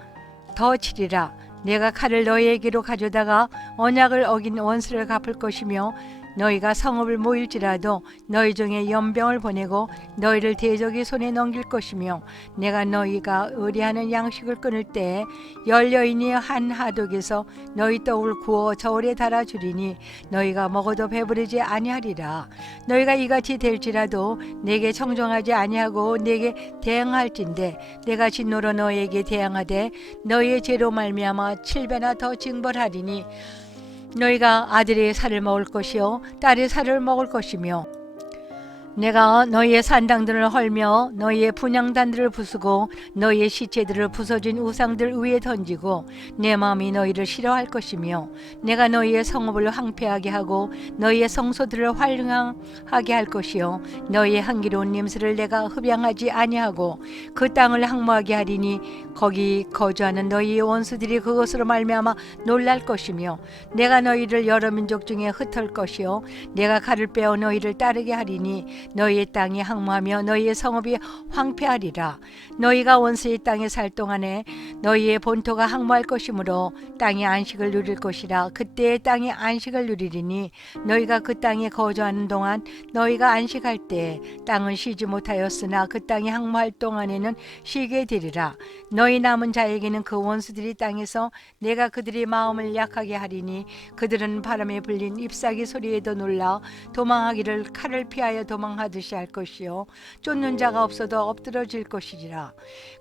더 치리라. 내가 칼을 너희에게로 가져다가 언약을 어긴 원수를 갚을 것이며 너희가 성읍을 모일지라도 너희 중에 연병을 보내고 너희를 대적의 손에 넘길 것이며 내가 너희가 의뢰하는 양식을 끊을 때에 열여인이 한 하독에서 너희 떡을 구워 저울에 달아주리니 너희가 먹어도 배부르지 아니하리라. 너희가 이같이 될지라도 내게 청종하지 아니하고 내게 대항할진대 내가 진노로 너희에게 대항하되 너희의 죄로 말미암아 7배나 더 징벌하리니 너희가 아들의 살을 먹을 것이요 딸의 살을 먹을 것이며 내가 너희의 산당들을 헐며 너희의 분향단들을 부수고 너희의 시체들을 부서진 우상들 위에 던지고 내 마음이 너희를 싫어할 것이며 내가 너희의 성읍을 황폐하게 하고 너희의 성소들을 활용하게 할 것이요 너희의 향기로운 냄새를 내가 흡양하지 아니하고 그 땅을 항모하게 하리니 거기 거주하는 너희의 원수들이 그것으로 말미암아 놀랄 것이며 내가 너희를 여러 민족 중에 흩을 것이요 내가 칼을 빼어 너희를 따르게 하리니 너희의 땅이 항모하며 너희의 성읍이 황폐하리라. 너희가 원수의 땅에 살 동안에 너희의 본토가 항모할 것이므로 땅이 안식을 누릴 것이라. 그때의 땅이 안식을 누리리니 너희가 그 땅에 거주하는 동안 너희가 안식할 때 땅은 쉬지 못하였으나 그 땅이 항모할 동안에는 쉬게 되리라. 너희 남은 자에게는 그 원수들이 땅에서 내가 그들의 마음을 약하게 하리니 그들은 바람에 불린 잎사귀 소리에도 놀라 도망하기를 칼을 피하여 도망 당하듯이 할 것이요 쫓는 자가 없어도 엎드러질 것이리라.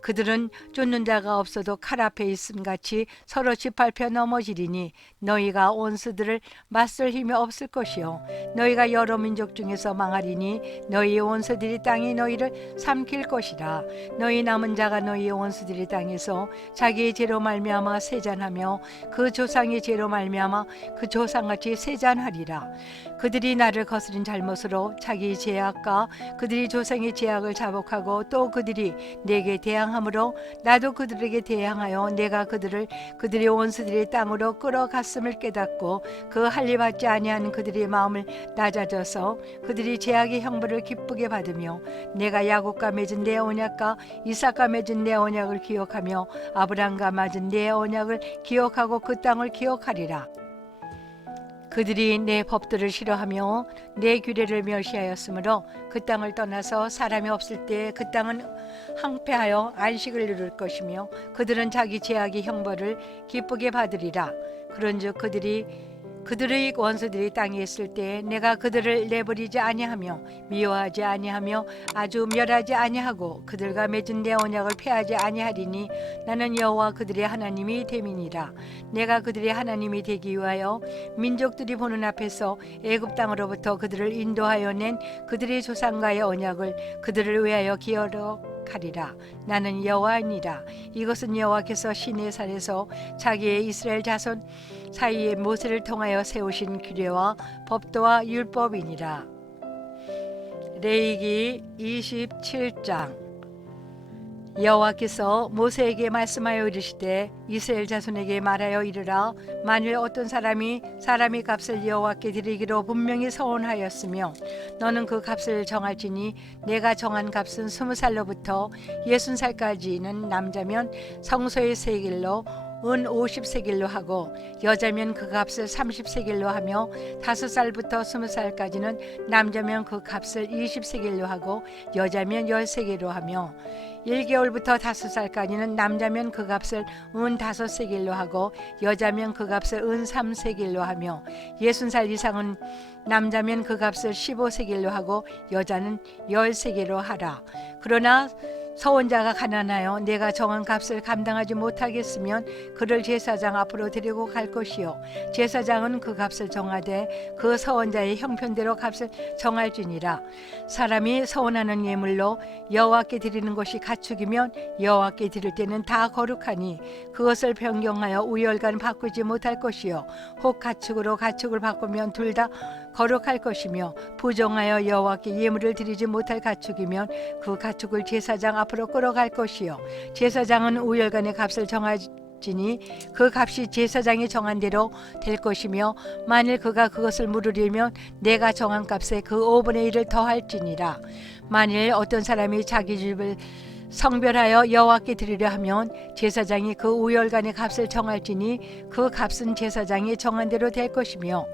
그들은 쫓는 자가 없어도 칼 앞에 있음 같이 서로 짓밟혀 넘어지리니 너희가 원수들을 맞설 힘이 없을 것이요 너희가 여러 민족 중에서 망하리니 너희의 원수들이 땅이 너희를 삼킬 것이라. 너희 남은 자가 너희의 원수들이 땅에서 자기의 죄로 말미암아 세잔하며 그 조상의 죄로 말미암아 그 조상같이 세잔하리라. 그들이 나를 거스린 잘못으로 자기 죄악과 그들이 조상의 죄악을 자복하고 또 그들이 내게 대항함으로 나도 그들에게 대항하여 내가 그들을 그들의 원수들의 땅으로 끌어갔음을 깨닫고 그 할례받지 아니하는 그들의 마음을 낮아져서 그들이 죄악의 형벌을 기쁘게 받으며 내가 야곱과 맺은 내 언약과 이삭과 맺은 내 언약을 기억하며 아브라함과 맺은 내 언약을 기억하고 그 땅을 기억하리라. 그들이 내 법도를 싫어하며 내 규례를 멸시하였으므로 그 땅을 떠나서 사람이 없을 때 그 땅은 항폐하여 안식을 이룰 것이며 그들은 자기 죄악의 형벌을 기쁘게 받으리라. 그런즉 그들의 원수들이 땅에 있을 때 내가 그들을 내버리지 아니하며 미워하지 아니하며 아주 멸하지 아니하고 그들과 맺은 내 언약을 폐하지 아니하리니 나는 여호와 그들의 하나님이 됨이니라. 내가 그들의 하나님이 되기 위하여 민족들이 보는 앞에서 애굽 땅으로부터 그들을 인도하여 낸 그들의 조상과의 언약을 그들을 위하여 기억하리라. 나는 여호와니라. 이것은 여호와께서 시내산에서 자기의 이스라엘 자손 사이에 모세를 통하여 세우신 규례와 법도와 율법이니라. 레위기 27장. 여호와께서 모세에게 말씀하여 이르시되 이스라엘 자손에게 말하여 이르라. 만일 어떤 사람이 값을 여호와께 드리기로 분명히 서원하였으며 너는 그 값을 정할지니 내가 정한 값은 20살로부터 60살까지는 남자면 성소의 세겔로 은 50세겔로 하고 여자면 그 값을 30세겔로 하며 5살부터 20살까지는 남자면 그 값을 20세겔로 하고 여자면 10세겔로 하며 1개월부터 5살까지는 남자면 그 값을 은 5세겔로 하고 여자면 그 값을 은 3세겔로 하며 60살 이상은 남자면 그 값을 15세겔로 하고 여자는 10세겔로 하라. 그러나 서원자가 가난하여 내가 정한 값을 감당하지 못하겠으면 그를 제사장 앞으로 데리고 갈 것이요 제사장은 그 값을 정하되 그 서원자의 형편대로 값을 정할지니라. 사람이 서원하는 예물로 여호와께 드리는 것이 가축이면 여호와께 드릴 때는 다 거룩하니 그것을 변경하여 우열간 바꾸지 못할 것이요 혹 가축으로 가축을 바꾸면 둘 다 거룩할 것이며 부정하여 여호와께 예물을 드리지 못할 가축이면 그 가축을 제사장 앞으로 끌어갈 것이요 제사장은 우열간의 값을 정하지니 그 값이 제사장이 정한 대로 될 것이며 만일 그가 그것을 물으려면 내가 정한 값에 그 5분의 1을 더할지니라. 만일 어떤 사람이 자기 집을 성별하여 여호와께 드리려 하면 제사장이 그 우열간의 값을 정할지니 그 값은 제사장이 정한 대로 될 것이며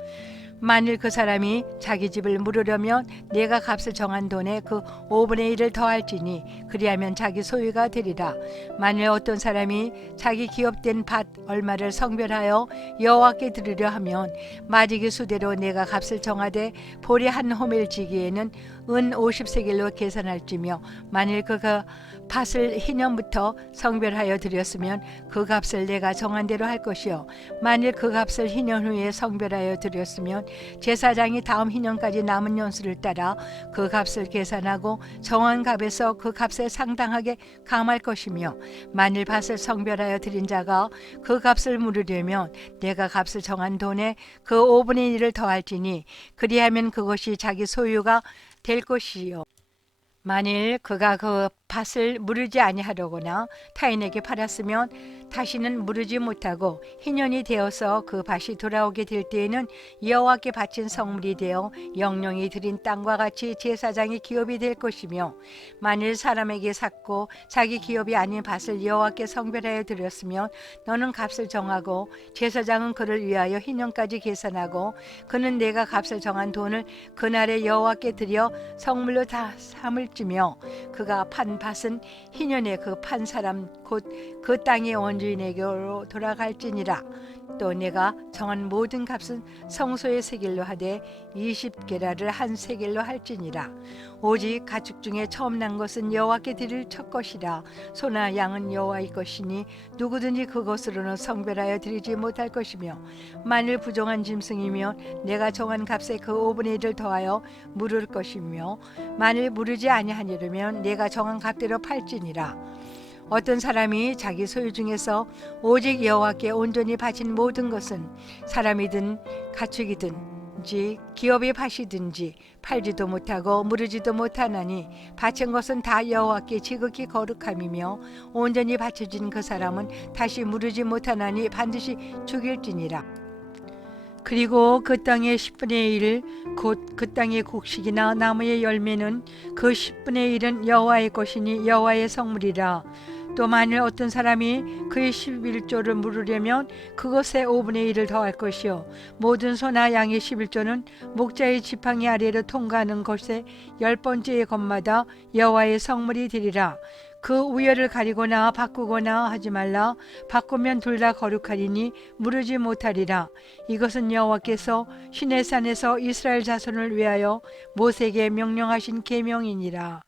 만일 그 사람이 자기 집을 물으려면 내가 값을 정한 돈에 그 5분의 1을 더할지니 그리하면 자기 소유가 되리라. 만일 어떤 사람이 자기 기업된 밭 얼마를 성별하여 여호와께 드리려 하면 마지기 수대로 내가 값을 정하되 보리 한 호멜 지기에는 은 50세겔로 계산할지며 만일 그가 밭을 희년부터 성별하여 드렸으면 그 값을 내가 정한 대로 할 것이요 만일 그 값을 희년 후에 성별하여 드렸으면 제사장이 다음 희년까지 남은 연수를 따라 그 값을 계산하고 정한 값에서 그 값에 상당하게 감할 것이며 만일 밭을 성별하여 드린 자가 그 값을 물으려면 내가 값을 정한 돈에 그 5분의 1을 더할지니 그리하면 그것이 자기 소유가 될 것이요 만일 그가 그 밭을 무르지 아니하려거나 타인에게 팔았으면 다시는 무르지 못하고 희년이 되어서 그 밭이 돌아오게 될 때에는 여호와께 바친 성물이 되어 영령이 드린 땅과 같이 제사장의 기업이 될 것이며 만일 사람에게 샀고 자기 기업이 아닌 밭을 여호와께 성별하여 드렸으면 너는 값을 정하고 제사장은 그를 위하여 희년까지 계산하고 그는 내가 값을 정한 돈을 그날에 여호와께 드려 성물로 다 삼을지며 그가 판 밭은 희년에 그 판 사람 곧 그 땅의 원주인에게로 돌아갈지니라. 또 내가 정한 모든 값은 성소의 세겔로 하되 20게라를 한 세겔로 할지니라. 오직 가축 중에 처음 난 것은 여호와께 드릴 첫 것이라. 소나 양은 여호와의 것이니 누구든지 그것으로는 성별하여 드리지 못할 것이며, 만일 부정한 짐승이면 내가 정한 값에 그 5분의 1을 더하여 물을 것이며, 만일 물으지 아니하니려면 내가 정한 값대로 팔지니라. 어떤 사람이 자기 소유 중에서 오직 여호와께 온전히 바친 모든 것은 사람이든 가축이든지 기업의 밭이든지 팔지도 못하고 무르지도 못하나니, 바친 것은 다 여호와께 지극히 거룩함이며 온전히 바쳐진 그 사람은 다시 무르지 못하나니 반드시 죽일지니라. 그리고 그 땅의 10분의 1, 곧 그 땅의 곡식이나 나무의 열매는 그 10분의 1은 여호와의 것이니 여호와의 성물이라. 또 만일 어떤 사람이 그의 11조를 물으려면 그것의 5분의 1을 더할 것이요, 모든 소나 양의 11조는 목자의 지팡이 아래로 통과하는 것의 10번째 것마다 여호와의 성물이 되리라. 그 우열을 가리거나 바꾸거나 하지 말라. 바꾸면 둘 다 거룩하리니 무르지 못하리라. 이것은 여호와께서 시내산에서 이스라엘 자손을 위하여 모세에게 명령하신 계명이니라.